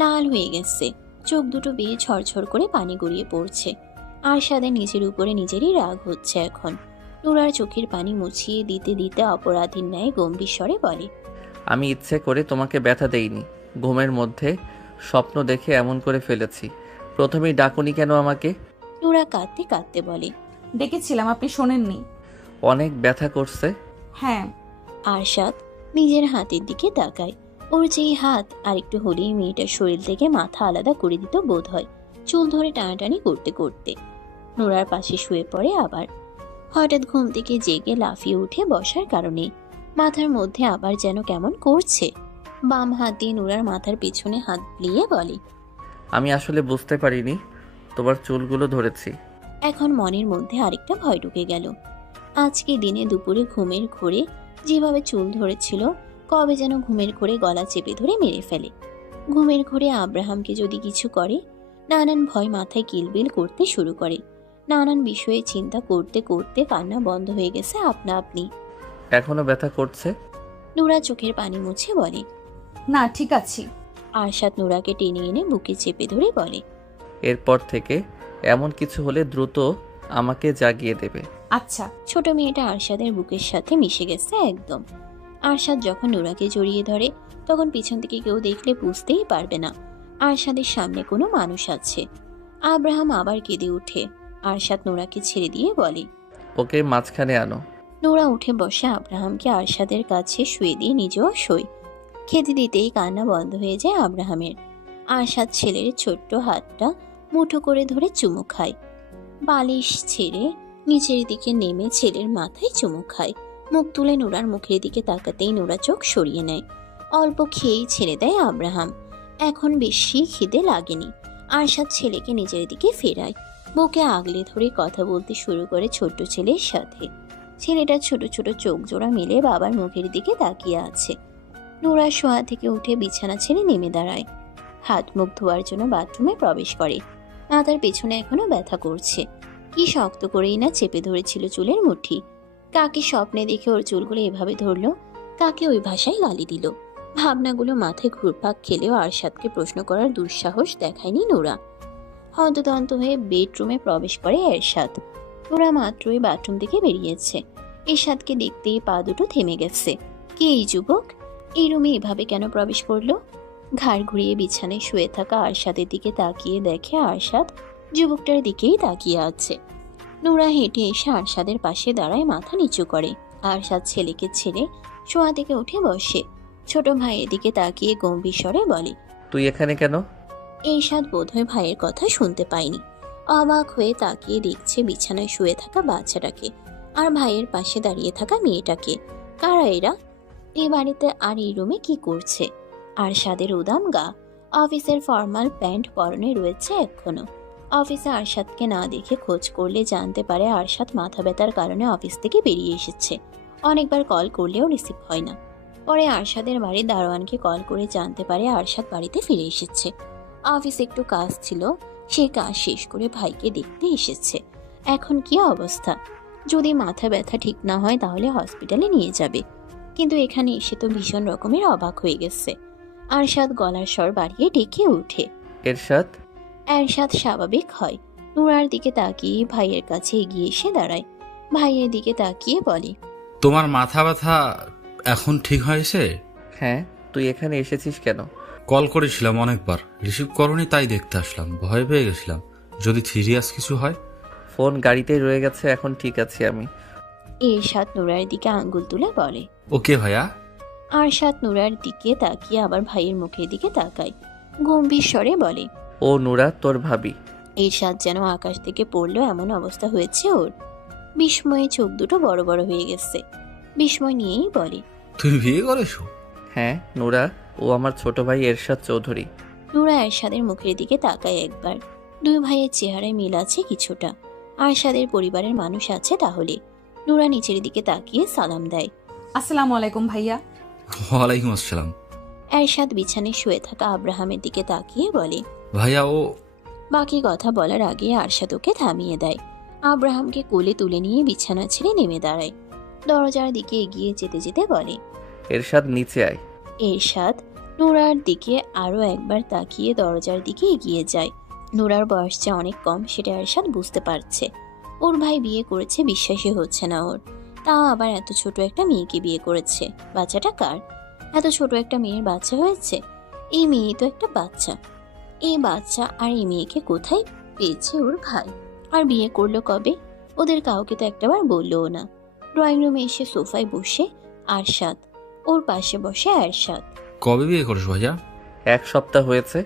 লাল হয়ে গেছে। চোখ দুটো বেয়ে ঝরঝর করে পানি গড়িয়ে পড়ছে। আরশাদের নিজের উপরে নিজেরই রাগ হচ্ছে এখন। নুরার চোখের পানি মুছিয়ে দিতে দিতে অপরাধীর ন্যায় গম্ভীর স্বরে বলে, আমি ইচ্ছে করে তোমাকে ব্যথা দেইনি। ঘুমের মধ্যে স্বপ্ন দেখে এমন করে ফেলেছি। প্রথমেই ডাকুনি কেন আমাকে? নুরা কাঁদতে কাঁদতে বলে, ডেকেছিলাম, আপনি শোনেননি। অনেক ব্যথা করছে। হ্যাঁ। আরশাদ নিজের হাতের দিকে তাকায়। ওর যেই হাত আরেকটু হলেই মেয়েটার শরীর থেকে মাথা আলাদা করে দিত বোধ হয়, চুল ধরে টানাটানি করতে করতে। নোরার পাশে শুয়ে পড়ে আবার। হঠাৎ ঘুম থেকে জেগে লাফিয়ে উঠে বসার কারণে মাথার মধ্যে আবার যেন কেমন করছে। বাম হাত দিয়ে নোরার মাথার পেছনে হাত বুলিয়ে বলে, আমি আসলে বুঝতে পারিনি তোমার চুলগুলো ধরেছি। এখন মনের মধ্যে আরেকটা ভয় ঢুকে গেল। আজকে দিনে দুপুরে ঘুমের ঘোরে যেভাবে চুল ধরেছিল, কবে যেন ঘুমের ঘোরে গলা চেপে ধরে মেরে ফেলে। ঘুমের ঘোরে আব্রাহামকে যদি কিছু করে, নানান ভয় মাথায় কিলবিল করতে শুরু করে। নানান বিষয়ে চিন্তা করতে করতে কান্না বন্ধ হয়ে গেছে আপনা আপনি। এখনো ব্যথা করছে? নুরা চোখের পানি মুছে বলে, না, ঠিক আছি। আরশাদ নুরাকে টেনে এনে বুকে চেপে ধরে বলে, এরপর থেকে এমন কিছু হলে দ্রুত আমাকে জাগিয়ে দেবে। আচ্ছা। ছোট মেয়েটা আরশাদের বুকের সাথে মিশে গেছে একদম। আরশাদ যখন নুরাকে জড়িয়ে ধরে তখন পিছন থেকে কেউ দেখলে বুঝতেই পারবে না আরশাদের সামনে কোনো মানুষ আছে। আব্রাহাম আবার কেঁদে উঠে। আরশাদ নুরাকে ছেড়ে দিয়ে বলে, ওকে মাঝখানে আনো। নোরা উঠে বসে আব্রাহামকে আরশাদের কাছে শুয়ে দিয়ে নিজেও শোয়। খেতে দিতেই কান্না বন্ধ হয়ে যায় আব্রাহামের। আরশাদ ছেলের ছোট্ট হাতটা মুঠো করে ধরে চুমু খায়। বালিশ ছেড়ে নিচের দিকে নেমে ছেলের মাথায় চুমু খায়। মুখ তুলে নোরার মুখের দিকে তাকাতেই নোরা চোখ সরিয়ে নেয়। অল্প খেয়েই ছেড়ে দেয় আব্রাহাম। এখন বেশি খিদে লাগেনি। আরশাদ ছেলেকে নিজের দিকে ফেরায়। বুকে আগলে ধরে কথা বলতে শুরু করে ছোট্ট ছেলের সাথে। ছেলেটা ছোট ছোট চোখ জোড়া মেলে বাবার মুখের দিকে তাকিয়ে আছে। নোরা শোয়া থেকে উঠে বিছানা ছেড়ে নেমে দাঁড়ায়। হাত মুখ ধোয়ার জন্য বাথরুমে প্রবেশ করে। মাথার পেছনে এখনো ব্যথা করছে। কি শক্ত করেই না চেপে ধরেছিল চুলের মুঠি। কাকে স্বপ্নে দেখে ওর চুলগুলো এভাবে ধরলো, কাকে ওই ভাষায় গালি দিল। ভাবনাগুলো মাথায় ঘুরপাক খেলেও আরশাদকে প্রশ্ন করার দুঃসাহস দেখায়নি নোরা। হন্তদন্ত হয়ে বেডরুমে প্রবেশ করে এরশাদ। নোরা মাত্রই বাথরুম থেকে বেরিয়েছে। এরশাদকে দেখতেই পা দুটো থেমে গেছে। কে এই যুবক? এই রুমে এভাবে কেন প্রবেশ করলো? ঘাড় ঘুরিয়ে বিছানায় শুয়ে থাকা আরশাদের দিকে তাকিয়ে দেখে আরশাদ যুবকটার দিকেই তাকিয়ে আছে। নোরা হেঁটে এসে আরশাদের পাশে দাঁড়ায়, মাথা নিচু করে। আরশাদ ছেলেকে ছেড়ে শোয়া থেকে উঠে বসে। ছোট ভাইয়ের দিকে তাকিয়ে গম্ভীর স্বরে বলে, তুই এখানে কেন? এরশাদ বোধহয় ভাইয়ের কথা শুনতে পায়নি। অবাক হয়ে তাকিয়ে দেখছে বিছানায় শুয়ে থাকা বাচ্চাটাকে আর ভাইয়ের পাশে দাঁড়িয়ে থাকা মেয়েটাকে। কারা এরা? এ বাড়িতে আর এই রুমে কি করছে? আরশাদের উদাম গা, অফিসের ফর্মাল প্যান্ট পরনে রয়েছে এখনো। অফিসে আরশাদকে না দেখে খোঁজ করলে জানতে পারে আরশাদ মাথা ব্যথার কারণে অফিস থেকে বেরিয়ে এসেছে। অনেকবার কল করলেও রিসিভ হয় না। পরে আরশাদের বাড়ির দারোয়ানকে কল করে জানতে পারে আরশাদ বাড়িতে ফিরে এসেছে। অফিসে একটু কাজ ছিল, সেই কাজ শেষ করে ভাইকে দেখতে এসেছে। এখন কি অবস্থা? যদি মাথা ব্যথা ঠিক না হয় তাহলে হসপিটালে নিয়ে যাবে, কিন্তু এখানে এসে তো ভীষণ রকমের অবাক হয়ে গেছে। আরশাদ গলার স্বর বাড়িয়ে ডেকে ওঠে। এরশাদ। আরশাদ স্বাভাবিক হয়, নুরার দিকে তাকিয়ে ভাইয়ের কাছে এগিয়ে এসে দাঁড়ায়। ভাইয়ের দিকে তাকিয়ে বলে, তোমার মাথা ব্যথা এখন ঠিক হয়েছে? হ্যাঁ, তুই এখানে এসেছিস কেন? কল করেছিলাম অনেকবার, রিসিভ করনি, তাই দেখতে আসলাম। ভয় পেয়ে গেছিলাম যদি সিরিয়াস কিছু হয়। ফোন গাড়িতেই রয়ে গেছে, এখন ঠিক আছি আমি। এরশাদ নুরার দিকে আঙ্গুল তুলে বলে। ওকে ভাইয়া। আরশাদ নুরার দিকে তাকিয়ে আবার ভাইয়ের মুখের দিকে তাকায়, গম্ভীর স্বরে বলে, ও নুরা, তোর ভাবি। এরশাদ যেন আকাশ থেকে পড়লো এমন অবস্থা হয়েছে ওর। বিস্ময়ে চোখ দুটো বড় বড় হয়ে গেছে। বিস্ময় নিয়েই বলে, তুমি বিয়ে করেছো? হ্যাঁ নুরা, ও আমার ছোট ভাই এরশাদ চৌধুরী। নুরা এরশাদের মুখের দিকে তাকায় একবার। দুই ভাইয়ের চেহারায় মিল আছে কিছুটা। আরশাদের পরিবারের মানুষ আছে তাহলে। নুরা নিচের দিকে তাকিয়ে সালাম দেয়। আসসালামু আলাইকুম ভাইয়া। ওয়ালাইকুম আসসালাম। এরশাদ বিছানায় শুয়ে থাকা আব্রাহামের দিকে তাকিয়ে বলে। ভাইয়া ও। বাকি কথা বলার আগে আরশাদ ওকে থামিয়ে দেয়। আব্রাহামকে কোলে তুলে নিয়ে বিছানা ছেড়ে নেমে দাঁড়ায়। দরজার দিকে এগিয়ে যেতে যেতে বলে, এরশাদ নিচে আয়। এরশাদ নুরার দিকে আরো একবার তাকিয়ে দরজার দিকে এগিয়ে যায়। নুরার বয়স যে অনেক কম সেটা এরশাদ বুঝতে পারছে। ওর ভাই বিয়ে করেছে, বিশ্বাসই হচ্ছে না ওর। তাও আবার এত ছোট একটা মেয়েকে বিয়ে করেছে। বাচ্চাটা কার? এত ছোট একটা মেয়ের বাচ্চা হয়েছে? এই মেয়ে তো একটা বাচ্চা। এই বাচ্চা আর এই মেয়েকে কোথায় পেয়েছে ওর ভাই? আর বিয়ে করলো কবে? ওদের কাউকে তো একটাবার বললোও না। ড্রয়িং রুমে এসে সোফায় বসে আরশাদ, ওর পাশে বসে এরশাদ। কবে বিয়ে করেছো ভাইয়া? 1 সপ্তাহ হয়েছে।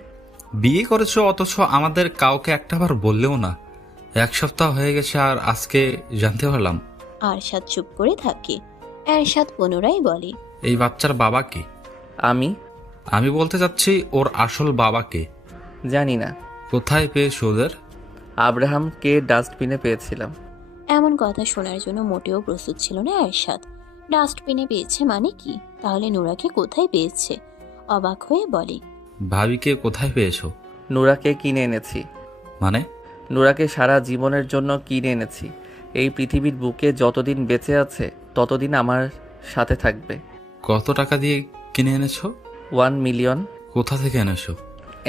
বিয়ে করেছো অথচ আমাদের কাউকে একটাবার বললেও না। 1 সপ্তাহ হয়ে গেছে আর আজকে জানতে পারলাম। আরশাদ চুপ করে থাকে। এরশাদ পুনরায় বলে, এই বাচ্চার বাবা কে? আমি আমি বলতে চাচ্ছি ওর আসল বাবা কে? জানি না। কোথায় পেয়েছো ওদের? আব্রাহামকে ডাস্টবিনে পেয়েছিলাম। এমন কথা শোনার জন্য মোটেও প্রস্তুত ছিল না এরশাদ। ডাস্টবিনে পেয়েছে মানে কি? তাহলে নুরাকে কোথায় পেয়েছে? অবাক হয়ে বলে, ভাবিকে কোথায় পেয়েছো? নুরাকে কিনে এনেছি। মানে? নুরাকে সারা জীবনের জন্য কিনে এনেছি। এই পৃথিবীর বুকে যতদিন বেঁচে আছে ততদিন আমার সাথে থাকবে। কত টাকা দিয়ে কিনে এনেছো? 1 মিলিয়ন। কোথা থেকে এনেছো?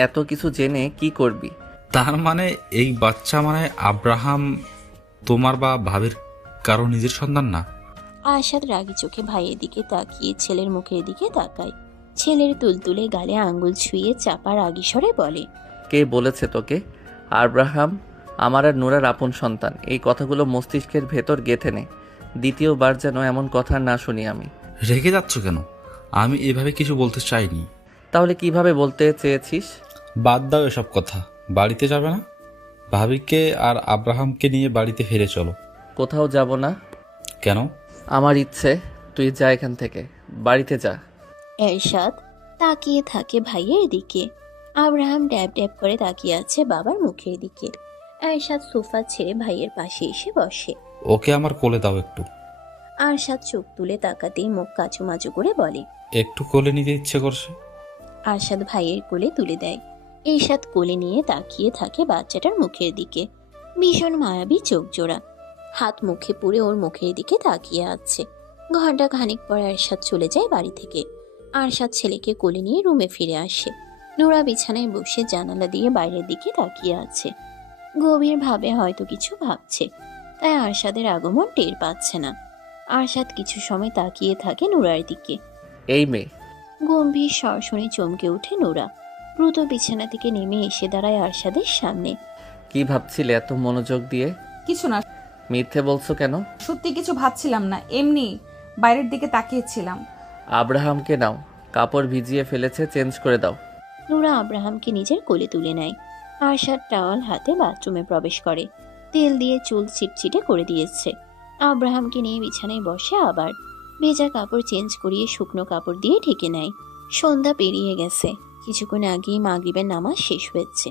এত কিছু জেনে কি করবি? তার মানে এই বাচ্চা মানে আব্রাহাম তোমার বা ভাবির কারো নিজের সন্তান না? আরশাদ রাগী চোখে ভাইয়ের দিকে তাকিয়ে ছেলের মুখের দিকে তাকায়। ছেলের তুলতুলে গালে আঙ্গুল ছুঁয়ে চাপা রাগী স্বরে বলে, কে বলেছে তোকে আব্রাহাম আমার আর নুরার আপন সন্তান? এই কথাগুলো মস্তিষ্কের ভেতর গেঁথে নে। দ্বিতীয়বার যেন এমন কথা না শুনি আমি। রেগে যাচ্ছ কেন? আমি এভাবে কিছু বলতে চাইনি। তাহলে কিভাবে বলতে চেয়েছিস? বাদ দাও এসব কথা। বাড়িতে যাবে না? ভাবিকে আর আব্রাহামকে নিয়ে বাড়িতে ফিরে চলো। কোথাও যাব না। কেন? আমার ইচ্ছে তুই যা এখান থেকে, বাড়িতে যা। এরশাদ তাকিয়ে থাকে ভাইয়ের দিকে। আব্রাহাম ড্যাব ড্যাব করে তাকিয়ে আছে বাবার মুখের দিকে। এরশাদ সোফা ছেড়ে ভাইয়ের পাশে এসে বসে। ওকে আমার কোলে দাও একটু। আরশাদ চোখ তুলে তাকাতেই মুখ কাচুমাচু করে বলে, একটু কোলে নিতে ইচ্ছে করছে। আরশাদ ভাইয়ের কোলে তুলে দেয়। এরশাদ কোলে নিয়ে তাকিয়ে থাকে বাচ্চাটার মুখের দিকে। ভীষণ মায়াবী চোখ জোড়া। হাত মুখে পুরে ওর মুখের দিকে তাকিয়ে আছে। ঘন্টা খানিক পর এরশাদ চলে যায় বাড়ি থেকে। আরশাদ ছেলেকে কোলে নিয়ে রুমে ফিরে আসে। নোরা বিছানায় বসে জানালা দিয়ে বাইরের দিকে তাকিয়ে আছে। গভীর ভাবে হয়তো কিছু ভাবছে, তাই আরশাদের আগমন টের পাচ্ছে না। আরশাদ কিছু সময় তাকিয়ে থাকে নোরার দিকে। এই মেয়ে। গম্ভীর স্বর শুনে চমকে ওঠে নোরা। দ্রুত বিছানা থেকে নেমে এসে দাঁড়ায় আরশাদের সামনে। কি ভাবছিলে এত মনোযোগ দিয়ে? কিছু না, মিথ্যে বলছো কেন? সত্যি কিছু ভাবছিলাম না, এমনি বাইরের দিকে তাকিয়েছিলাম। আব্রাহামকে নাও, কাপড় ভিজিয়ে ফেলেছে, চেঞ্জ করে দাও। নোরা আব্রাহামকে নিজের কোলে তুলে নেয়। আরশাদ টাওয়াল হাতে বাথরুমে প্রবেশ করে। তেল দিয়ে চুল ছিটছিটে করে দিয়েছে। আব্রাহামকে নিয়ে বিছানায় বসে আবার ভেজা কাপড় চেঞ্জ করিয়ে শুকনো কাপড় দিয়ে ঢেকে নেয়। সন্ধ্যা পেরিয়ে গেছে। কিছুক্ষণ আগেই মাগরিবের নামাজ শেষ হয়েছে।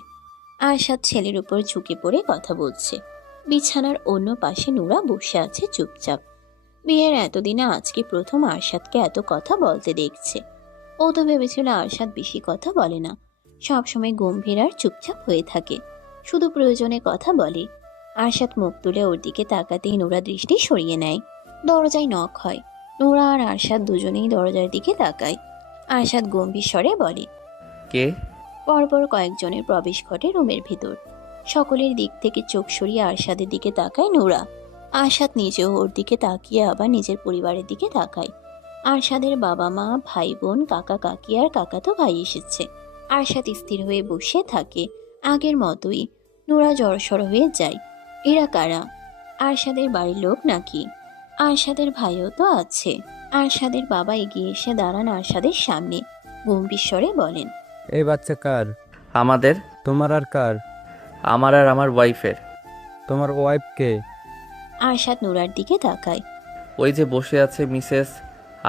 আরশাদ ছেলের উপর ঝুঁকে পড়ে কথা বলছে। বিছানার অন্য পাশে নুরা বসে আছে চুপচাপ। বিয়ের এতদিনে আজকে প্রথম আরশাদকে এত কথা বলতে দেখছে। ও তো ভেবেছিল আরশাদ বেশি কথা বলে না, সবসময় গম্ভীর আর চুপচাপ হয়ে থাকে, শুধু প্রয়োজনে কথা বলে। আরশাদ মুখ তুলে ওর দিকে তাকাতেই নুরা দৃষ্টি সরিয়ে নেয়। দরজায় নক হয়। নুরা আর আরশাদ দুজনেই দরজার দিকে তাকায়। আরশাদ গম্ভীর স্বরে বলে। কে? পরপর কয়েকজনের প্রবেশ ঘটে রুমের ভিতর। সকলের দিক থেকে চোখ সরিয়ে আরশাদের দিকে তাকায় নুরা। আরশাদ নিজেও ওর দিকে তাকিয়ে আবার নিজের পরিবারের দিকে তাকায়। আরশাদের বাবা মা, ভাই বোন, কাকা কাকি আর কাকাতো ভাই এসেছে। আরশাদ স্থির হয়ে বসে থাকে আগের মতোই। নুরা জড়সড় হয়ে যায়। এরা কারা? আরশাদের বাড়ির লোক নাকি? আরশাদের ভাইও তো আছে। আরশাদের বাবা এগিয়ে এসে দাঁড়ান আরশাদের সামনে, গম্ভীর স্বরে বলেন। এই বাচ্চা কার? আমাদের। তোমার আর কার? আমার আর আমার ওয়াইফের। তোমার ওয়াইফ কে? আরশাদ নুরার দিকে তাকায়। ওই যে বসে আছে মিসেস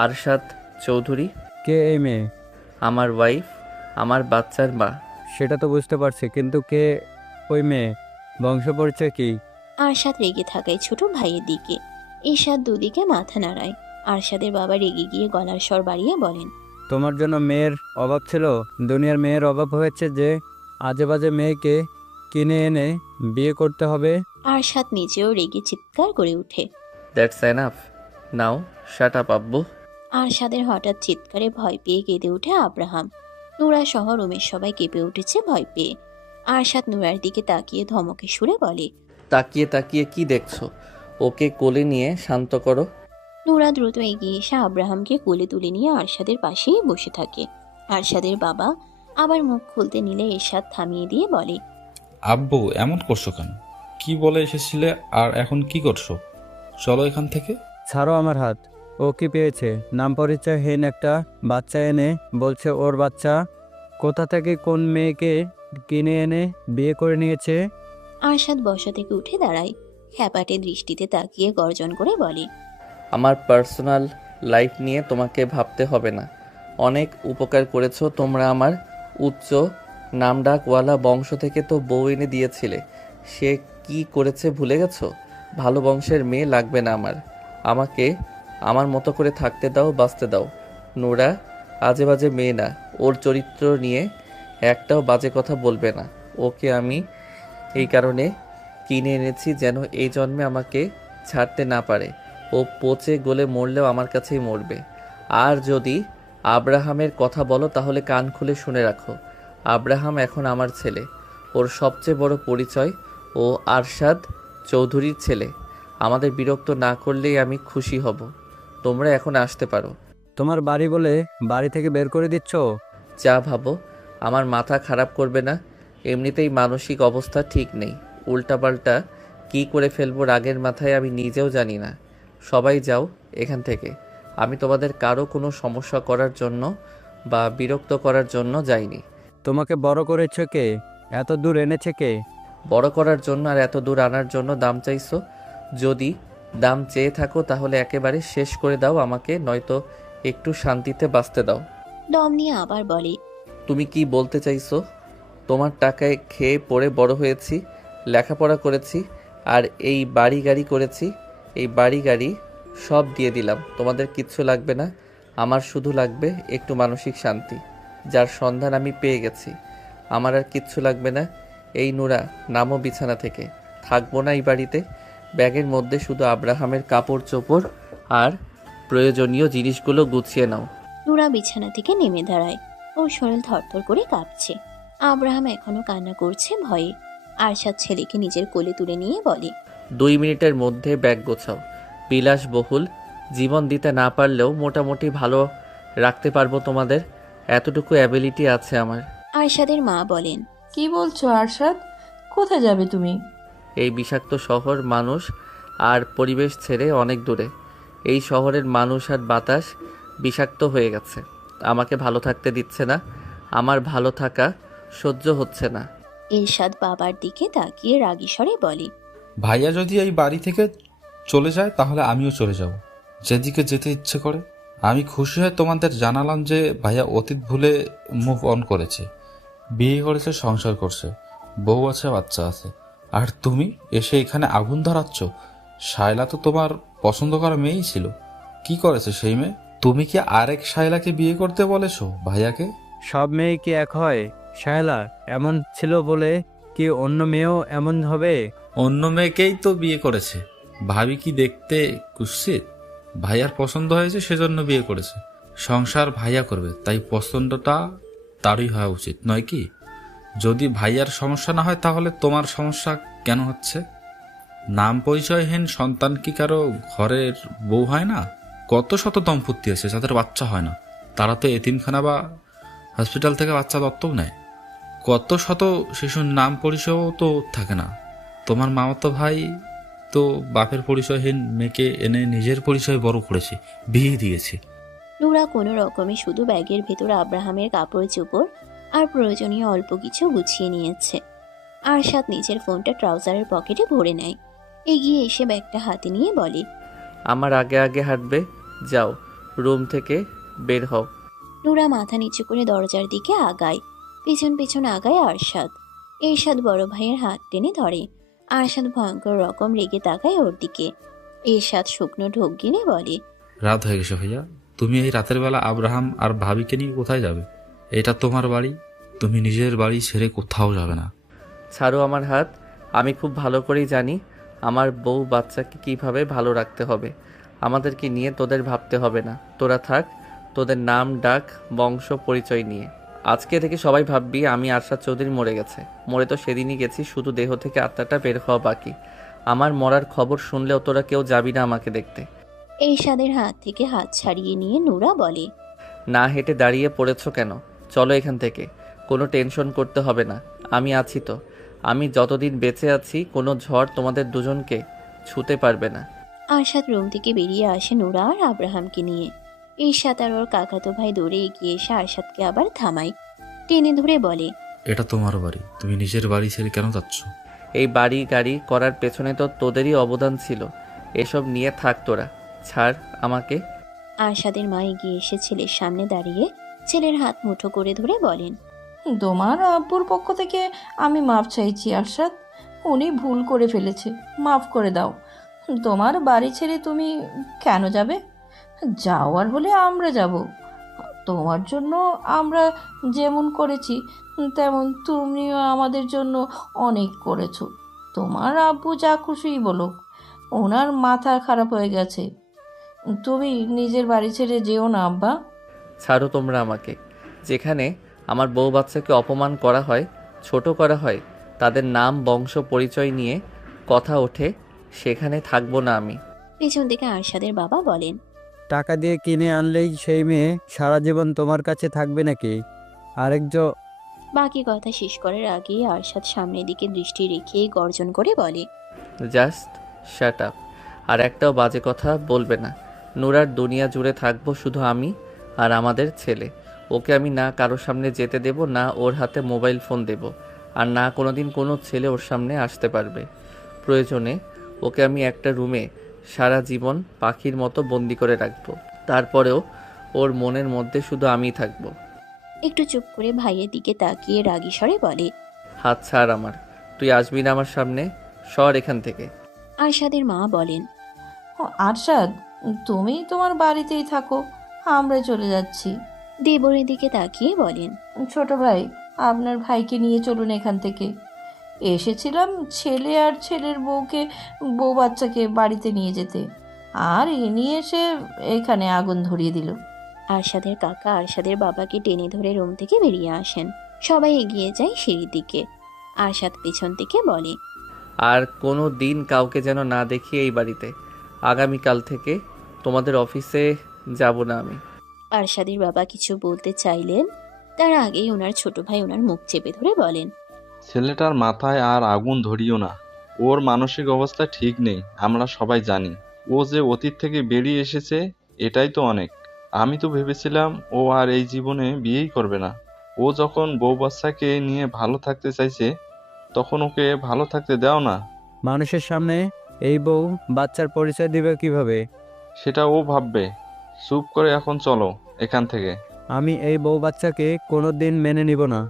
আরশাদ চৌধুরী। কে এই মেয়ে? আমার ওয়াইফ, আমার বাচ্চার মা। সেটা তো বুঝতে পারছি, কিন্তু কে ওই মেয়ে? বংশ পরিচয় কি? আরশাদ রেগে থাকায় ছোট ভাইয়ের দিকে। ঈশাদ দুদিকে মাথা নাড়ায়। আরশাদের বাবা রেগে গিয়ে গলার স্বর বাড়িয়ে বলেন। তোমার জন্য মেয়ের অভাব ছিল? দুনিয়ার মেয়ের অভাব হয়েছে যে আজে বাজে মেয়েকে কিনে এনে বিয়ে করতে হবে? আরশাদ নিজেও রেগে চিৎকার করে ওঠে। That's enough, now shut up আব্বু। আরশাদের হঠাৎ চিৎকারে ভয় পেয়ে কেঁদে ওঠে আব্রাহাম। নুরা সহ রুমের সবাই কেঁপে উঠেছে ভয় পেয়ে। আরশাদ নুরার দিকে তাকিয়ে ধমকে সুরে বলে। তাকিয়ে তাকিয়ে কি দেখছো? ওকে কোলে নিয়ে শান্ত করো। নুরা দ্রুত এগিয়ে এসে আব্রাহামকে কোলে তুলে নিয়ে আরশাদের পাশেই বসে থাকে। আরশাদের বাবা আবার মুখ খুলতে নিলে এরশাদ থামিয়ে দিয়ে বলে। আব্বু এমন করছো কেন? কি বলে এসেছিলে আর এখন কি করছো? চলো এখান থেকে। ছাড়ো আমার হাত। ও কি পেয়েছে? নাম পরিচয়হীন একটা বাচ্চা এনে বলছে ওর বাচ্চা। কোথা থেকে কোন মেয়েকে কিনে এনে বিয়ে করে নিয়েছে? আরশাদ বসা থেকে উঠে দাঁড়ায়। খ্যাপাটে দৃষ্টিতে তাকিয়ে গর্জন করে বলে। আমার পার্সোনাল লাইফ নিয়ে তোমাকে ভাবতে হবে না। অনেক উপকার করেছো তোমরা আমার। উচ্চ নামডাকওয়ালা বংশ থেকে তো বউ এনে দিয়েছিলে। সে কি করেছে ভুলে গেছো? ভালো বংশের মেয়ে লাগবে না আমার। আমাকে আমার মতো করে থাকতে দাও, বাঁচতে দাও। নোরা আজে বাজে মেয়ে না। ওর চরিত্র নিয়ে একটাও বাজে কথা বলবে না। ওকে আমি এই কারণে কিনে এনেছি যেন এই জন্মে আমাকে ছাড়তে না পারে। ও পচে গলে মরলেও আমার কাছেই মরবে। আর যদি আব্রাহামের কথা বলো তাহলে কান খুলে শুনে রাখো। আব্রাহাম এখন আমার ছেলে। ওর সবচেয়ে বড় পরিচয় ও আরশাদ চৌধুরীর ছেলে। আমাদের বিরক্ত না করলেই আমি খুশি হব। তোমরা এখন আসতে পারো। তোমার বাড়ি বলে বাড়ি থেকে বের করে দিচ্ছ? যা ভাবো। আমার মাথা খারাপ করবে না। এমনিতেই মানসিক অবস্থা ঠিক নেই। উল্টাপাল্টা কি করে ফেলবো রাগের মাথায় আমি নিজেও জানি না। সবাই যাও এখান থেকে। আমি তোমাদের কারো কোনো সমস্যা করার জন্য বা বিরক্ত করার জন্য যাইনি। তোমাকে বড় করেছে কে? এত দূর এনেছে কে? বড় করার জন্য আর এত দূর আনার জন্য দাম চাইছো? যদি দাম চেয়ে থাকো তাহলে একেবারে শেষ করে দাও আমাকে, নয়তো একটু শান্তিতে বাঁচতে দাও। দম নিয়ে আবার বলে। তুমি কি বলতে চাইছো? তোমার টাকায় খেয়ে পড়ে বড় হয়েছি, লেখাপড়া করেছি, আর এই বাড়ি গাড়ি করেছি। এই বাড়ি গাড়ি সব দিয়ে দিলাম। তোমাদের কিচ্ছু লাগবে না। আমার শুধু লাগবে একটু মানসিক শান্তি, যার সন্ধান আমি পেয়ে গেছি। আমার আর কিচ্ছু লাগবে না। এই নুরা, নামো বিছানা থেকে। থাকবো না এই বাড়িতে। ব্যাগের মধ্যে শুধু আব্রাহামের কাপড় চোপড় আর প্রয়োজনীয় জিনিসগুলো গুছিয়ে নাও। নুরা বিছানা থেকে নেমে দাঁড়ায়। ওর শরীর থরথর করে কাঁপছে। আব্রাহাম এখনো কান্না করছে ভয়ে। আরশাদ ছেলেকে নিজের কোলে তুলে নিয়ে বলে। 2 মিনিটের মধ্যে ব্যাগ গোছাও। বিলাসবহুল জীবন দিতে না পারলেও মোটামুটি ভালো রাখতে পারবো তোমাদের। এতটুকু অ্যাবিলিটি আছে আমার। আরশাদের মা বলেন। কি বলছো আরশাদ? কোথায় যাবে তুমি? এই বিষাক্ত শহর, মানুষ আর পরিবেশ ছেড়ে অনেক দূরে। এই শহরের মানুষ আর বাতাস বিষাক্ত হয়ে গেছে। আমাকে ভালো থাকতে দিচ্ছে না। আমার ভালো থাকা সহ্য হচ্ছে না। ইরশাদ বাবার দিকে তাকিয়ে রাগী স্বরে বলে। ভাইয়া যদি এই বাড়ি থেকে চলে যায় তাহলে আমিও চলে যাব, যেদিকে যেতে ইচ্ছে করে। আমি খুশি হয়ে তোমাদের জানালাম যে ভাইয়া অতীত ভুলে মুভ অন করেছে, বিয়ে করেছে, সংসার করছে। বউ আছে, বাচ্চা আছে, আর তুমি এসে এখানে আগুন ধরাচ্ছ। শায়লা তো তোমার পছন্দ করা মেয়েই ছিল। কি করেছে সেই মেয়ে? তুমি কি আরেক শায়লাকে বিয়ে করতে বলেছো ভাইয়াকে? সব মেয়ে কি এক হয়? শায়লা এমন ছিল বলে কি অন্য মেয়েও এমন হবে? অন্য মেয়েকেই তো বিয়ে করেছে। ভাবি কি দেখতে কুৎসিত? ভাইয়ার পছন্দ হয়েছে সেজন্য বিয়ে করেছে। সংসার ভাইয়া করবে, তাই পছন্দটা তারই হওয়া উচিত নয় কি? যদি ভাইয়ার সমস্যা না হয় তাহলে তোমার সমস্যা কেন হচ্ছে? নাম পরিচয়হীন সন্তান কি কারো ঘরের বউ হয় না? কত শত দম্পতি আছে যাদের বাচ্চা হয় না, তারা তো এতিমখানা বা হসপিটাল থেকে বাচ্চা দত্তক নেয়। কত শত শিশুর নাম পরিচয়ও তো থাকে না। তোমার মামাতো ভাই তো বাপের পরিচয়হীন মেয়েকে এনে নিজের পরিচয় বড় করেছে, বিয়ে দিয়েছে। নুরা কোনো রকমে শুধু ব্যাগের ভেতর আব্রাহামের কাপড় চোপড় আর প্রয়োজনীয় অল্প কিছু গুছিয়ে নিয়েছে। আরশাদ নিজের ফোনটা ট্রাউজারের পকেটে ভরে নেয়। এগিয়ে এসে ব্যাগটা হাতে নিয়ে বলে, আমার আগে আগে হাঁটবে, যাও রুম থেকে বের হও। নুরা মাথা নিচু করে দরজার দিকে আগায়। পেছন পেছন আগায় আরশাদ। এরশাদ বড় ভাইয়ের হাত টেনে ধরে। আরশাদ ভয়ঙ্কর রকম রেগে তাকায় ওর দিকে। এরশাদ শুকনো ঢোক গিলে বলে, রাত হয়ে গেছে ভাইয়া, তুমি এই রাতের বেলা আব্রাহাম আর ভাবিকে নিয়ে কোথায় যাবে? এটা তোমার বাড়ি, তুমি নিজের বাড়ি ছেড়ে কোথাও যাবে না। ছাড়ো আমার হাত। আমি খুব ভালো করেই জানি আমার বউ বাচ্চাকে কিভাবে ভালো রাখতে হবে। আমাদেরকে নিয়ে তোদের ভাবতে হবে না। তোরা থাক তোদের নাম ডাক বংশ পরিচয় নিয়ে। আজকে থেকে সবাই ভাববি আমি আরশাদ চৌধুরী মরে গেছে। মরে তো সেদিনই গেছি, শুধু দেহ থেকে আত্মাটা বের হওয়া বাকি। আমার মরার খবর শুনলেও তোরা কেউ যাবি না আমাকে দেখতে। এরশাদের হাত থেকে হাত ছাড়িয়ে নিয়ে নুরা বলে, না হেঁটে দাঁড়িয়ে পড়েছো কেন? চলো এখান থেকে। কোনো টেনশন করতে হবে না, আমি আছি তো। আমি যতদিন বেঁচে আছি কোনো ঝড় তোমাদের দুজনকে ছুঁতে পারবে না। আরশাদ রুম থেকে বেরিয়ে আসে নুরা আর আব্রাহামকে নিয়ে। এরশাদ আর ওর কাকাতো ভাই দৌড়ে এগিয়ে এসে আরশাদকে আবার থামায়। টেনে ধরে বলে, এটা তোমার বাড়ি, তুমি নিজের বাড়ি ছেড়ে কেন যাচ্ছ? এই বাড়ি গাড়ি করার পেছনে তো তোদেরই অবদান ছিল। এসব নিয়ে থাক তোরা, ছাড় আমাকে। আরশাদের মা এগিয়ে এসে ছেলের সামনে দাঁড়িয়ে ছেলের হাত মুঠো করে ধরে বলেন, তোমার আব্বুর পক্ষ থেকে আমি মাপ চাইছি আরশাদ। উনি ভুল করে ফেলেছে, মাফ করে দাও। তোমার বাড়ি ছেড়ে তুমি কেন যাবে? যাওয়ার হলে আমরা যাব। তোমার জন্য আমরা যেমন করেছি তেমন তুমিও আমাদের জন্য অনেক করেছো। তোমার আব্বু যা খুশিই বলো, ওনার মাথা খারাপ হয়ে গেছে। তুমি নিজের বাড়ি ছেড়ে যেও না আব্বা। ছাড়ো তোমরা আমাকে। যেখানে আমার বউ বাচ্চাকে অপমান করা হয়, ছোট করা হয়, তাদের নাম বংশ পরিচয় নিয়ে কথা ওঠে, সেখানে থাকবো না আমি। পেছন থেকে আরশাদের বাবা বলেন, টাকা দিয়ে কিনে আনলেই সেই মেয়ে সারা জীবন তোমার কাছে থাকবে নাকি? আরেকজন বাকি কথা শেষ করার আগেই আরশাদ সামনের দিকে দৃষ্টি রেখে গর্জন করে বলে, জাস্ট শাট আপ। আর একটাও বাজে কথা বলবে না। নুরার দুনিয়া জুড়ে থাকবো শুধু আমি আর আমাদের ছেলে। ওকে আমি না কারোর সামনে যেতে দেব, না ওর হাতে মোবাইল ফোন দেব, আর না কোনোদিন কোনো ছেলে ওর সামনে আসতে পারবে। প্রয়োজনে ওকে আমি একটা রুমে সারা জীবন পাখির মতো বন্দি করে রাখবো। তারপরেও ওর মনের মধ্যে শুধু আমিই থাকবো। একটু চুপ করে ভাইয়ের দিকে তাকিয়ে রাগী স্বরে বলে, হাত ছাড় আমার। তুই আসবি না আমার সামনে, সর এখান থেকে। আরশাদের মা বলেন, আরশাদ, তুমি তোমার বাড়িতেই থাকো, আমরা চলে যাচ্ছি। দেবরের দিকে তাকিয়ে বলেন, ছোট ভাই, আপনার ভাইকে নিয়ে চলুন এখান থেকে। এসেছিলাম ছেলে আর ছেলের বউ বাচ্চাকে বাড়িতে নিয়ে যেতে, আর এ নিয়ে এসে এখানে আগুন ধরিয়ে দিল। আরশাদের কাকা আরশাদের বাবাকে টেনে ধরে রুম থেকে বেরিয়ে আসেন। সবাই এগিয়ে যায় সিঁড়ির দিকে। আরশাদ পেছন থেকে বলে, আর কোনো দিন কাউকে যেন না দেখি এই বাড়িতে। আগামীকাল থেকে তোমাদের অফিসে যাব না আমি। আরশাদের বাবা কিছু বলতে চাইলেন, তার আগেই ওনার ছোট ভাই ওনার মুখ চেপে ধরে বলেন, ছেলেটার মাথায় আর আগুন ধরিও না। ওর মানসিক অবস্থা ঠিক নেই, আমরা সবাই জানি। ও যে অতীত থেকে বেরিয়ে এসেছে এটাই তো অনেক। আমি তো ভেবেছিলাম ও আর এই জীবনে বিয়েই করবে না। ও যখন বউ বাচ্চাকে নিয়ে ভালো থাকতে চাইছে তখন ওকে ভালো থাকতে দাও না। মানুষের সামনে এই বউ বাচ্চার পরিচয় দিবে কিভাবে? সেটা ও ভাববে। চুপ করে এখন চলো এখান থেকে। আমি এই বউ বাচ্চাকে কোনো দিন মেনে নিব না।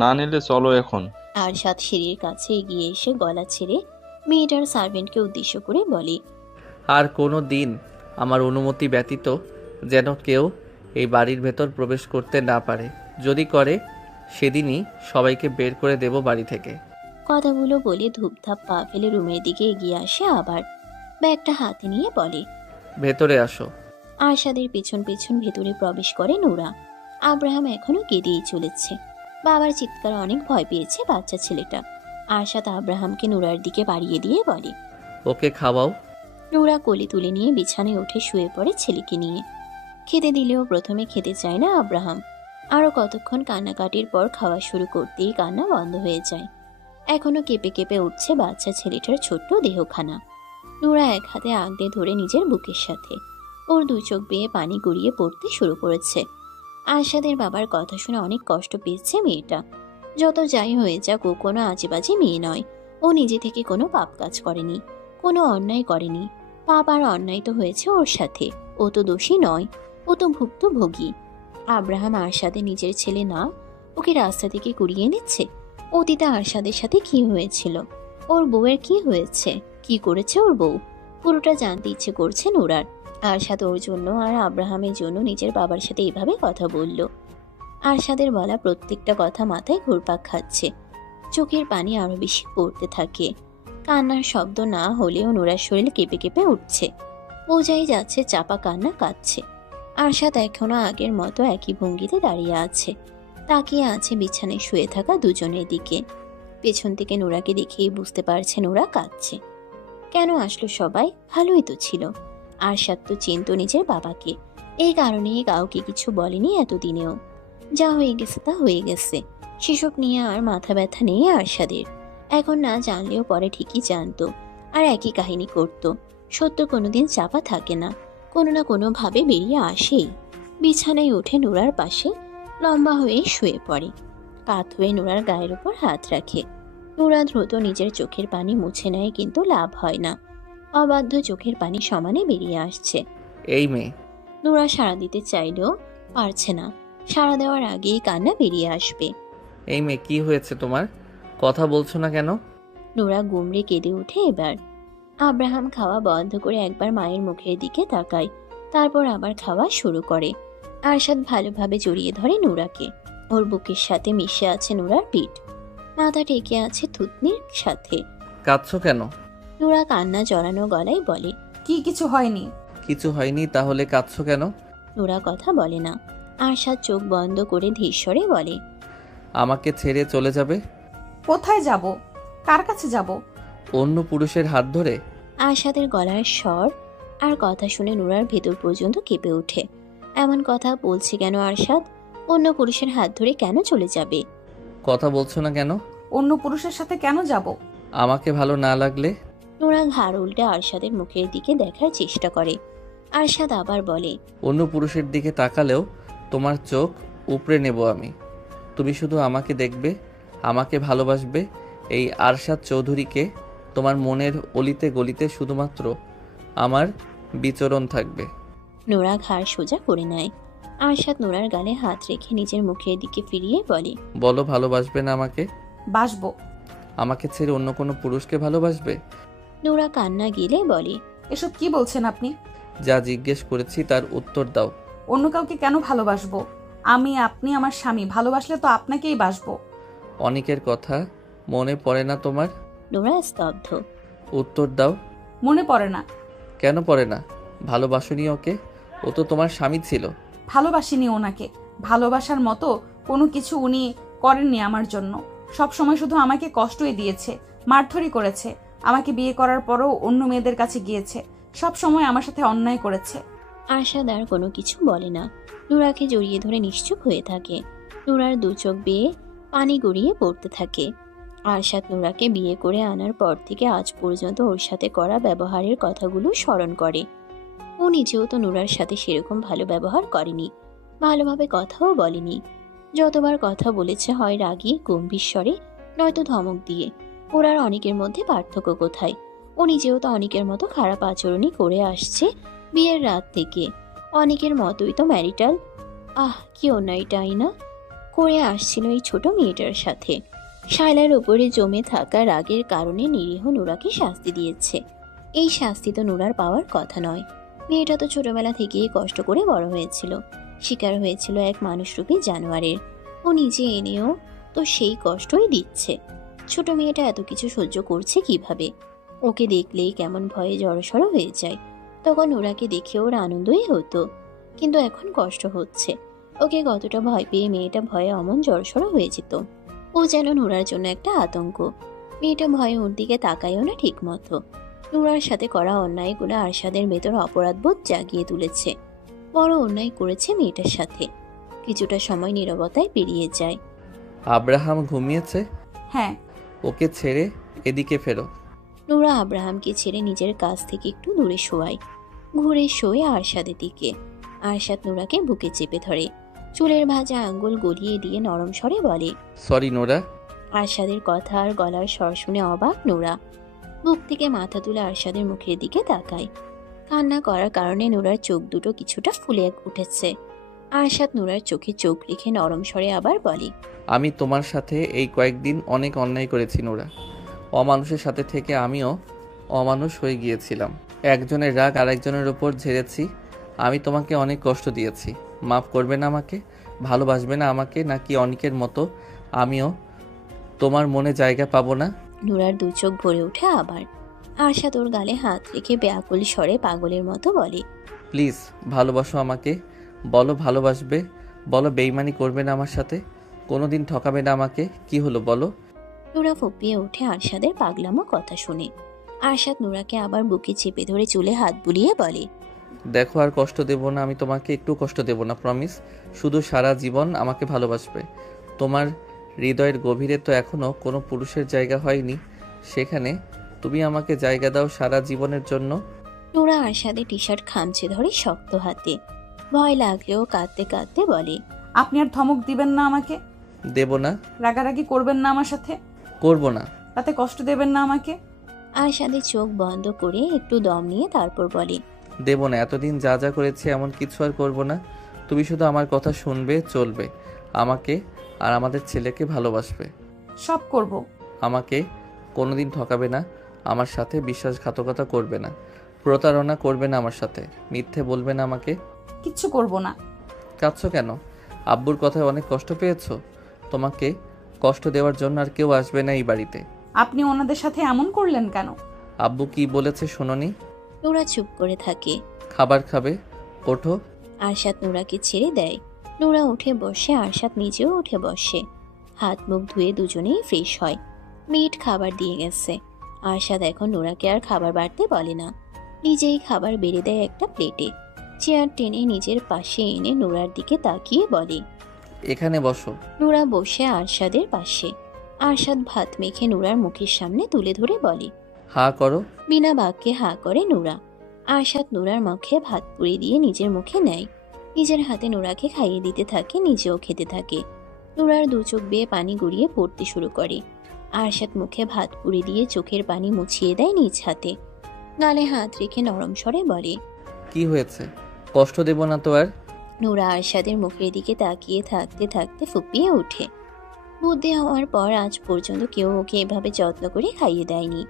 না নিলে চলো এখন। আরশাদ সিঁড়ির কাছে এগিয়ে এসে গলা ছেড়ে মেয়েটার সার্ভেন্টকে উদ্দেশ্য করে বলে, আর কোনো দিন আমার অনুমতি ব্যতীত যেন কেউ এই বাড়ির ভেতর প্রবেশ করতে না পারে। যদি করে সেদিনই সবাইকে বের করে দেব বাড়ি থেকে। কথাগুলো বলে ধূপধাপ পা ফেলে রুমের দিকে এগিয়ে আসে। আবার ব্যাগটা হাতে নিয়ে বলে, ভেতরে আসো। আরশাদের পেছন পেছন ভেতরে প্রবেশ করে নূরা। আব্রাহাম এখনো কেঁদেই চলেছে। বাবার চিৎকার অনেক ভয় পেয়েছে বাচ্চা ছেলেটা। আরশাদ আব্রাহামকে নূরার দিকে বাড়িয়ে দিয়ে বলে, ওকে খাওয়াও। নূরা কোলে তুলে নিয়ে বিছানায় উঠে শুয়ে পড়ে ছেলেকে নিয়ে। খেতে দিলেও প্রথমে খেতে চায় না আব্রাহাম। আরও কতক্ষণ কান্নাকাটির পর খাওয়া শুরু করতেই কান্না বন্ধ হয়ে যায়। এখনো কেঁপে কেঁপে উঠছে বাচ্চা ছেলেটার ছোট্ট দেহখানা। নূরা এক হাতে আগলে ধরে নিজের বুকের সাথে। ওর দুই চোখ বেয়ে পানি গড়িয়ে পড়তে শুরু করেছে। আরশাদের বাবার কথা শুনে অনেক কষ্ট পেয়েছে মেয়েটা। যত যাই হয়ে যাক, ও কোনো আজেবাজে মেয়ে নয়। ও নিজে থেকে কোনো পাপ কাজ করেনি, কোনো অন্যায় করেনি। পাপ আর অন্যায় তো হয়েছে ওর সাথে। ও তো দোষী নয়, ও তো ভুক্তভোগী। আব্রাহাম আরশাদের নিজের ছেলে না, ওকে রাস্তা থেকে কুড়িয়ে নিচ্ছে। অতীতে আরশাদের সাথে কি হয়েছিল, ওর বউয়ের কি হয়েছে, কি করেছে ওর বউ, পুরোটা জানতে ইচ্ছে করছে নূরার। আরশাদ ওর জন্য আর আব্রাহামের জন্য নিজের বাবার সাথে এভাবে কথা বলল। আরশাদের বলা প্রত্যেকটা কথা মাথায় ঘুরপাক খাচ্ছে। চোখের পানি আরো বেশি পড়তে থাকে। কান্নার শব্দ না হলেও নূরার শরীর কেঁপে কেঁপে উঠছে। বোঝাই যাচ্ছে চাপা কান্না কাঁদছে। আরশাদ এখনো আগের মতো একই ভঙ্গিতে দাঁড়িয়ে আছে, তাকিয়ে আছে বিছানায় শুয়ে থাকা দুজনের দিকে। পেছন থেকে নূরাকে দেখেই বুঝতে পারছে নূরা কাঁদছে। কেন আসলো সবাই? ভালোই তো ছিল। আরশাদ তো চিনত নিজের বাবাকে, এই কারণেই কাউকে কিছু বলেনি এতদিনেও। যা হয়ে গেছে তা হয়ে গেছে, সেসব নিয়ে আর মাথা ব্যথা নেই আরশাদের। এখন না জানলেও পরে ঠিকই জানতো, আর একই কাহিনী করত। সত্য কোনোদিন চাপা থাকে না, কোনো না কোনো ভাবে বেরিয়ে আসেই। বিছানায় উঠে নূরার পাশে লম্বা হয়ে শুয়ে পড়ে। কাত হয়ে নূরার গায়ের উপর হাত রাখে। নূরা দ্রুত নিজের চোখের পানি মুছে নেয়, কিন্তু লাভ হয় না। অবাধ্য চোখের পানি সমানে বেরিয়ে আসছে। এই মেয়ে। নূরা সাড়া দিতে চাইলেও পারছে না। সাড়া দেওয়ার আগেই কান্না বেরিয়ে আসবে। এই মেয়ে, কি হয়েছে তোমার? কথা বলছো না কেন? নূরা গুমড়ে কেঁদে উঠে এবার। আব্রাহাম খাওয়া বন্ধ করে একবার মায়ের মুখের দিকে তাকায়, তারপর আবার খাওয়া শুরু করে। আরশাদ ভালোভাবে জড়িয়ে ধরে নূরাকে। ওর বুকের সাথে মিশে আছে নূরার পিঠ, মাথা টেকে আছে থুতনির সাথে। কাঁদছো কেন? নূরা কান্না জড়ানো গলায় বলে, কি কিছু হয়নি। কিছু হয়নি, তাহলে কাঁদছো কেন? নূরা কথা বলে না। আরশাদ চোখ বন্ধ করে ধীরস্বরে বলে, আমাকে ছেড়ে চলে যাবে? কোথায় যাব? কার কাছে যাব? অন্য পুরুষের হাত ধরে? আরশাদের গলার স্বর আর কথা শুনে নূরার ভেতর পর্যন্ত কেঁপে ওঠে। এমন কথা বলছে কেন আরশাদ? অন্য পুরুষের হাত ধরে কেন চলে যাবে? কথা বলছো না কেন? অন্য পুরুষের সাথে কেন যাব? আমাকে ভালো না লাগলে? নূরা ঘাড় উল্টে আরশাদের মুখের দিকে দেখার চেষ্টা করে। আরশাদ আবার বলে, অন্য পুরুষের দিকে তাকালেও তোমার চোখ উপড়ে নেব আমি। তুমি শুধু আমাকে দেখবে, আমাকে ভালোবাসবে। এই আরশাদ চৌধুরীকে তোমার মনের অলিতে গলিতে শুধুমাত্র আমার বিচরণ থাকবে। নূরা ঘাড় সোজা করে নেয়। আরশাদ নূরার গালে হাত রেখে নিজের মুখের দিকে ফিরিয়ে বলে, বলো, ভালোবাসবে না আমাকে? বাসবো। আমাকে ছেড়ে অন্য কোনো পুরুষকে ভালোবাসবে? নূরা কান্না গিলে বলে, এসব কি বলছেন আপনি? যা জিজ্ঞেস করেছি তার উত্তর দাও। অন্য কাউকে কেন ভালোবাসবো? আপনি আমার স্বামী, ভালোবাসলে তো আপনাকেই বাসবো। অনেকের কথা মনে পড়ে না তোমার? নূরা স্তব্ধ। উত্তর দাও। মনে পড়ে না। কেন পড়ে না? ভালোবাসনি ওকে? ও তো তোমার স্বামী ছিল। ভালোবাসিনি ওনাকে। ভালোবাসার মতো কোনো কিছু উনি করেননি আমার জন্য। সব সময় শুধু আমাকে কষ্টই দিয়েছে, মারধরি করেছে। আমাকে বিয়ে করার পরও অন্য মেয়েদের কাছে গিয়েছে। সব সময় আমার সাথে অন্যায় করেছে। আরশাদ আর কোনো কিছু বলে না। নূরাকে জড়িয়ে ধরে নিশ্চুপ হয়ে থাকে। নূরার দু চোখ বেয়ে পানি গড়িয়ে পড়তে থাকে। আরশাদ নূরাকে বিয়ে করে আনার পর থেকে আজ পর্যন্ত ওর সাথে করা ব্যবহারের কথাগুলো স্মরণ করে। ও নিজেও তো নূরার সাথে সেরকম ভালো ব্যবহার করেনি, ভালোভাবে কথাও বলেনি। যতবার কথা বলেছে হয় রাগী গম্ভীর স্বরে, নয়তো ধমক দিয়ে। ওর আর অনেকের মধ্যে পার্থক্য কোথায়? ও নিজেও তো অনেকের মতো খারাপ আচরণই করে আসছে বিয়ের রাত থেকে। অনেকের মতোই তো ম্যারিটাল কি অন্যায়টাই না করে আসছিল এই ছোট মেয়েটার সাথে। শায়লার উপরে জমে থাকা রাগের কারণে নিরীহ নুরাকে শাস্তি দিয়েছে। এই শাস্তি তো নুরার পাওয়ার কথা নয়। মেয়েটা তো ছোটবেলা থেকেই কষ্ট করে বড় হয়েছিল, শিকার হয়েছিল এক মানুষরূপী জানোয়ারের। ও নিজে এনেও তো সেই কষ্টই দিচ্ছে। ছোট মেয়েটা এত কিছু সহ্য করছে কিভাবে? ওকে দেখলেই কেমন ভয়ে জড়সড় হয়ে যায়। তখন নুরাকে দেখে ওর আনন্দই হতো, কিন্তু এখন কষ্ট হচ্ছে। ওকে কতটা ভয় পেয়ে মেয়েটা ভয়ে অমন জড়সড় হয়ে যেত। ও যেন নুরার জন্য একটা আতঙ্ক। মেয়েটা ভয়ে ওর দিকে তাকায়ও না ঠিক মতো। নুরার সাথে করা অন্যায়গুলো আরশাদের ভেতর অপরাধবোধ জাগিয়ে তুলেছে। বড় অন্যায় করেছে মেয়েটার সাথে। কিছুটা সময় নীরবতায় পেরিয়ে যায়। আব্রাহাম ঘুমিয়েছে? হ্যাঁ। ওকে ছেড়ে এদিকে ফেরো। নুরা আব্রাহামকে ছেড়ে নিজের কাছ থেকে একটু দূরে শোয়ায়। ঘুরে শোয়ে আরশাদের দিকে। আরশাদ নুরাকে বুকে চেপে ধরে, চুলের ভাজা আঙ্গুল গলিয়ে দিয়ে নরম স্বরে বলে, সরি নোরা। আরশাদের কথা আর গলার স্বর শুনে অবাক নুরা। বুক থেকে মাথা তুলে আরশাদের মুখের দিকে তাকায়। কান্না করার কারণে নুরার চোখ দুটো কিছুটা ফুলে উঠেছে। আরশাদ নুরার চোখে চোখ রেখে নরম স্বরে আবার বলে, আমি তোমার সাথে এই কয়েকদিন অনেক অন্যায় করেছি নোরা। অমানুষের সাথে থেকে আমিও অমানুষ হয়ে গিয়েছিলাম। একজনের রাগ আরেকজনের ওপর ঝেড়েছি। আমি তোমাকে অনেক কষ্ট দিয়েছি। মাফ করবে না আমাকে? ভালোবাসবে না আমাকে? নাকি অনেকের মতো আমিও তোমার মনে জায়গা পাবো না? নুরার দু চোখ ভরে ওঠে আবার। আরশাদ ওর গালে হাত রেখে ব্যাকুল স্বরে পাগলের মতো বলে, প্লিজ ভালোবাসো আমাকে। বলো ভালোবাসবে। বলো বেইমানি করবে না আমার সাথে। কোনোদিন ঠকাবে না আমাকে। কি হলো বলো? নুরা ফুপিয়ে ওঠে আরশাদের পাগলামো কথা শুনে। আরশাদ নুরাকে আবার বুকে চেপে ধরে চুলে হাত বুলিয়ে বলে, দেখো আর কষ্ট দেব না আমি তোমাকে, একটু কষ্ট দেব না, প্রমিস। শুধু সারা জীবন আমাকে ভালোবাসবে। তোমার হৃদয়ের গভীরে তো এখনো কোনো পুরুষের জায়গা হয়নি, সেখানে তুমি আমাকে জায়গা দাও সারা জীবনের জন্য। নুরা আরশাদের টি শার্ট খামচে ধরে শক্ত হাতে। ভয় লাগলেও কাঁদতে কাঁদতে বলে, আপনি আর ধমক দিবেন না আমাকে? দেব না। রাগারাগি করবেন না আমার সাথে? করব না। তাতে কষ্ট দেবেন না আমাকে? আরশাদের চোখ বন্ধ করে একটু দম নিয়ে তারপর বলে, দেব না। এতদিন যা যা করেছি এমন কিছু আর করব না। তুমি শুধু আমার কথা শুনবে, চলবে, আমাকে আর আমাদের ছেলেকে ভালোবাসবে। সব করব। আমাকে কোনোদিন ঠকাবে না, আমার সাথে বিশ্বাসঘাতকতা করবে না, প্রতারণা করবে না আমার সাথে, মিথ্যে বলবে না আমাকে। কিচ্ছু করব না। কাঁদছো কেন? আব্বুর কথায় অনেক কষ্ট পেয়েছো? তোমাকে কষ্ট দেওয়ার জন্য আর কেউ আসবে না এই বাড়িতে। আপনি ওনাদের সাথে এমন করলেন কেন? আব্বু কি বলেছে শোনোনি? নুরা চুপ করে থাকে। খাবার খাবে? ওঠো। আরশাদ নুরাকে ছেড়ে দেয়। নুরা উঠে বসে, আরশাদ নিজেও উঠে বসে। হাত মুখ ধুয়ে দুজনেই ফ্রেশ হয়। মিট খাবার দিয়ে গেছে। আরশাদ এখন নুরাকে আর খাবার বাড়তে বলে না, নিজেই খাবার বেড়ে দেয় একটা প্লেটে। চেয়ার টেনে নিজের পাশে এনে নুরার দিকে তাকিয়ে বলে, এখানে বসো। নুরা বসে আরশাদের পাশে। আরশাদ ভাত মেখে নুরার মুখের সামনে তুলে ধরে বলে, হা করো। বিনা বাক্যে হা করে নুরা। আরশাদ নুরার মুখে ভাত পুড়ে দিয়ে নিজের মুখে নেয়। নিজের হাতে নুরাকে খাইয়ে দিতে থাকে, নিজেও খেতে থাকে। নুরার দু চোখ বেয়ে পানি গড়িয়ে পড়তে শুরু করে। আরশাদ মুখে ভাত পুড়ে দিয়ে চোখের পানি মুছিয়ে দেয় নিজ হাতে। গালে হাত রেখে নরম স্বরে বলে, কি হয়েছে? কষ্ট দেব না তো আর? নুরা আরশাদের মুখের দিকে তাকিয়ে থাকতে থাকতে ফুপিয়ে ওঠে। বুদ্ধি হওয়ার পর আজ পর্যন্ত কেউ ওকে এভাবে যত্ন করে খাইয়ে দেয়নি।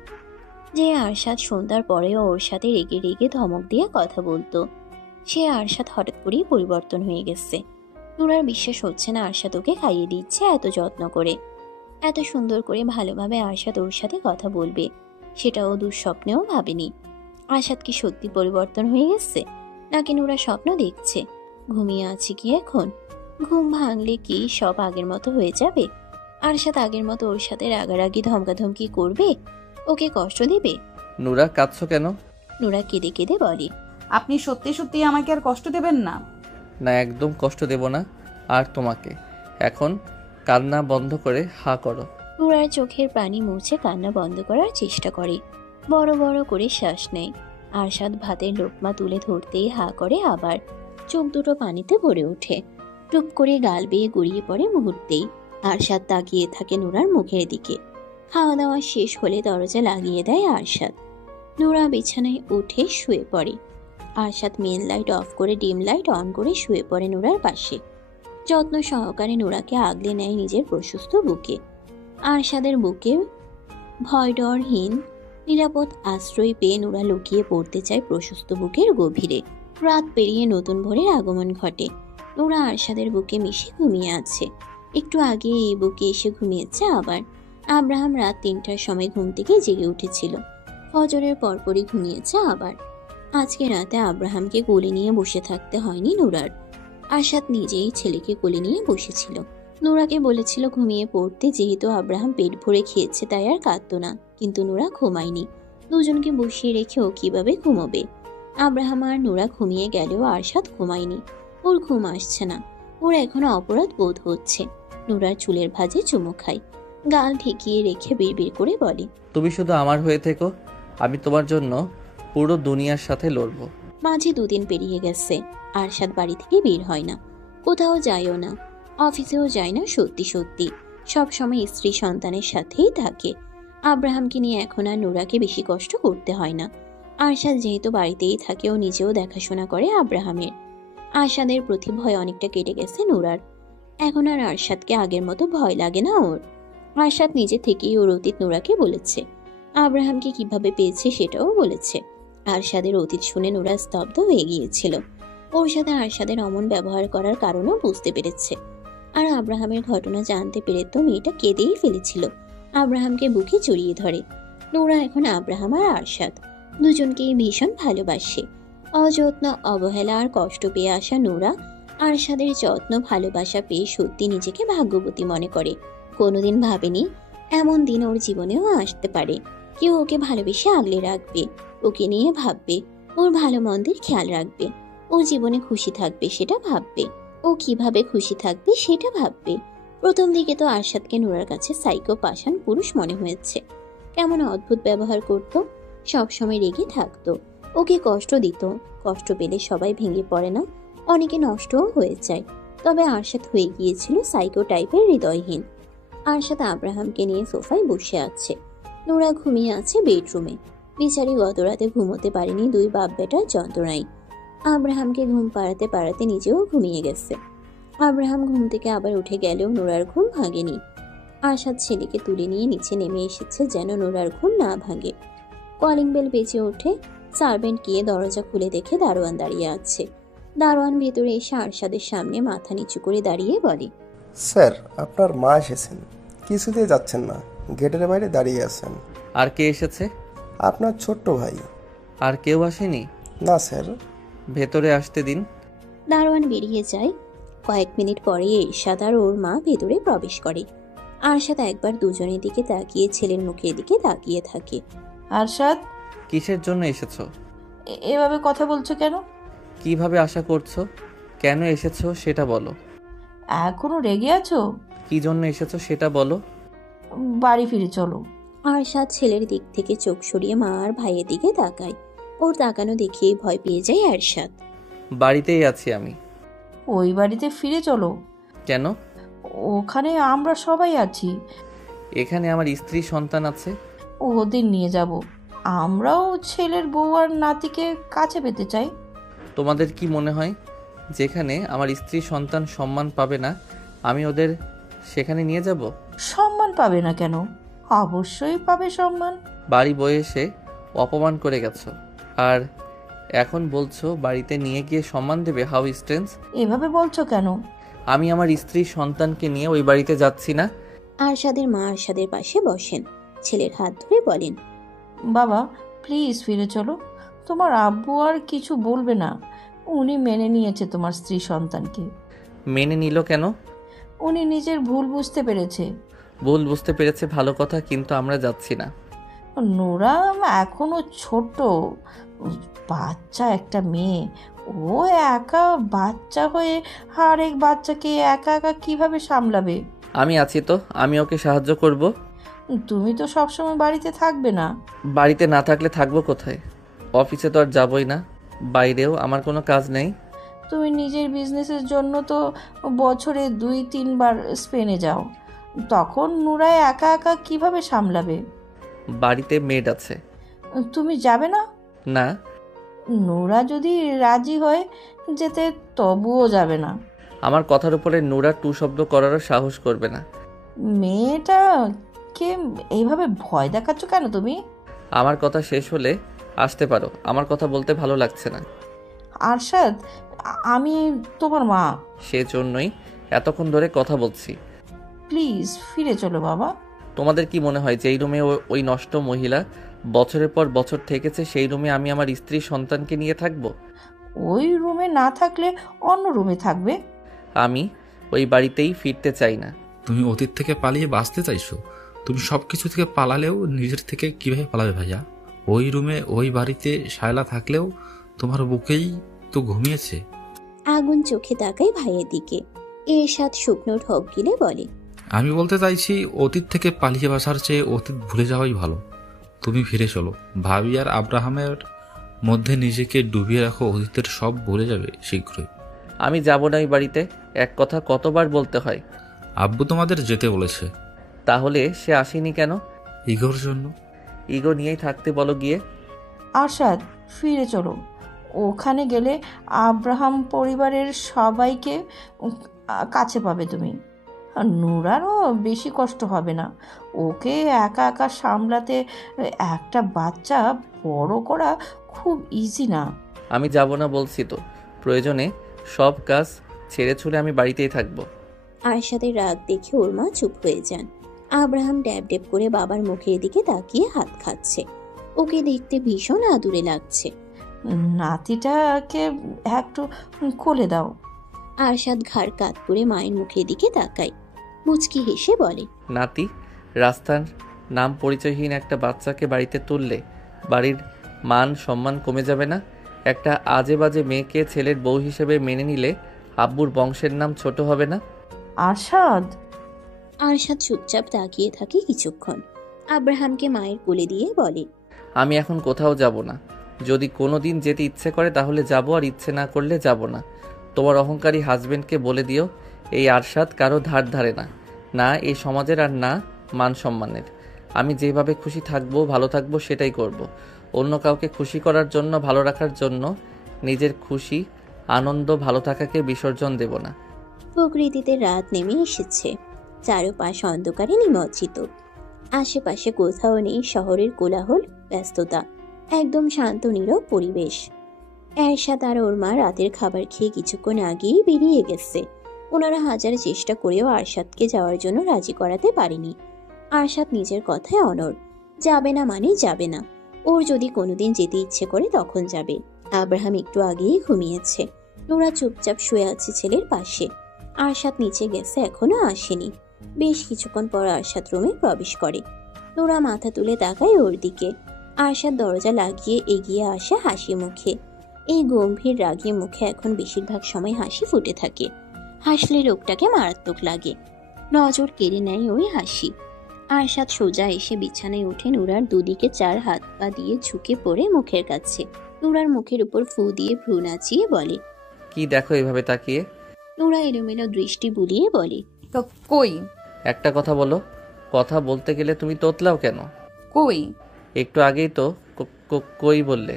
যে আরশাদ সন্ধ্যার পরেও ওর সাথে রেগে রেগে ধমক দিয়ে কথা বলতো, সে আরশাদ হঠাৎ করেই পরিবর্তন হয়ে গেছে। নুরার বিশ্বাস হচ্ছে না আরশাদ ওকে খাইয়ে দিচ্ছে এত যত্ন করে, এত সুন্দর করে ভালোভাবে আরশাদ ওর সাথে কথা বলবে, সেটা ও দুঃস্বপ্নেও ভাবেনি। আরশাদ কি সত্যি পরিবর্তন হয়ে গেছে, নাকি নুরা স্বপ্ন দেখছে? ঘুমিয়ে আছে কি এখন? ঘুম ভাঙলে কি সব আগের মতো হয়ে যাবে? আরশাদ আগের মতো ওর সাথে রাগারাগি ধমকাধমকি করবে, ওকে কষ্ট দেবে? নুরা কাঁদছো কেন? নুরা কেঁদে কেঁদে বলে, আপনি সত্যি সত্যি আমাকে আর কষ্ট দেবেন না? না, একদম কষ্ট দেব না। আর তোমাকে এখন কান্না বন্ধ করে হা করো। নুরার চোখের পানি মুছে কান্না বন্ধ করার চেষ্টা করে। বড় বড় করে শ্বাস নেয়। আরশাদ ভাতের লোকমা তুলে ধরতেই হা করে, আবার চোখ দুটো পানিতে ভরে ওঠে। টুপ করে গাল বেয়ে গড়িয়ে পড়ে মুহূর্তেই। আরশাদ তাকিয়ে থাকে নুরার মুখের দিকে। খাওয়া দাওয়া শেষ হলে দরজা লাগিয়ে দেয় আরশাদ। নুরা বিছানায় উঠে শুয়ে পড়ে। আরশাদ মেন লাইট অফ করে ডিম লাইট অন করে শুয়ে পড়ে নুরার পাশে। যত্ন সহকারে নুরাকে আগলে নেয় নিজের প্রশস্ত বুকে। আরশাদের বুকে ভয়ডরহীন নিরাপদ আশ্রয় পেয়ে নোরা লুকিয়ে পড়তে চায় প্রশস্ত বুকের গভীরে। রাত পেরিয়ে নতুন ভোরের আগমন ঘটে। নোরা আরশাদের বুকে মিশে ঘুমিয়ে আছে। একটু আগে এই বুকে এসে ঘুমিয়েছে আবার। আব্রাহাম রাত ৩টার সময় ঘুম থেকে জেগে উঠেছিল। ফজরের পরপরই ঘুমিয়েছে আবার। আজকে রাতে আব্রাহামকে কোলে নিয়ে বসে থাকতে হয়নি নোরার। আরশাদ নিজেই ছেলেকে কোলে নিয়ে বসেছিল। নোরাকে বলেছিল ঘুমিয়ে পড়তে, যেহেতু আব্রাহাম পেট ভরে খেয়েছে তাই আর কাঁদতো না। কিন্তু নোরা ঘুমায়নি। দুজনকে বসিয়ে রেখে ও কিভাবে ঘুমোবে? আব্রাহাম আর নোরা ঘুমিয়ে গেলেও আরশাদ ঘুমায়নি। ওর ঘুম আসছে না। ওর এখনো অপরাধ বোধ হচ্ছে। নোরার চুলের ভাঁজে চুমু খায়। গাল ঠেকিয়ে রেখে বিড়বিড় করে বলে, তুমি শুধু আমার হয়ে থেকো, আমি তোমার জন্য পুরো দুনিয়ার সাথে লড়বো। মাঝে 2 দিন পেরিয়ে গেছে। আরশাদ বাড়ি থেকে বের হয় না, কোথাও যায়ও না, অফিসেও যায় না। সত্যি সত্যি সবসময় স্ত্রী সন্তানের সাথেই থাকে। আব্রাহামকে নিয়ে এখন আর নোরাকে বেশি কষ্ট করতে হয় না। আরশাদ যেহেতু বাড়িতেই থাকে, ও নিজেও দেখাশোনা করে আব্রাহামের। আরশাদের প্রতি ভয় অনেকটা কেটে গেছে নোরার। এখন আর আরশাদকে আগের মতো ভয় লাগে না ওর। আরশাদ নিজে থেকেই ওর অতীত নোরাকে বলেছে। আব্রাহামকে কিভাবে পেয়েছে সেটাও বলেছে। আরশাদের অতীত শুনে নোরা স্তব্ধ হয়ে গিয়েছিল। ওর সাথে আরশাদের অমন ব্যবহার করার কারণও বুঝতে পেরেছে। আর আব্রাহামের ঘটনা জানতে পেরে তো মেয়েটা কেঁদেই ফেলেছিল। আব্রাহামকে বুকে জড়িয়ে ধরে। নোরা এখন আব্রাহাম আর আরশাদ দুজনকেই ভীষণ ভালোবাসে। অযত্ন, অবহেলা আর কষ্ট পেয়ে আসা নোরা আরশাদের যত্ন, ভালোবাসা পেয়ে সত্যি নিজেকে ভাগ্যবতী মনে করে। কোনোদিন ভাবেনি এমন দিন ওর জীবনেও আসতে পারে। কেউ ওকে ভালোবেসে আগলে রাখবে, ওকে নিয়ে ভাববে, ওর ভালো মন্দের খেয়াল রাখবে, ও জীবনে খুশি থাকবে সেটা ভাববে, ও কিভাবে খুশি থাকবে সেটা ভাববে। প্রথম দিকে তো আরশাদকে নোরার কাছে সাইকো পাষাণ পুরুষ মনে হয়েছে। কেমন অদ্ভুত ব্যবহার করত, সবসময় রেগে থাকতো, ওকে কষ্ট দিত। কষ্ট পেলে সবাই ভেঙে পড়ে না, অনেকে নষ্টও হয়ে যায়। তবে আরশাদ হয়ে গিয়েছিল সাইকো টাইপের হৃদয়হীন। আরশাদ আব্রাহামকে নিয়ে সোফায় বসে আছে। নোরা ঘুমিয়ে আছে বেডরুমে। বিচারি গত রাতে ঘুমোতে পারেনি 2 বাপ বেটার যন্ত্রণায়। আব্রাহামকে ঘুম পাড়াতে পাড়াতে নিজেও ঘুমিয়ে গেছে। আব্রাহাম ঘুম থেকে আবার উঠে গেলেও নোরার ঘুম ভাঙেনি। আরশাদ ছেলেকে তুলে নিয়ে নিচে নেমে এসেছে যেন নোরার ঘুম না ভাঙে। কলিং বেল বেজে ওঠে। সার্ভেন্ট গিয়ে দরজা খুলে দেখে দারোয়ান দাঁড়িয়ে আছে। দারোয়ান ভেতরে এসে আরশাদের সামনে মাথা নিচু করে দাঁড়িয়ে বলে, স্যার, আপনার মা এসেছেন, কিছুতেই যাচ্ছেন না, গেটের বাইরে দাঁড়িয়ে আছেন। আর কে এসেছে? আপনার ছোট্ট ভাই। আর কেউ আসেনি? না স্যার। ভেতরে আসতে দিন। দারোয়ান বেরিয়ে যায়। কয়েক মিনিট পরে এরশাদ আর ওর মা ভেতরে প্রবেশ করে। আরশাদ একবার দুজনের দিকে তাকিয়ে ছেলের মুখের দিকে তাকিয়ে থাকে। আরশাদ, কিসের জন্য এসেছো? এভাবে কথা বলছো কেন? কিভাবে আশা করছো? কেন এসেছো সেটা বলো। এখনো রেগে আছো? কি জন্য এসেছো সেটা বলো। বাড়ি ফিরে চলো। আরশাদ ছেলের দিক থেকে চোখ সরিয়ে মা আর ভাইয়ের দিকে তাকায়। ওর তাকানো দেখিয়ে ভয় পেয়ে যায় আরশাদ। বাড়িতেই আছি আমি। ওই বাড়িতে ফিরে চলো। কেন? ওখানে আমরা সবাই আছি। এখানে আমার স্ত্রী সন্তান আছে। ওদের নিয়ে যাব। আমরাও ছেলের বউ আর নাতিকে কাছে পেতে চাই। তোমাদের কি মনে হয় যেখানে আমার স্ত্রী সন্তান সম্মান পাবে না আমি ওদের সেখানে নিয়ে যাব? সম্মান পাবে না কেন? অবশ্যই পাবে সম্মান। বাড়ি বয়ে এসে অপমান করে গেছো, আর এখন বলছো বাড়িতে নিয়ে গিয়ে সম্মান দেবে? How strange. এভাবে বলছো কেন? আমি আমার স্ত্রী সন্তানকে নিয়ে ওই বাড়িতে যাচ্ছি না। আরশাদের মা আরশাদের পাশে বসেন। ছেলের হাত ধরে বলেন, বাবা প্লিজ ফিরে চলো। তোমার আব্বু আর কিছু বলবে না। উনি মেনে নিয়েছে তোমার স্ত্রী সন্তানকে। মেনে নিল কেন? উনি নিজের ভুল বুঝতে পেরেছে। ভুল বুঝতে পেরেছে ভালো কথা, কিন্তু আমরা যাচ্ছি না। নোরা এখনো ছোট বাচ্চা, একটা মেয়ে। ও একা বাচ্চা হয়ে আরেক বাচ্চাকে একা একা কিভাবে সামলাবে? আমি আছি তো, আমি ওকে সাহায্য করব। তুমি তো সবসময় বাড়িতে থাকবে না। বাড়িতে না থাকলে থাকবো কোথায়? অফিসে তো আর যাবই না, বাইরেও আমার কোনো কাজ নেই। তুমি নিজের বিজনেসের জন্য তো বছরে 2-3 বার স্পেনে যাও, তখন নোরা একা একা কিভাবে সামলাবে? বাড়িতে মেড আছে। তুমি যাবে না? না। নোরা যদি রাজি হয় যেতে, তবুও যাবে না। আমার কথার উপরে নোরা টু শব্দ করারও সাহস করবে না। মেয়েটা আমাকে এইভাবে ভয় দেখাচ্ছ কেন তুমি? আমার কথা শেষ হলে আসতে পারো, আমার কথা বলতে ভালো লাগছে না। আরশাদ, আমি তোমার মা। সেজন্যই এতক্ষণ ধরে কথা বলছি। প্লিজ ফিরে চলো বাবা। তোমাদের কি মনে হয় যেই রুমে ওই নষ্ট মহিলা বছরের পর বছর থেকেছে সেই রুমে আমি আমার স্ত্রী সন্তানকে নিয়ে থাকব? ওই রুমে না থাকলে অন্য রুমে থাকবে। আমি ওই বাড়িতেই ফিরতে চাই না। তুমি অতীত থেকে পালিয়ে বাঁচতে চাইছো? তুমি সব কিছু থেকে পালালেও নিজের থেকে কিভাবে পালাবে ভাইয়া? ওই রুমে ওই বাড়িতে শায়লা থাকলেও তোমার বুকেই তো ঘুমিয়েছে। আগুন চোখে তাকায় ভাইয়ের দিকে। এরশাদ শুকনো ঢোক গিলে বলে, আমি বলতে চাইছি অতীত থেকে পালিয়ে বাঁচার চেয়ে অতীত ভুলে যাওয়াই ভালো। তুমি ফিরে চলো। ভাবি আর আব্রাহামের মধ্যে নিজেকে ডুবিয়ে রাখো, অতীতের সব ভুলে যাবে শীঘ্রই। আমি যাব না ওই বাড়িতে। এক কথা কতবার বলতে হয়? আব্বু তোমাদের যেতে বলেছে। তাহলে সে আসেনি কেন? ইগোর জন্য। ইগো নিয়েই থাকতে বলো গিয়ে। আরশাদ, ফিরে চলো। ওখানে গেলে আব্রাহাম পরিবারের সবাইকে কাছে পাবে তুমি। আর নুরারও বেশি কষ্ট হবে না। ওকে একা একা সামলাতে একটা বাচ্চা বড় করা খুব ইজি না। আমি যাব না বলছি তো। প্রয়োজনে সব কাজ ছেড়ে ছুড়ে আমি বাড়িতেই থাকবো। আরশাদের রাগ দেখে ওর মা চুপ হয়ে যান। আব্রাহাম ড্যাব ড্যাব করে বাবার মুখের দিকে তাকিয়ে হাত খাচ্ছে। ওকে দেখতে ভীষণ আদুরে লাগছে। নাতিটাকে একটু কোলে দাও। আরশাদ ঘাড় কাত করে মায়ের মুখের দিকে তাকায়। মুচকি হেসে বলে, নাতি? রাস্তার নাম পরিচয়হীন একটা বাচ্চাকে বাড়িতে তুললে বাড়ির মান সম্মান কমে যাবে না? একটা আজে বাজে মেয়েকে ছেলের বউ হিসেবে মেনে নিলে আব্বুর বংশের নাম ছোট হবে না? আরশাদ। আরশাদ চুপচাপ তাকিয়ে থাকে কিছুক্ষণ। আব্রাহামকে মায়ের কোলে দিয়ে বলে, আমি এখন কোথাও যাব না। যদি কোনো দিন যেতে ইচ্ছে করে তাহলে যাব, আর ইচ্ছে না করলে যাব না। তোমার অহংকারী হাজবেন্ডকে বলে দিও এই আরশাদ কারো ধার ধারে না, না এই সমাজের আর না মান সম্মানের। আমি যেভাবে খুশি থাকবো, ভালো থাকবো সেটাই করব। অন্য কাউকে খুশি করার জন্য, ভালো রাখার জন্য নিজের খুশি আনন্দ ভালো থাকাকে বিসর্জন দেব না। প্রকৃতিতে রাত নেমে এসেছে। চারপাশ অন্ধকারে নিমজ্জিত। আশেপাশে কোথাও নেই শহরের কোলাহল, ব্যস্ততা। একদম শান্ত নীরব পরিবেশ। এরশাদ আর ওর মা রাতের খাবার খেয়ে কিছুক্ষণ আগেই বেরিয়ে গেছে। ওনারা হাজার চেষ্টা করেও আরশাদকে যাওয়ার জন্য রাজি করাতে পারেনি। আরশাদ নিজের কথায় অনড়। যাবে না মানে যাবে না। ওর যদি কোনোদিন যেতে ইচ্ছে করে তখন যাবে। আব্রাহাম একটু আগেই ঘুমিয়েছে। নোরা চুপচাপ শুয়ে আছে ছেলের পাশে। আরশাদ নিচে গেছে, এখনো আসেনি। বেশ কিছুক্ষণ পর আরশাদ রুমে প্রবেশ করে। নোরা মাথা তুলে তাকায় ওর দিকে। আরশাদ দরজা লাগিয়ে এগিয়ে আসে হাসি মুখে। এই গম্ভীর রাগী মুখে এখন বেশিরভাগ সময় হাসি ফুটে থাকে। হাসলে লোকটাকে মারাত্মক লাগে। নজর কেড়ে নেয় ওই হাসি। আরশাদ সোজা এসে বিছানায় উঠে নুরার দুদিকে চার হাত পা দিয়ে ঝুঁকে পড়ে মুখের কাছে। নুরার মুখের উপর ফু দিয়ে ভ্রু নাচিয়ে বলে, কি দেখো এভাবে তাকিয়ে? নুরা এলোমেলো দৃষ্টি বুলিয়ে বলে, তো কই? একটা কথা বলো। কথা বলতে গেলে তুমি তোতলাও কেন? কই? একটু আগেই তো কই বললে।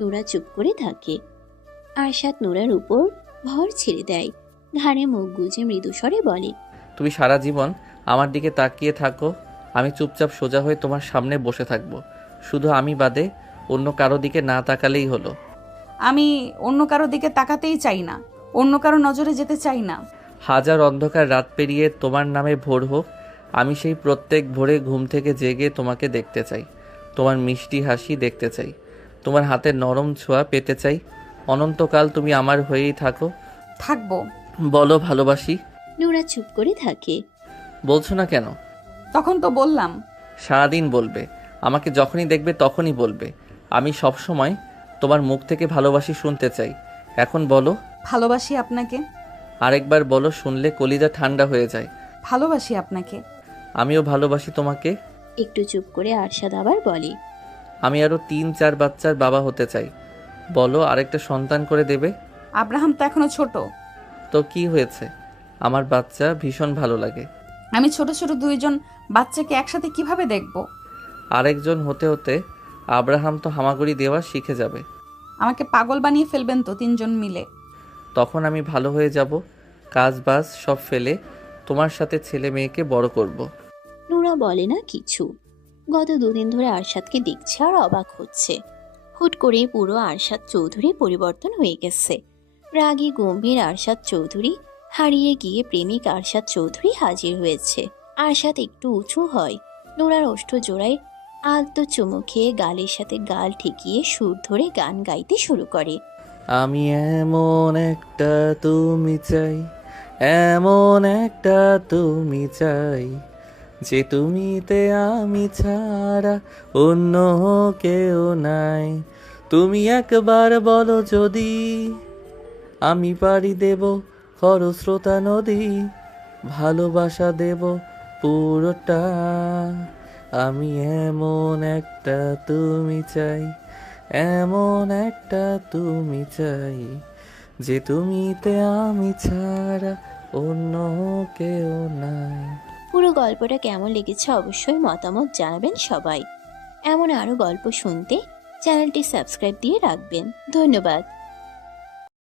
নুরা চুপ করে থাকে। আরশাদ নুরার উপর ভর ছেড়ে দেয়। ঘাড়ে মুখ গুজে মৃদুস্বরে বলে, তুমি সারা জীবন আমার দিকে তাকিয়ে থাকো, আমি চুপচাপ সোজা হয়ে তোমার সামনে বসে থাকবো। শুধু আমি বাদে অন্য কারো দিকে না তাকালেই হলো। আমি অন্য কারো দিকে তাকাতেই চাই না, অন্য কারো নজরে যেতে চাই না। হাজার অন্ধকার রাত পেরিয়ে তোমার নামে ভোর হোক, আমি সেই প্রত্যেক ভোরে ঘুম থেকে জেগে তোমাকে দেখতে চাই। তোমার মিষ্টি হাসি দেখতে চাই, তোমার হাতের নরম ছোঁয়া পেতে চাই। অনন্তকাল তুমি আমার হয়েই থাকো। থাকবো। বলো ভালোবাসি। নুরা চুপ করে থাকে। বলছো না কেন? তখন তো বললাম। সারাদিন বলবে, আমাকে যখনই দেখবে তখনই বলবে। আমি সব সময় তোমার মুখ থেকে ভালোবাসি শুনতে চাই। এখন বলো। ভালোবাসি আপনাকে। আরেকবার বলো, শুনলে কলিজা ঠান্ডা হয়ে যায়। ভালোবাসি আপনাকে। আমিও ভালোবাসি তোমাকে। একটু চুপ করে আরশাদ আবার বলে, আমি আরো 3-4 বাচ্চার বাবা হতে চাই। বলো, আরেকটা সন্তান করে দেবে? আব্রাহাম তো এখনো ছোট। তো কি হয়েছে, আমার বাচ্চা ভীষণ ভালো লাগে। আমি ছোট ছোট দুইজন বাচ্চাকে একসাথে কিভাবে দেখব? আরেকজন হতে হতে আব্রাহাম তো হামাগুড়ি দেওয়া শিখে যাবে। আমাকে পাগল বানিয়ে ফেলবেন তো 3 জন মিলে। তখন আমি ভালো হয়ে যাব, কাজ বাজ সব ফেলে তোমার সাথে ছেলে মেয়েকে বড় করব। নুরা বলে না কিছু। গত 2 দিন ধরে আরশাদকে দেখছে আর অবাক হচ্ছে। হুট করে পুরো আরশাদ চৌধুরী পরিবর্তন হয়ে গেছে। রাগী গম্ভীর আরশাদ চৌধুরী হারিয়ে গিয়ে প্রেমিক আরশাদ চৌধুরী হাজির হয়েছে। আরশাদ একটু উঁচু হয়, নুরার ওষ্ঠ জোড়ায় আলতো চুমু খেয়ে গালের সাথে গাল ঠেকিয়ে সুর ধরে গান গাইতে শুরু করে। আমি এমন একটা তুমি চাই, এমন একটা তুমি চাই, যে তুমিতে আমি ছাড়া অন্য কেউ নাই। তুমি একবার বলো যদি, আমি পাড়ি দেব খরস্রোতা নদী, ভালোবাসা দেব পুরোটা। আমি এমন একটা তুমি চাই, এমন একটা তুমি চাই, যে তুমিতে আমি ছাড়া অন্য কেউ নাই। পুরো গল্পটা কেমন লেগেছে অবশ্যই মতামত জানাবেন সবাই। এমন আরো গল্প শুনতে চ্যানেলটি সাবস্ক্রাইব দিয়ে রাখবেন। ধন্যবাদ।